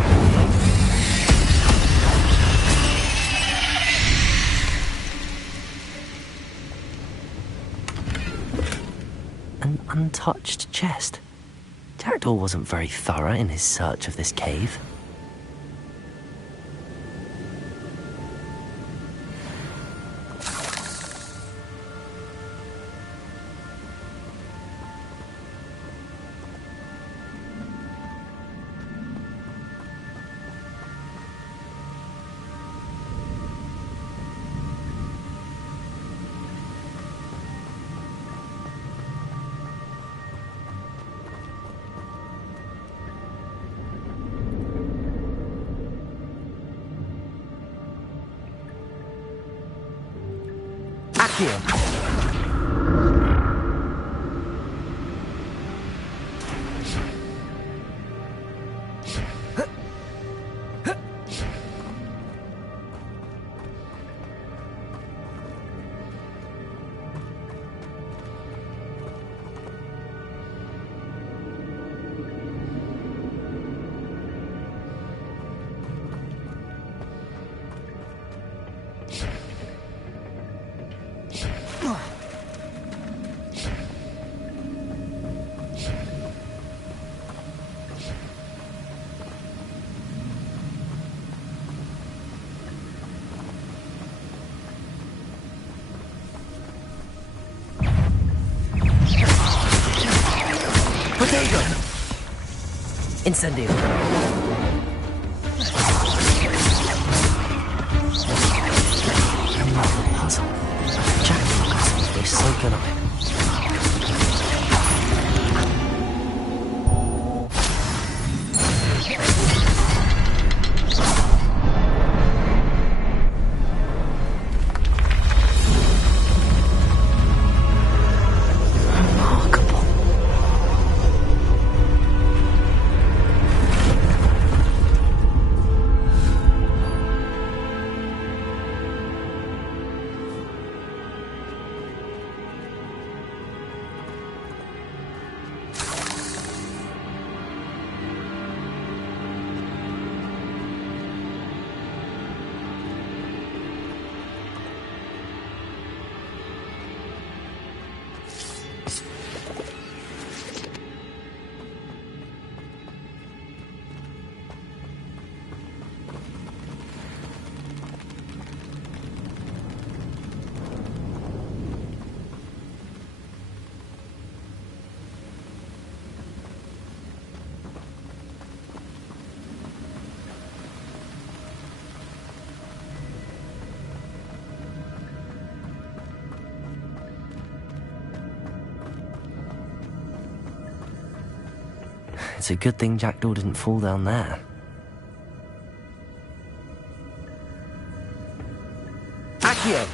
An untouched chest. Jackdaw wasn't very thorough in his search of this cave. Incendio. Another puzzle. Jack got this, so can I. It's a good thing Jackdaw didn't fall down there. Accio!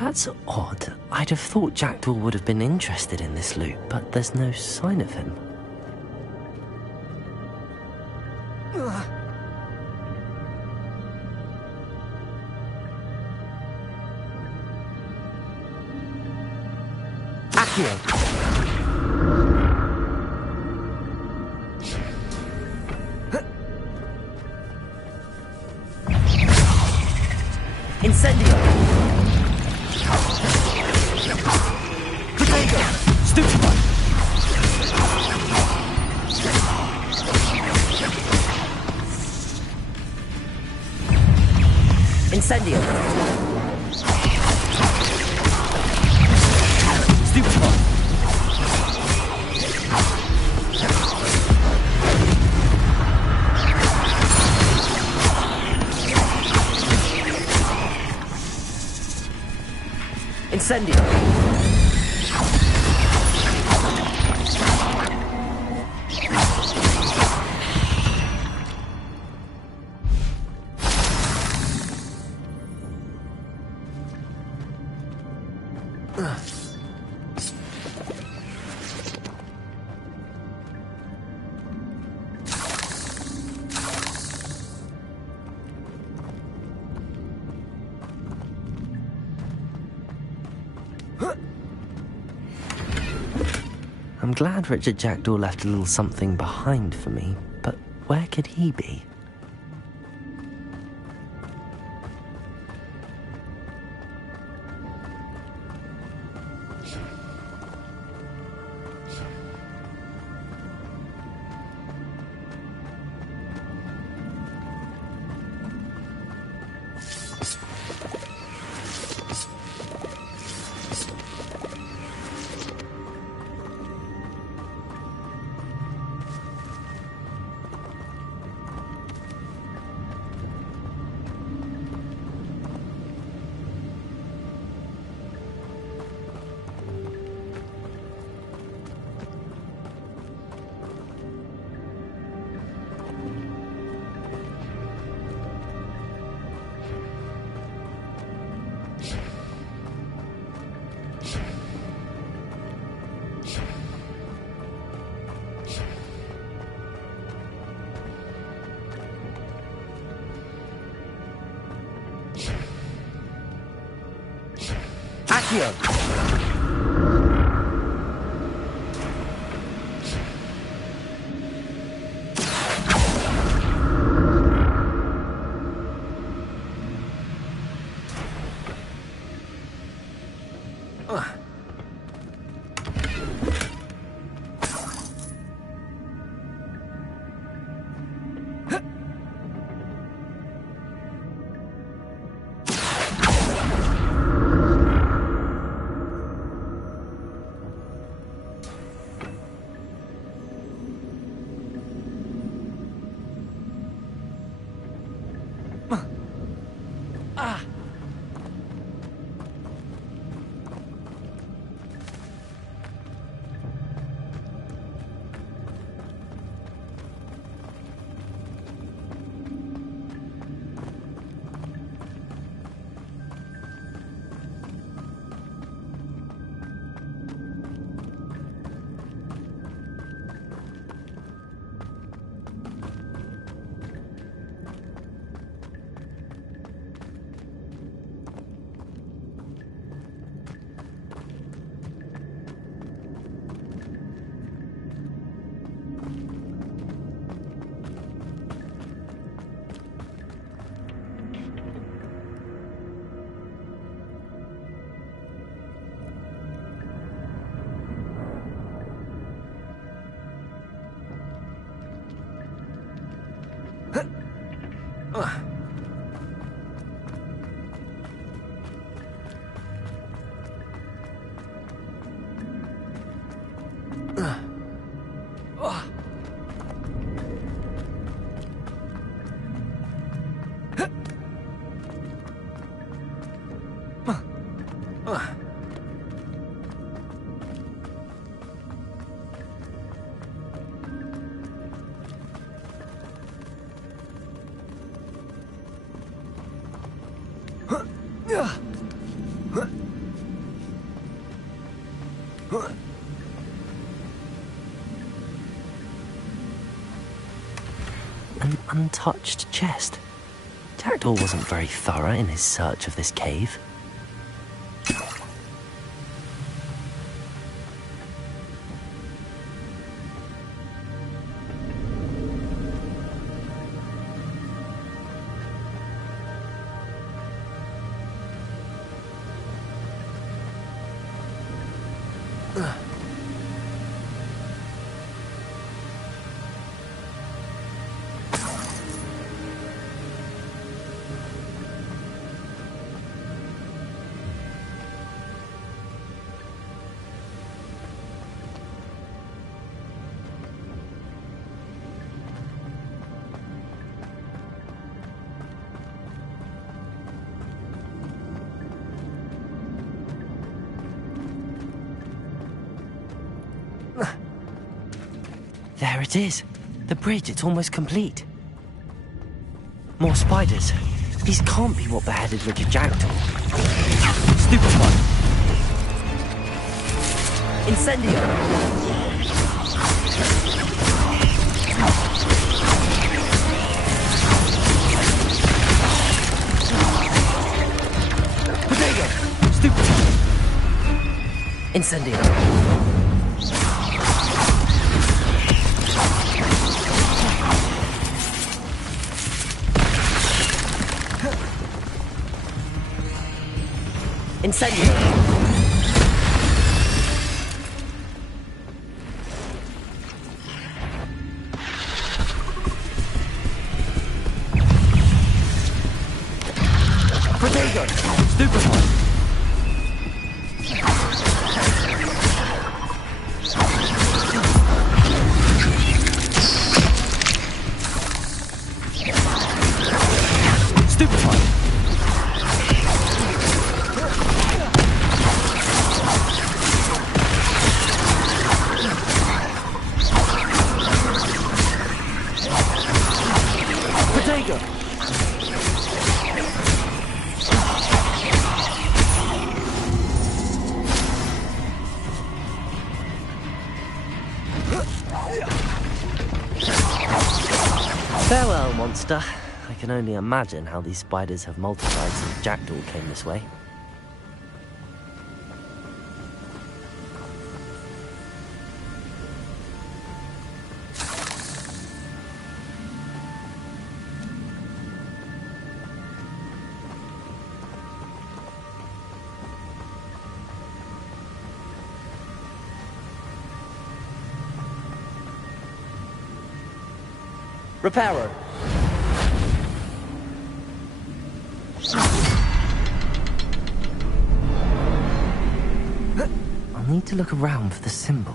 That's odd. I'd have thought Jackdaw would have been interested in this loot, but there's no sign of him. Accio! Incendio! Potato! Stupefy! Incendio! Stupefy! Incendio! I'm glad Richard Jackdaw left a little something behind for me, but where could he be? Sebastian! An untouched chest. Jackdaw wasn't very thorough in his search of this cave. There it is. The bridge, it's almost complete. More spiders. These can't be what beheaded Richard Jackdaw. Stupid one. Incendio! Potato! Stupid one. Incendio! Incendio! Potato! Stupid one! Stupid one! Farewell, monster. I can only imagine how these spiders have multiplied since Jackdaw came this way. Reparo. I'll need to look around for the symbol.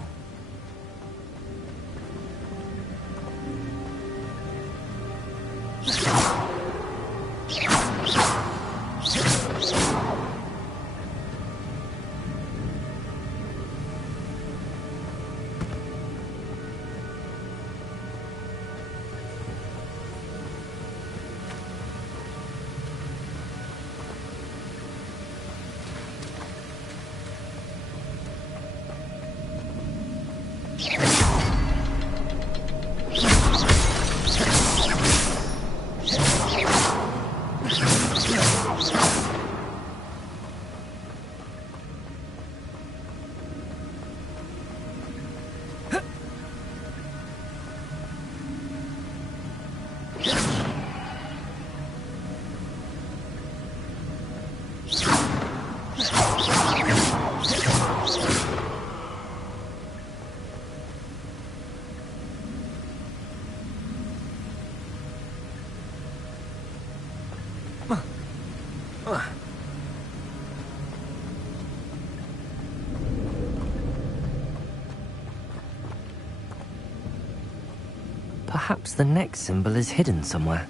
Perhaps the next symbol is hidden somewhere.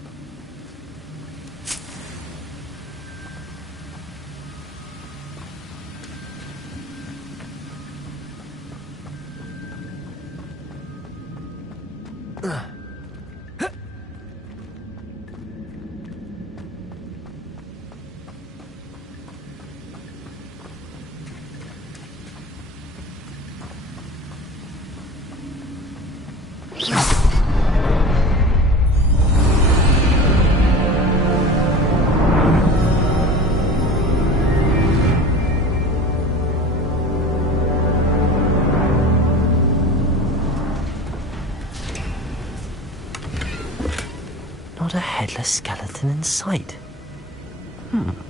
Not a headless skeleton in sight.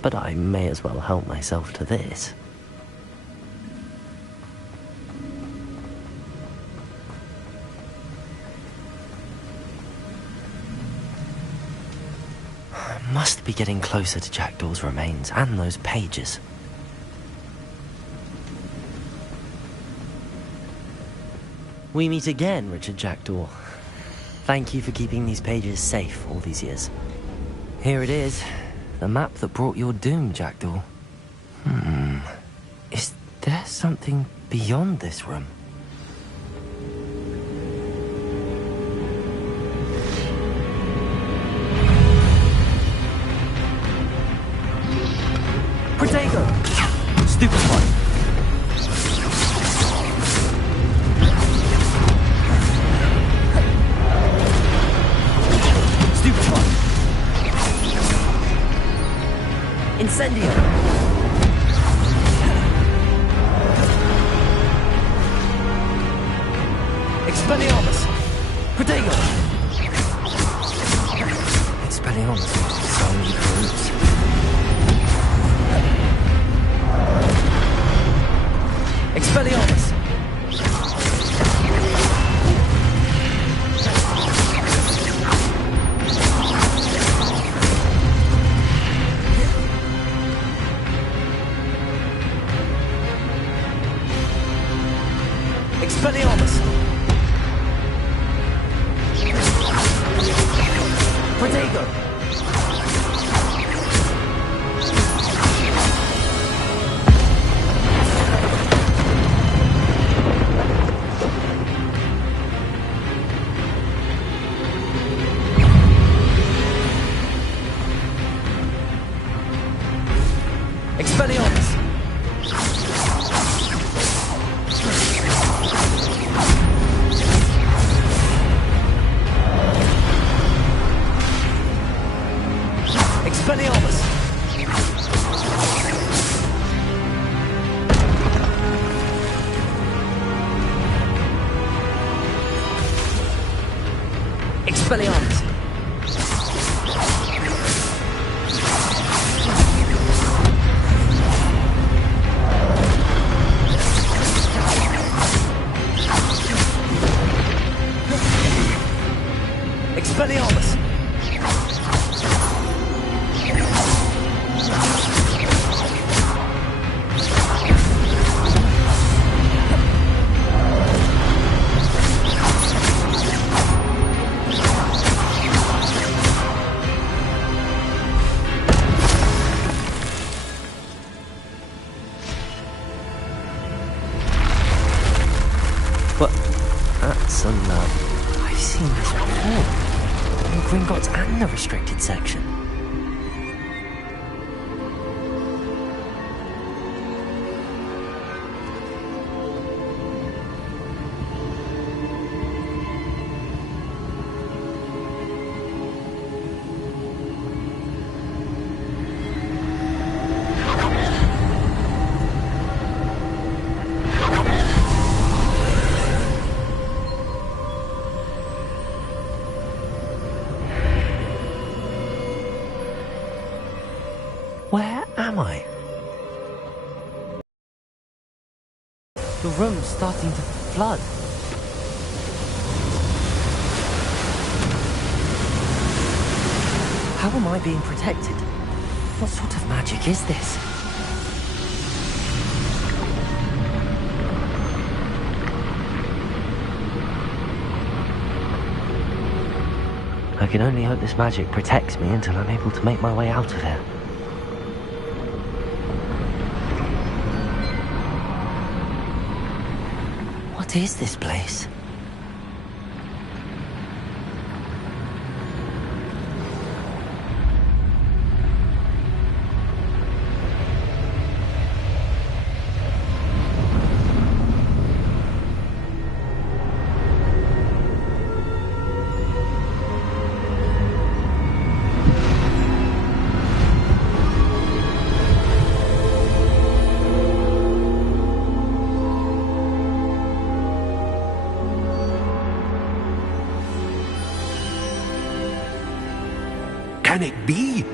But I may as well help myself to this. I must be getting closer to Jackdaw's remains and those pages. We meet again, Richard Jackdaw. Thank you for keeping these pages safe all these years. Here it is, the map that brought your doom, Jackdaw. Is there something beyond this room? Protego! Stupefy! Incendio! Expelliarmus! Protego! Expelliarmus, so many groups. Expelliarmus! Expelliarmus! Protego! Expelliarmus! Expelliarmus! Expelliarmus! Expelliarmus! But that's I've seen this before. In Gringotts and the restricted section. Where am I? The room's starting to flood. How am I being protected? What sort of magic is this? I can only hope this magic protects me until I'm able to make my way out of here. What is this place? Can it be?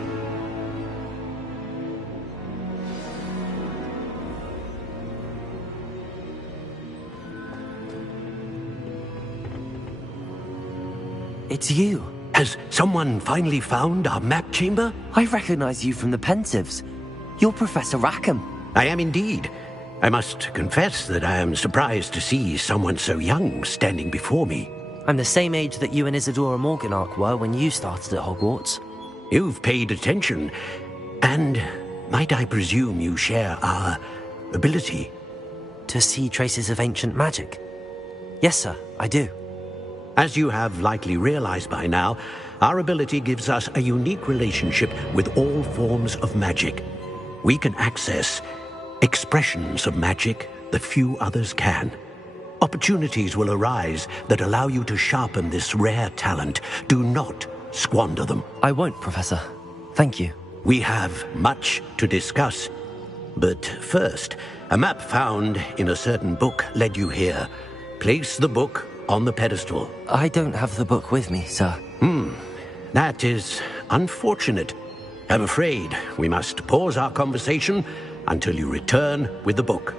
It's you. Has someone finally found our map chamber? I recognize you from the Pensives. You're Professor Rackham. I am indeed. I must confess that I am surprised to see someone so young standing before me. I'm the same age that you and Isadora Morganach were when you started at Hogwarts. You've paid attention, and might I presume you share our ability? To see traces of ancient magic? Yes, sir, I do. As you have likely realized by now, our ability gives us a unique relationship with all forms of magic. We can access expressions of magic that few others can. Opportunities will arise that allow you to sharpen this rare talent. Do not squander them. I won't, Professor. Thank you. We have much to discuss. But first, a map found in a certain book led you here. Place the book on the pedestal. I don't have the book with me, sir. That is unfortunate. I'm afraid we must pause our conversation until you return with the book.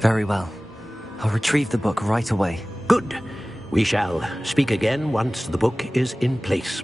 Very well. I'll retrieve the book right away. Good. We shall speak again once the book is in place.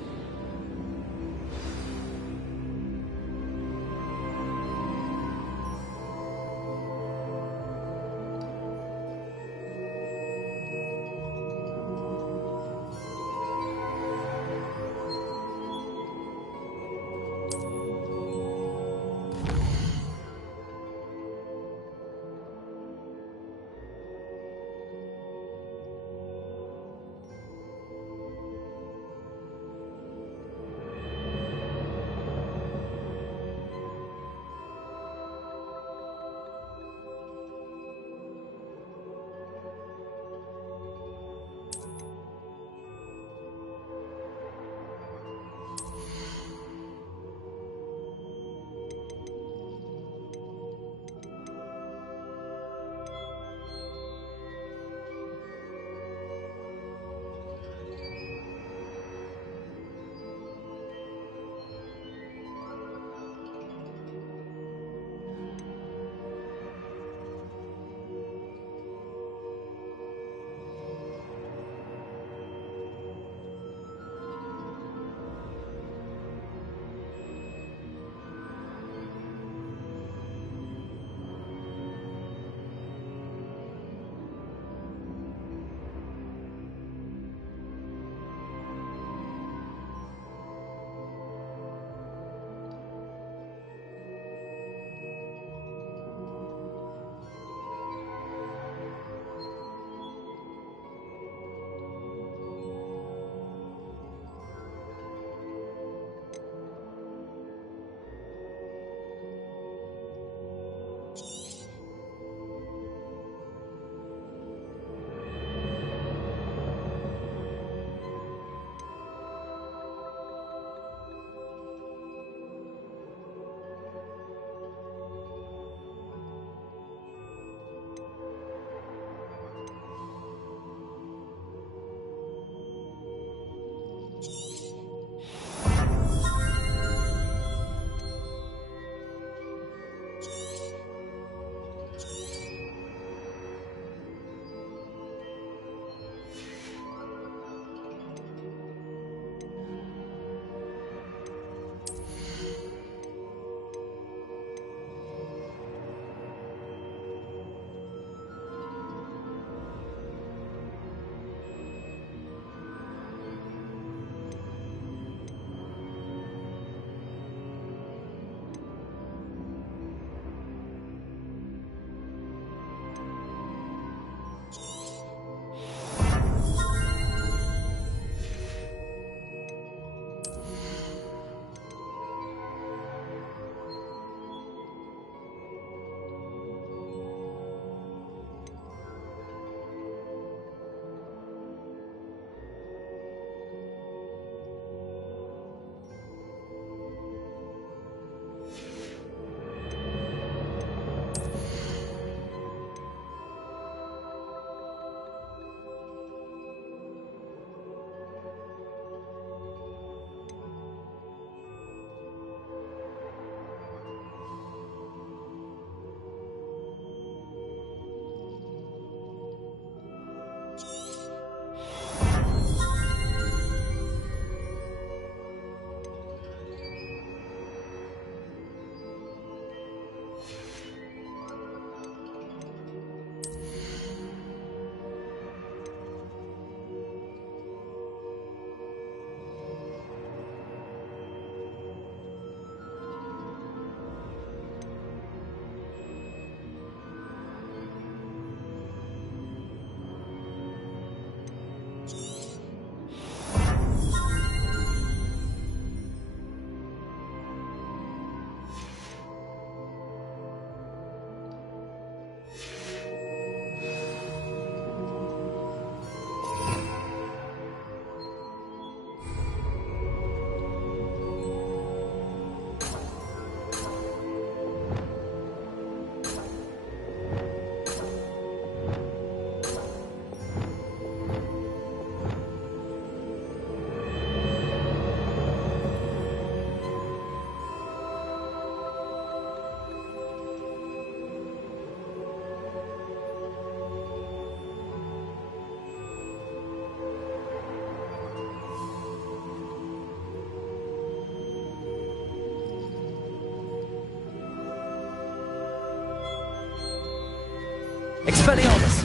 Expelliarmus!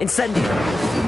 Incendio!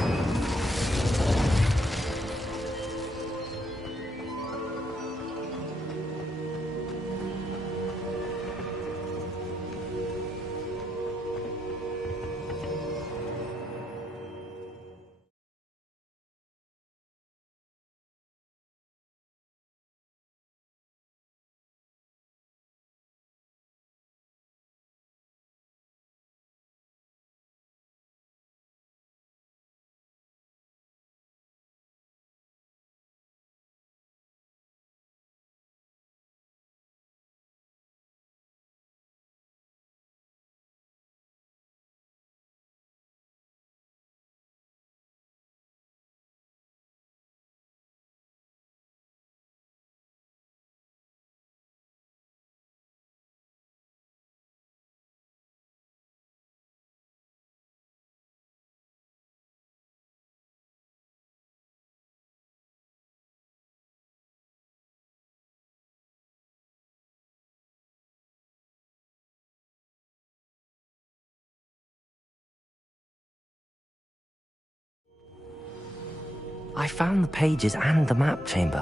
I found the pages and the map chamber.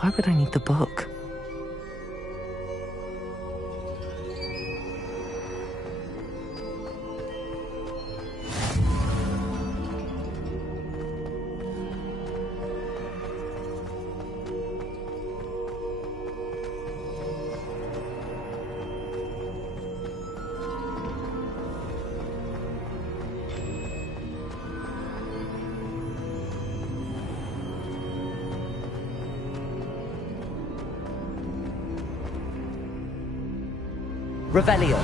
Why would I need the book? Revelio.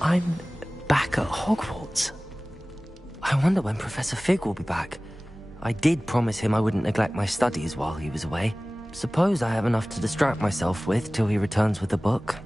I'm back at Hogwarts. I wonder when Professor Fig will be back. I did promise him I wouldn't neglect my studies while he was away. Suppose I have enough to distract myself with till he returns with the book.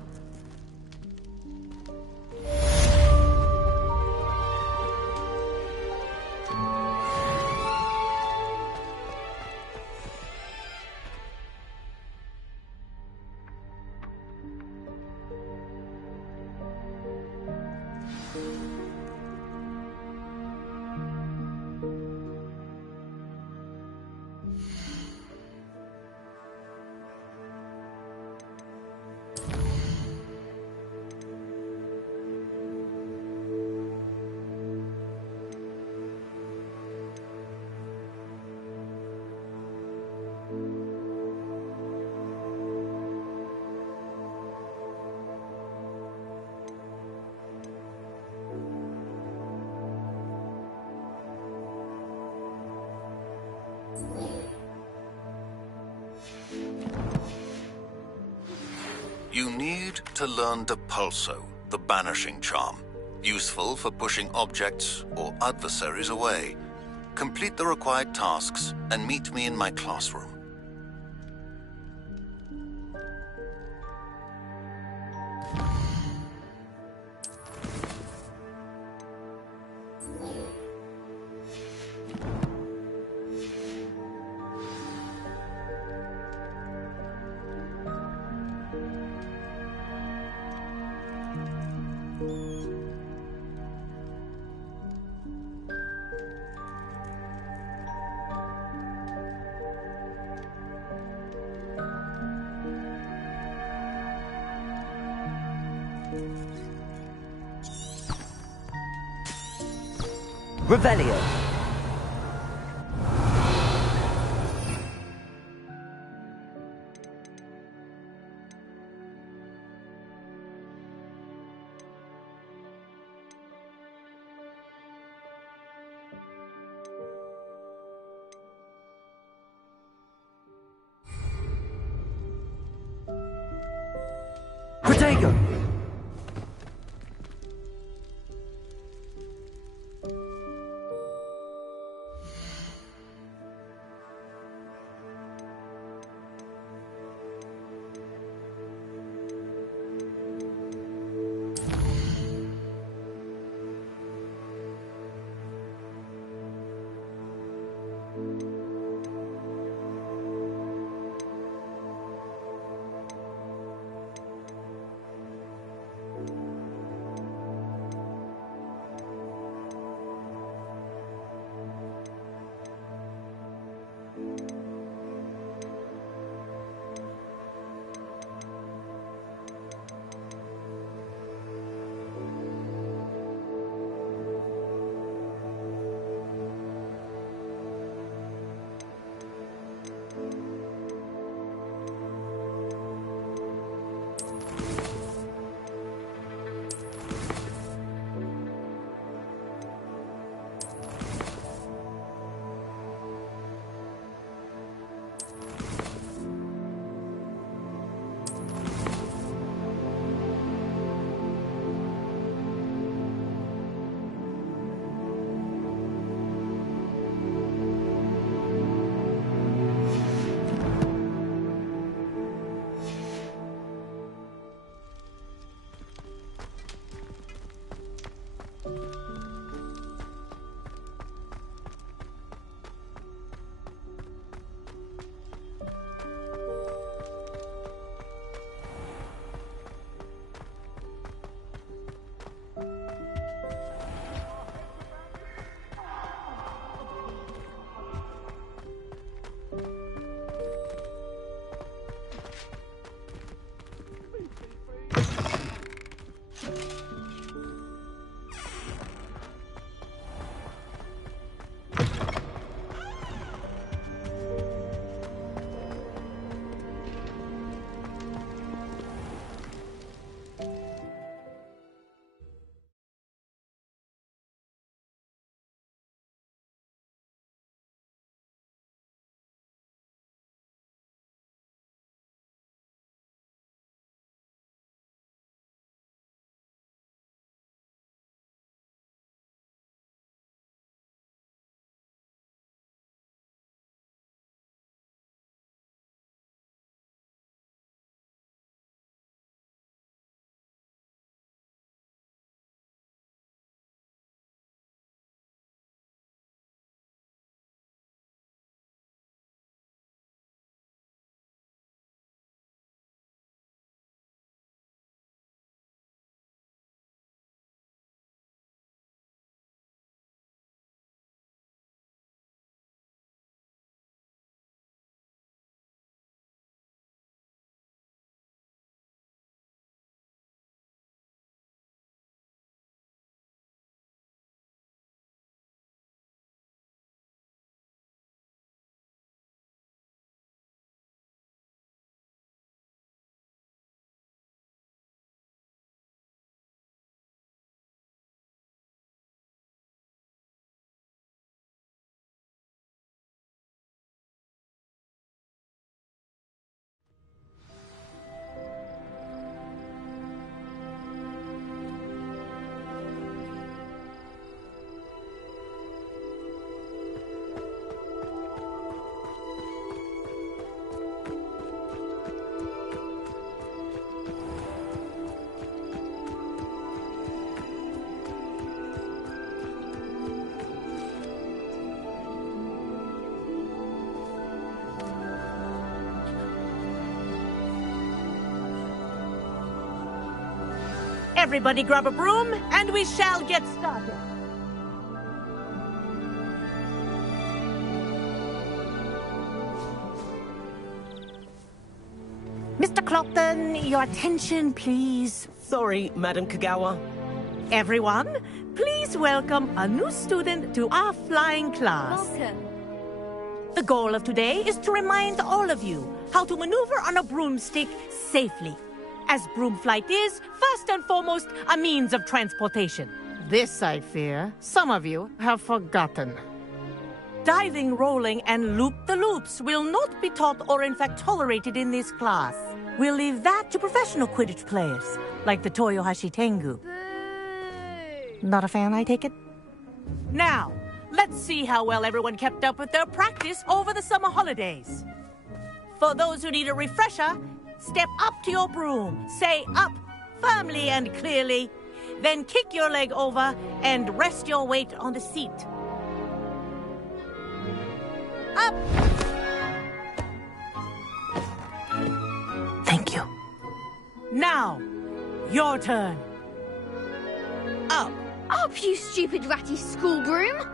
You need to learn the pulso, the Banishing Charm, useful for pushing objects or adversaries away. Complete the required tasks and meet me in my classroom. Revelio. Protego! Everybody grab a broom, and we shall get started. Mr. Clopton, your attention, please. Sorry, Madam Kagawa. Everyone, please welcome a new student to our flying class. Welcome. The goal of today is to remind all of you how to maneuver on a broomstick safely, as broom flight is, first and foremost, a means of transportation. This, I fear, some of you have forgotten. Diving, rolling, and loop-the-loops will not be taught or in fact tolerated in this class. We'll leave that to professional Quidditch players, like the Toyohashi Tengu. Not a fan, I take it? Now, let's see how well everyone kept up with their practice over the summer holidays. For those who need a refresher, step up to your broom, say up firmly and clearly, then kick your leg over and rest your weight on the seat. Up! Thank you. Now, your turn. Up! Up, you stupid ratty school broom!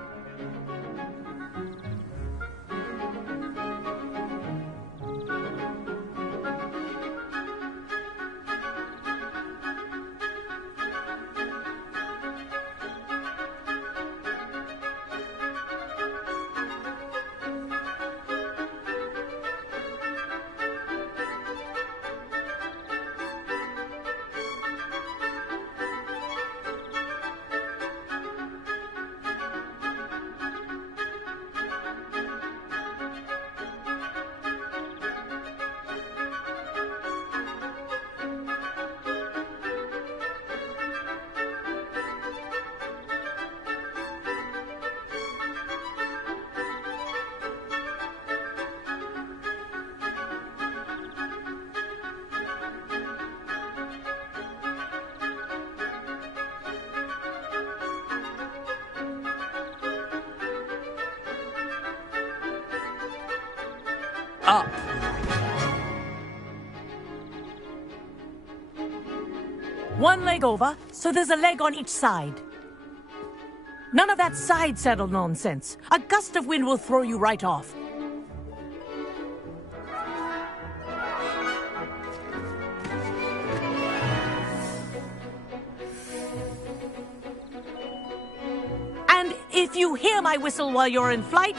Up. One leg over, so there's a leg on each side. None of that side saddle nonsense. A gust of wind will throw you right off. And if you hear my whistle while you're in flight,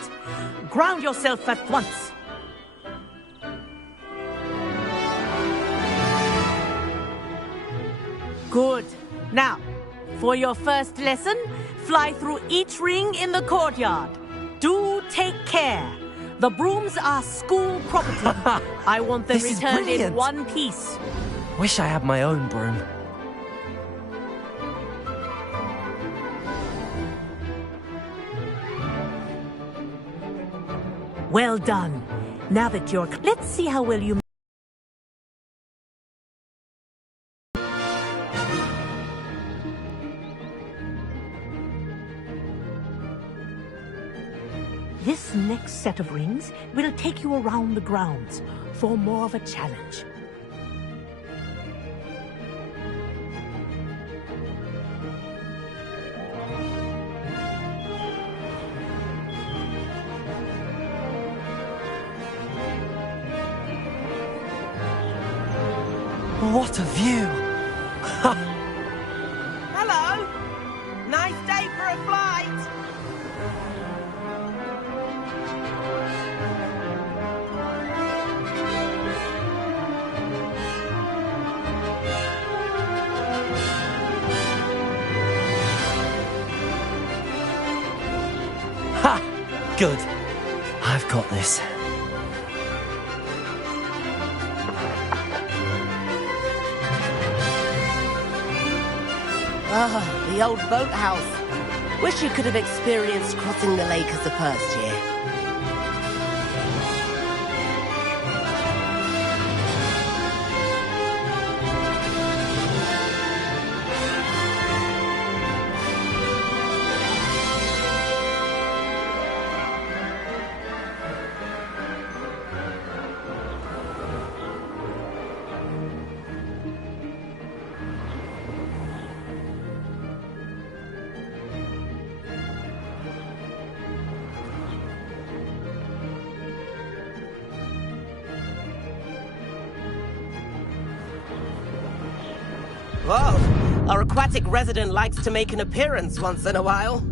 ground yourself at once. Good. Now, for your first lesson, fly through each ring in the courtyard. Do take care. The brooms are school property. I want them This is returned in brilliant. one piece. Wish I had my own broom. Well done. Now that you're... Let's see how well you... This next set of rings will take you around the grounds for more of a challenge. What a view! Hello. Nice day for a flight. Ha! Good. I've got this. Ah, the old boathouse. Wish you could have experienced crossing the lake as a first year. Whoa, our aquatic resident likes to make an appearance once in a while.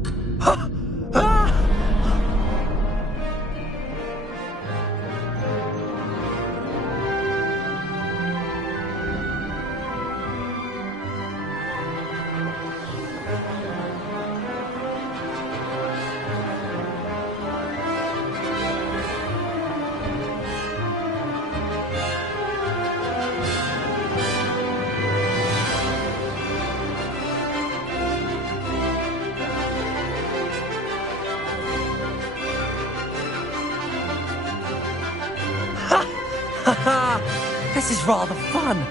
This is rather fun.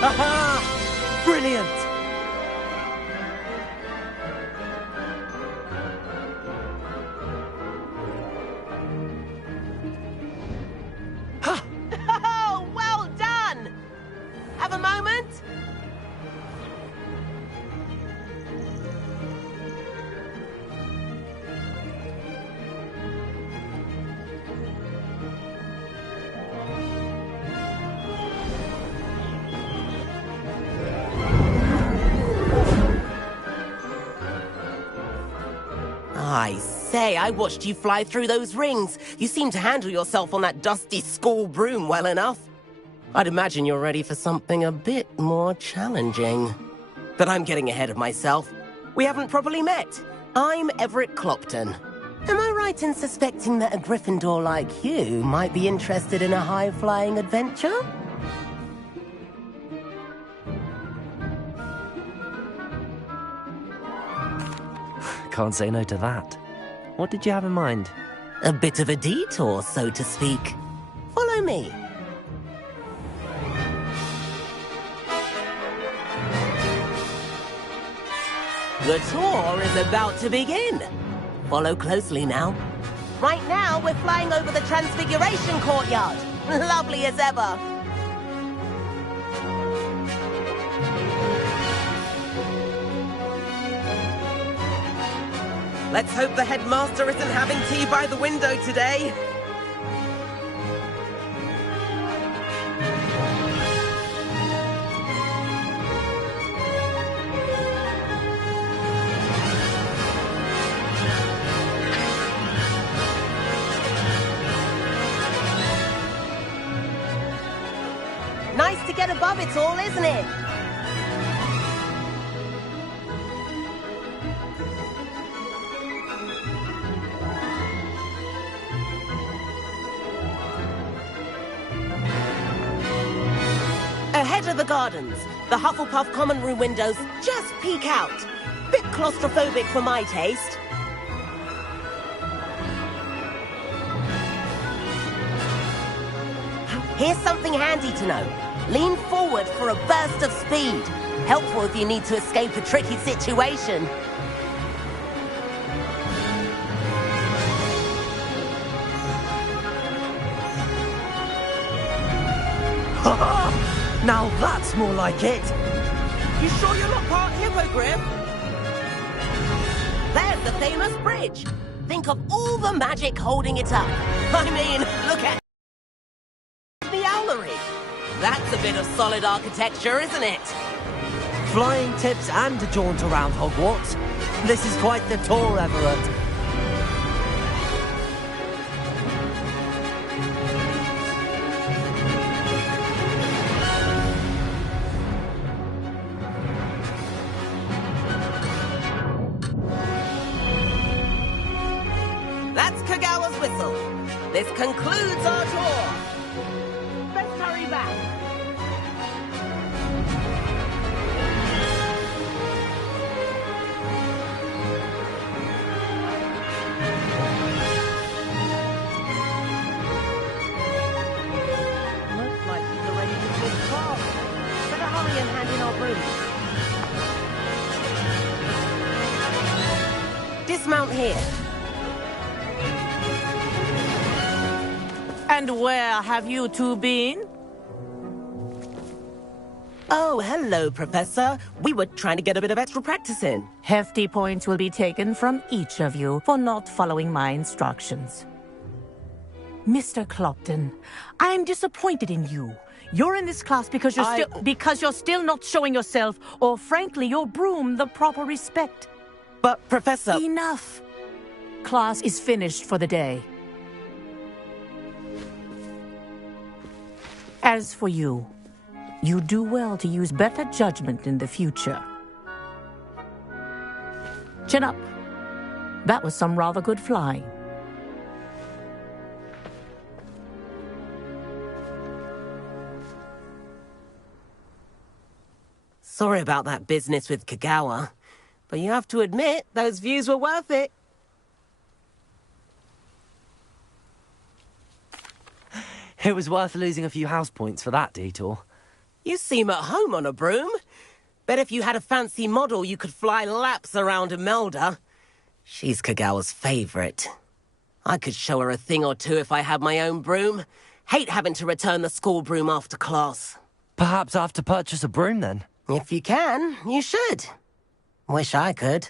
Aha! Brilliant! Oh, well done! Have a moment? I say, I watched you fly through those rings. You seem to handle yourself on that dusty school broom well enough. I'd imagine you're ready for something a bit more challenging. But I'm getting ahead of myself. We haven't properly met. I'm Everett Clopton. Am I right in suspecting that a Gryffindor like you might be interested in a high-flying adventure? can't say no to that. What did you have in mind? A bit of a detour, so to speak. Follow me. The tour is about to begin. Follow closely now. Right now, we're flying over the Transfiguration Courtyard. Lovely as ever. Let's hope the headmaster isn't having tea by the window today. Nice to get above it all, isn't it? Ahead of the gardens, the Hufflepuff common room windows just peek out. Bit claustrophobic for my taste. Here's something handy to know. Lean forward for a burst of speed. Helpful if you need to escape a tricky situation. Now that's more like it! You sure you're not part hippogriff? There's the famous bridge. Think of all the magic holding it up. I mean, look at the owlery. That's a bit of solid architecture, isn't it? Flying tips and a jaunt around Hogwarts. This is quite the tour, Everett. That's Kagawa's whistle. This concludes our tour. Let's hurry back. Looks like she's already dismissed class. Better hurry and hand in our brooms. Dismount here. And where have you two been? Oh, hello, Professor. We were trying to get a bit of extra practice in. Hefty points will be taken from each of you for not following my instructions. Mr. Clopton, I'm disappointed in you. You're in this class because you're still not showing yourself, or frankly, your broom, the proper respect. But, Professor... Enough. Class is finished for the day. As for you, you do well to use better judgment in the future. Chin up. That was some rather good flying. Sorry about that business with Kagawa, but you have to admit, those views were worth it. It was worth losing a few house points for that detour. You seem at home on a broom. Bet if you had a fancy model, you could fly laps around Imelda. She's Kagawa's favorite. I could show her a thing or two if I had my own broom. Hate having to return the school broom after class. Perhaps I have to purchase a broom then? If you can, you should. Wish I could.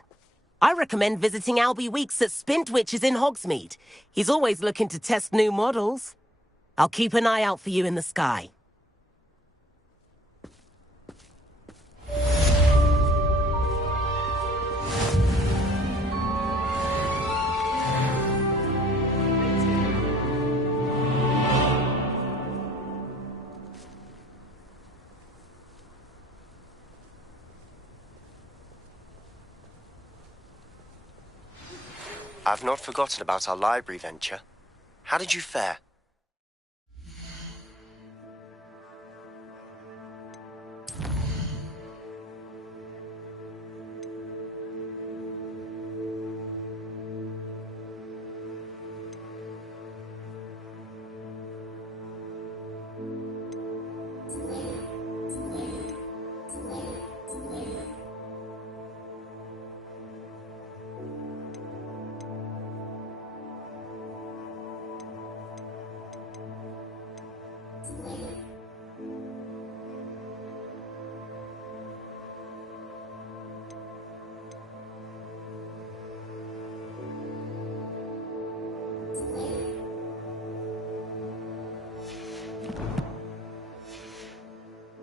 I recommend visiting Albie Weeks at Spintwitches in Hogsmeade. He's always looking to test new models. I'll keep an eye out for you in the sky. I've not forgotten about our library venture. How did you fare?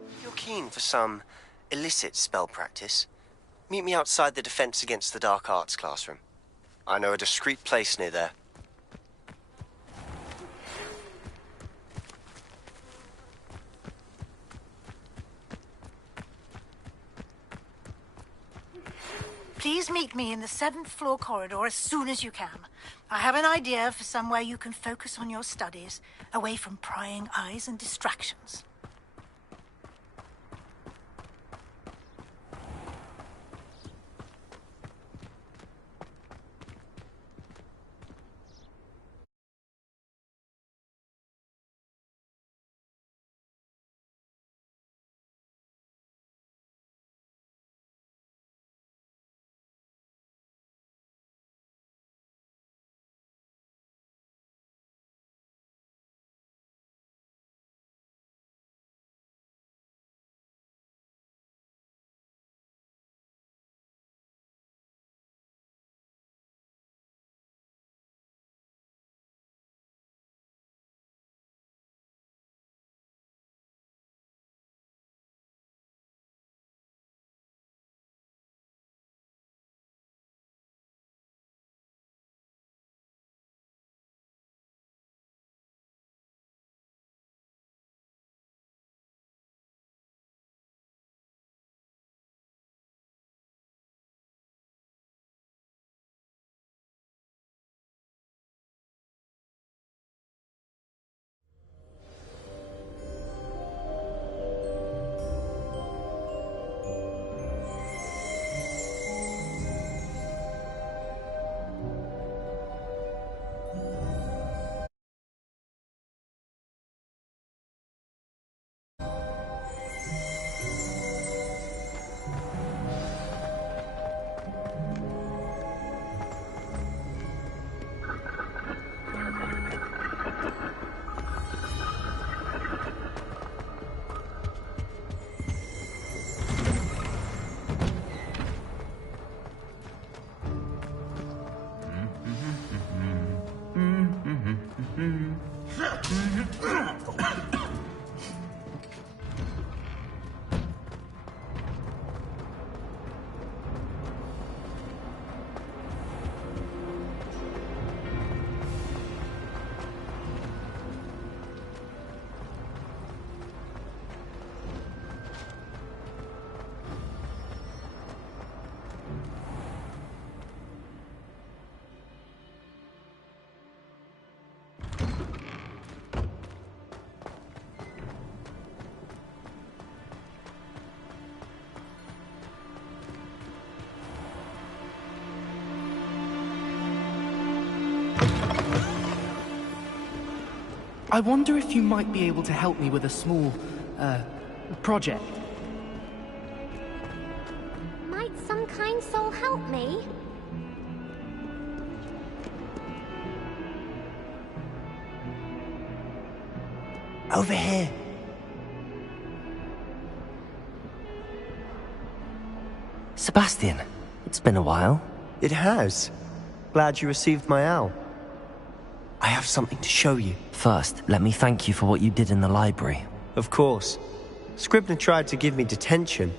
If you're keen for some illicit spell practice, meet me outside the Defense Against the Dark Arts classroom. I know a discreet place near there. Please meet me in the 7th floor corridor as soon as you can. I have an idea for somewhere you can focus on your studies, away from prying eyes and distractions. I wonder if you might be able to help me with a small, project. Might some kind soul help me? Over here. Sebastian, it's been a while. It has. Glad you received my owl. I have something to show you. First, let me thank you for what you did in the library. Of course. Scribner tried to give me detention,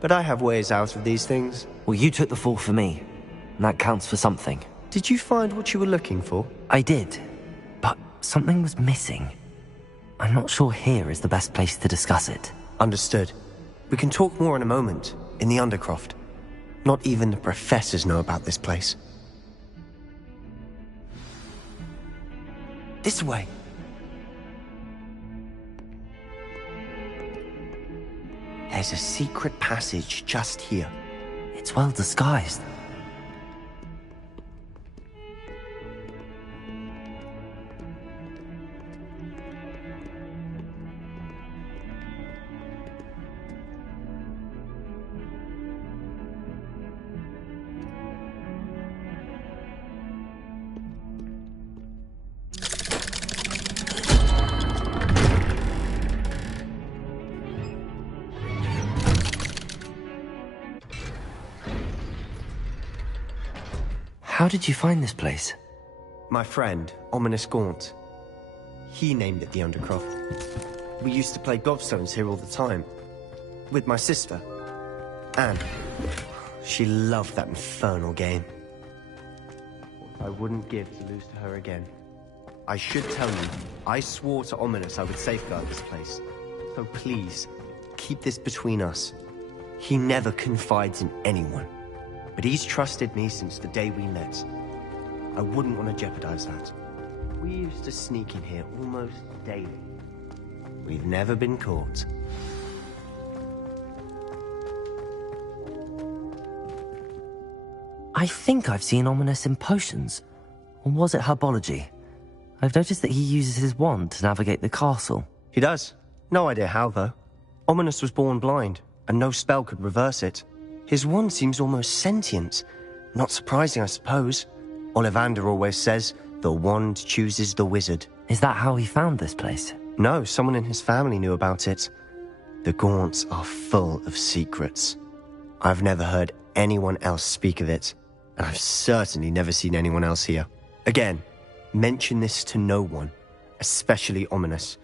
but I have ways out of these things. Well, you took the fall for me, and that counts for something. Did you find what you were looking for? I did, but something was missing. I'm not sure here is the best place to discuss it. Understood. We can talk more in a moment, in the Undercroft. Not even the professors know about this place. This way. There's a secret passage just here. It's well disguised. How did you find this place? My friend, Ominous Gaunt. He named it the Undercroft. We used to play gobstones here all the time. With my sister, Anne. She loved that infernal game. I wouldn't give to lose to her again. I should tell you, I swore to Ominous I would safeguard this place. So please, keep this between us. He never confides in anyone. But he's trusted me since the day we met. I wouldn't want to jeopardize that. We used to sneak in here almost daily. We've never been caught. I think I've seen Ominous in potions. Or was it herbology? I've noticed that he uses his wand to navigate the castle. He does. No idea how, though. Ominous was born blind, and no spell could reverse it. His wand seems almost sentient. Not surprising, I suppose. Ollivander always says, the wand chooses the wizard. Is that how he found this place? No, someone in his family knew about it. The Gaunts are full of secrets. I've never heard anyone else speak of it, and I've certainly never seen anyone else here. Again, mention this to no one, especially Ominous.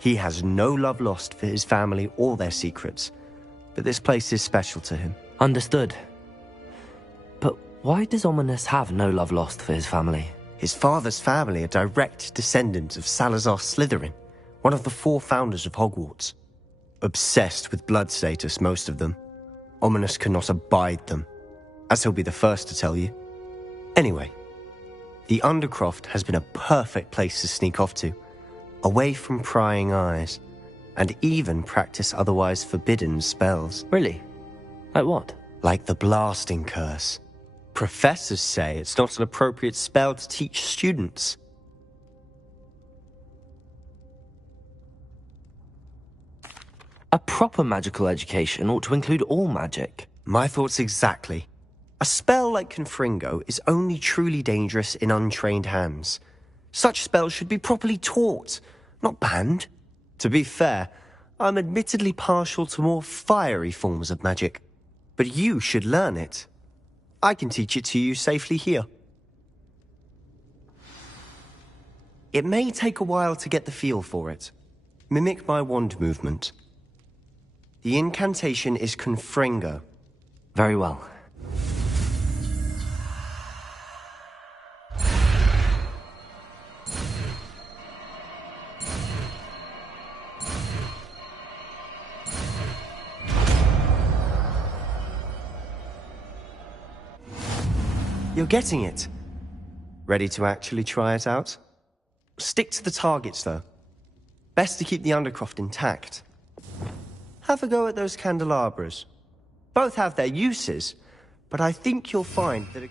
He has no love lost for his family or their secrets, but this place is special to him. Understood. But why does Ominous have no love lost for his family? His father's family are direct descendants of Salazar Slytherin, one of the 4 founders of Hogwarts. Obsessed with blood status, most of them. Ominous cannot abide them, as he'll be the first to tell you. Anyway, the Undercroft has been a perfect place to sneak off to, away from prying eyes, and even practice otherwise forbidden spells. Really? Like what? Like the blasting curse. Professors say it's not an appropriate spell to teach students. A proper magical education ought to include all magic. My thoughts exactly. A spell like Confringo is only truly dangerous in untrained hands. Such spells should be properly taught, not banned. To be fair, I'm admittedly partial to more fiery forms of magic. But you should learn it. I can teach it to you safely here. It may take a while to get the feel for it. Mimic my wand movement. The incantation is Confringo. Very well. You're getting it. Ready to actually try it out? Stick to the targets, though. Best to keep the Undercroft intact. Have a go at those candelabras. Both have their uses, but I think you'll find that it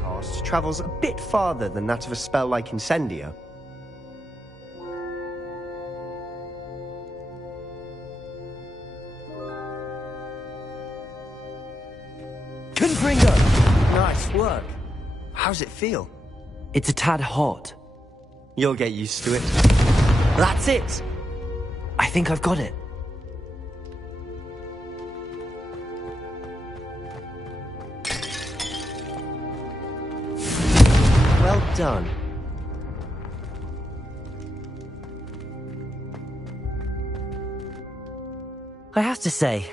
cast travels a bit farther than that of a spell like Incendio. Confringo! Nice work. How's it feel? It's a tad hot. You'll get used to it. That's it! I think I've got it. Well done. I have to say,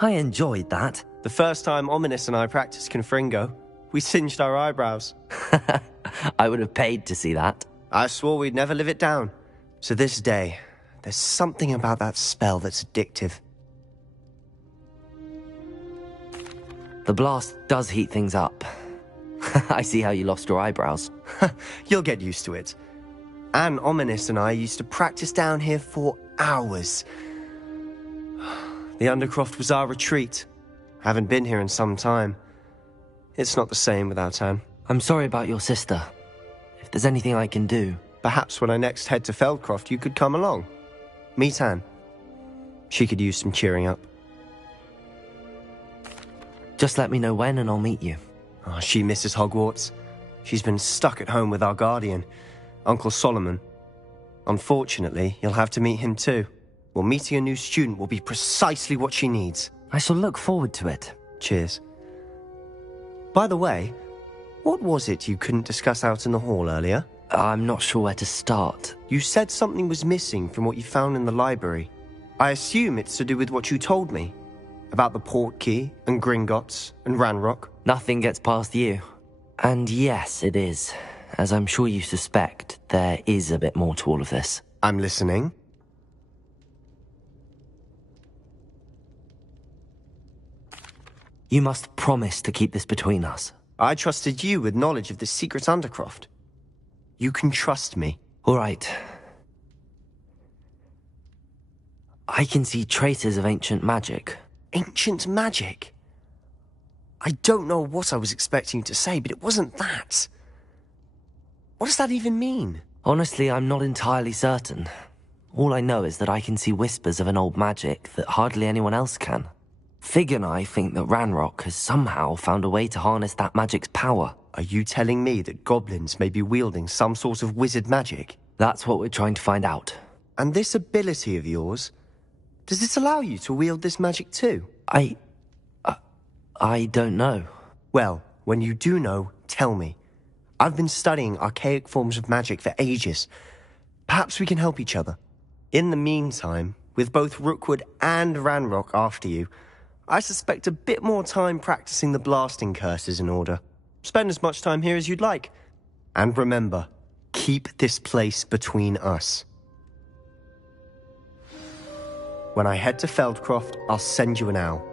I enjoyed that. The first time Ominous and I practiced Confringo, we singed our eyebrows. I would have paid to see that. I swore we'd never live it down. To this day, there's something about that spell that's addictive. The blast does heat things up. I see how you lost your eyebrows. You'll get used to it. Anne, Ominous and I used to practice down here for hours. The Undercroft was our retreat. Haven't been here in some time. It's not the same without Anne. I'm sorry about your sister. If there's anything I can do... Perhaps when I next head to Feldcroft, you could come along. Meet Anne. She could use some cheering up. Just let me know when and I'll meet you. Oh, she misses Hogwarts. She's been stuck at home with our guardian, Uncle Solomon. Unfortunately, you'll have to meet him too. Well, meeting a new student will be precisely what she needs. I shall look forward to it. Cheers. By the way, what was it you couldn't discuss out in the hall earlier? I'm not sure where to start. You said something was missing from what you found in the library. I assume it's to do with what you told me. About the port key, and Gringotts, and Ranrock. Nothing gets past you. And yes, it is. As I'm sure you suspect, there is a bit more to all of this. I'm listening. You must promise to keep this between us. I trusted you with knowledge of the secret Undercroft. You can trust me. All right. I can see traces of ancient magic. Ancient magic? I don't know what I was expecting you to say, but it wasn't that. What does that even mean? Honestly, I'm not entirely certain. All I know is that I can see whispers of an old magic that hardly anyone else can. Fig and I think that Ranrock has somehow found a way to harness that magic's power. Are you telling me that goblins may be wielding some sort of wizard magic? That's what we're trying to find out. And this ability of yours, does it allow you to wield this magic too? I don't know. Well, when you do know, tell me. I've been studying archaic forms of magic for ages. Perhaps we can help each other. In the meantime, with both Rookwood and Ranrock after you, I suspect a bit more time practicing the blasting curse is in order. Spend as much time here as you'd like. And remember, keep this place between us. When I head to Feldcroft, I'll send you an owl.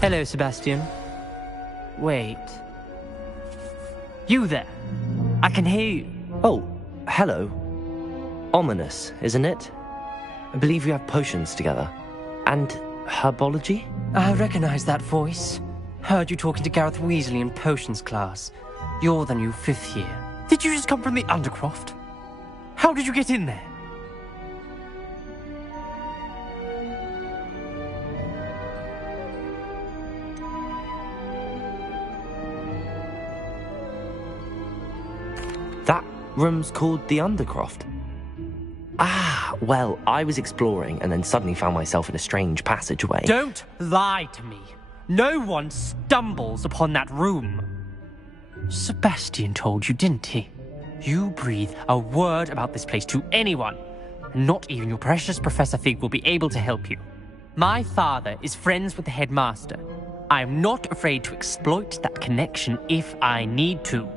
Hello, Sebastian. Wait. You there? I can hear you. Oh, hello. Ominous, isn't it? I believe you have potions together. And herbology? I recognize that voice. Heard you talking to Gareth Weasley in potions class. You're the new 5th year. Did you just come from the Undercroft? How did you get in there? That room's called the Undercroft. Ah, well, I was exploring and then suddenly found myself in a strange passageway. Don't lie to me. No one stumbles upon that room. Sebastian told you, didn't he? You breathe a word about this place to anyone, and not even your precious Professor Fig will be able to help you. My father is friends with the headmaster. I am not afraid to exploit that connection if I need to.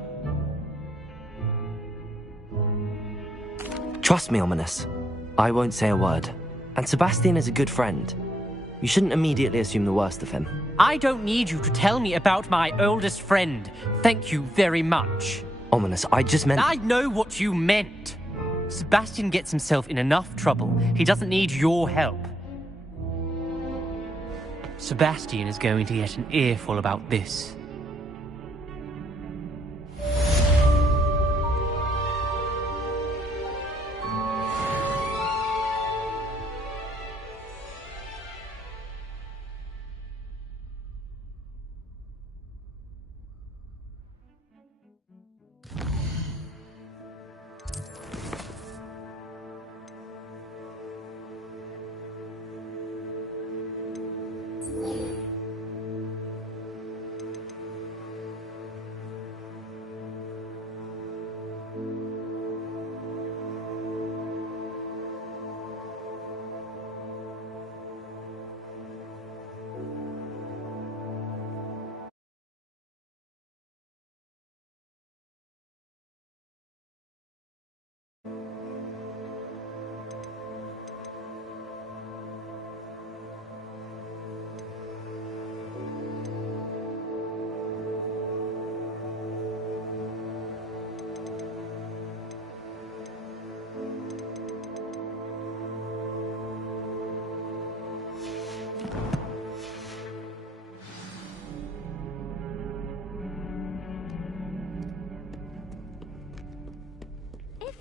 Trust me, Ominous. I won't say a word. And Sebastian is a good friend. You shouldn't immediately assume the worst of him. I don't need you to tell me about my oldest friend. Thank you very much. Ominous, I just meant... I know what you meant. Sebastian gets himself in enough trouble. He doesn't need your help. Sebastian is going to get an earful about this.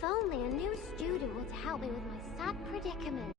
If only a new student were to help me with my sad predicament.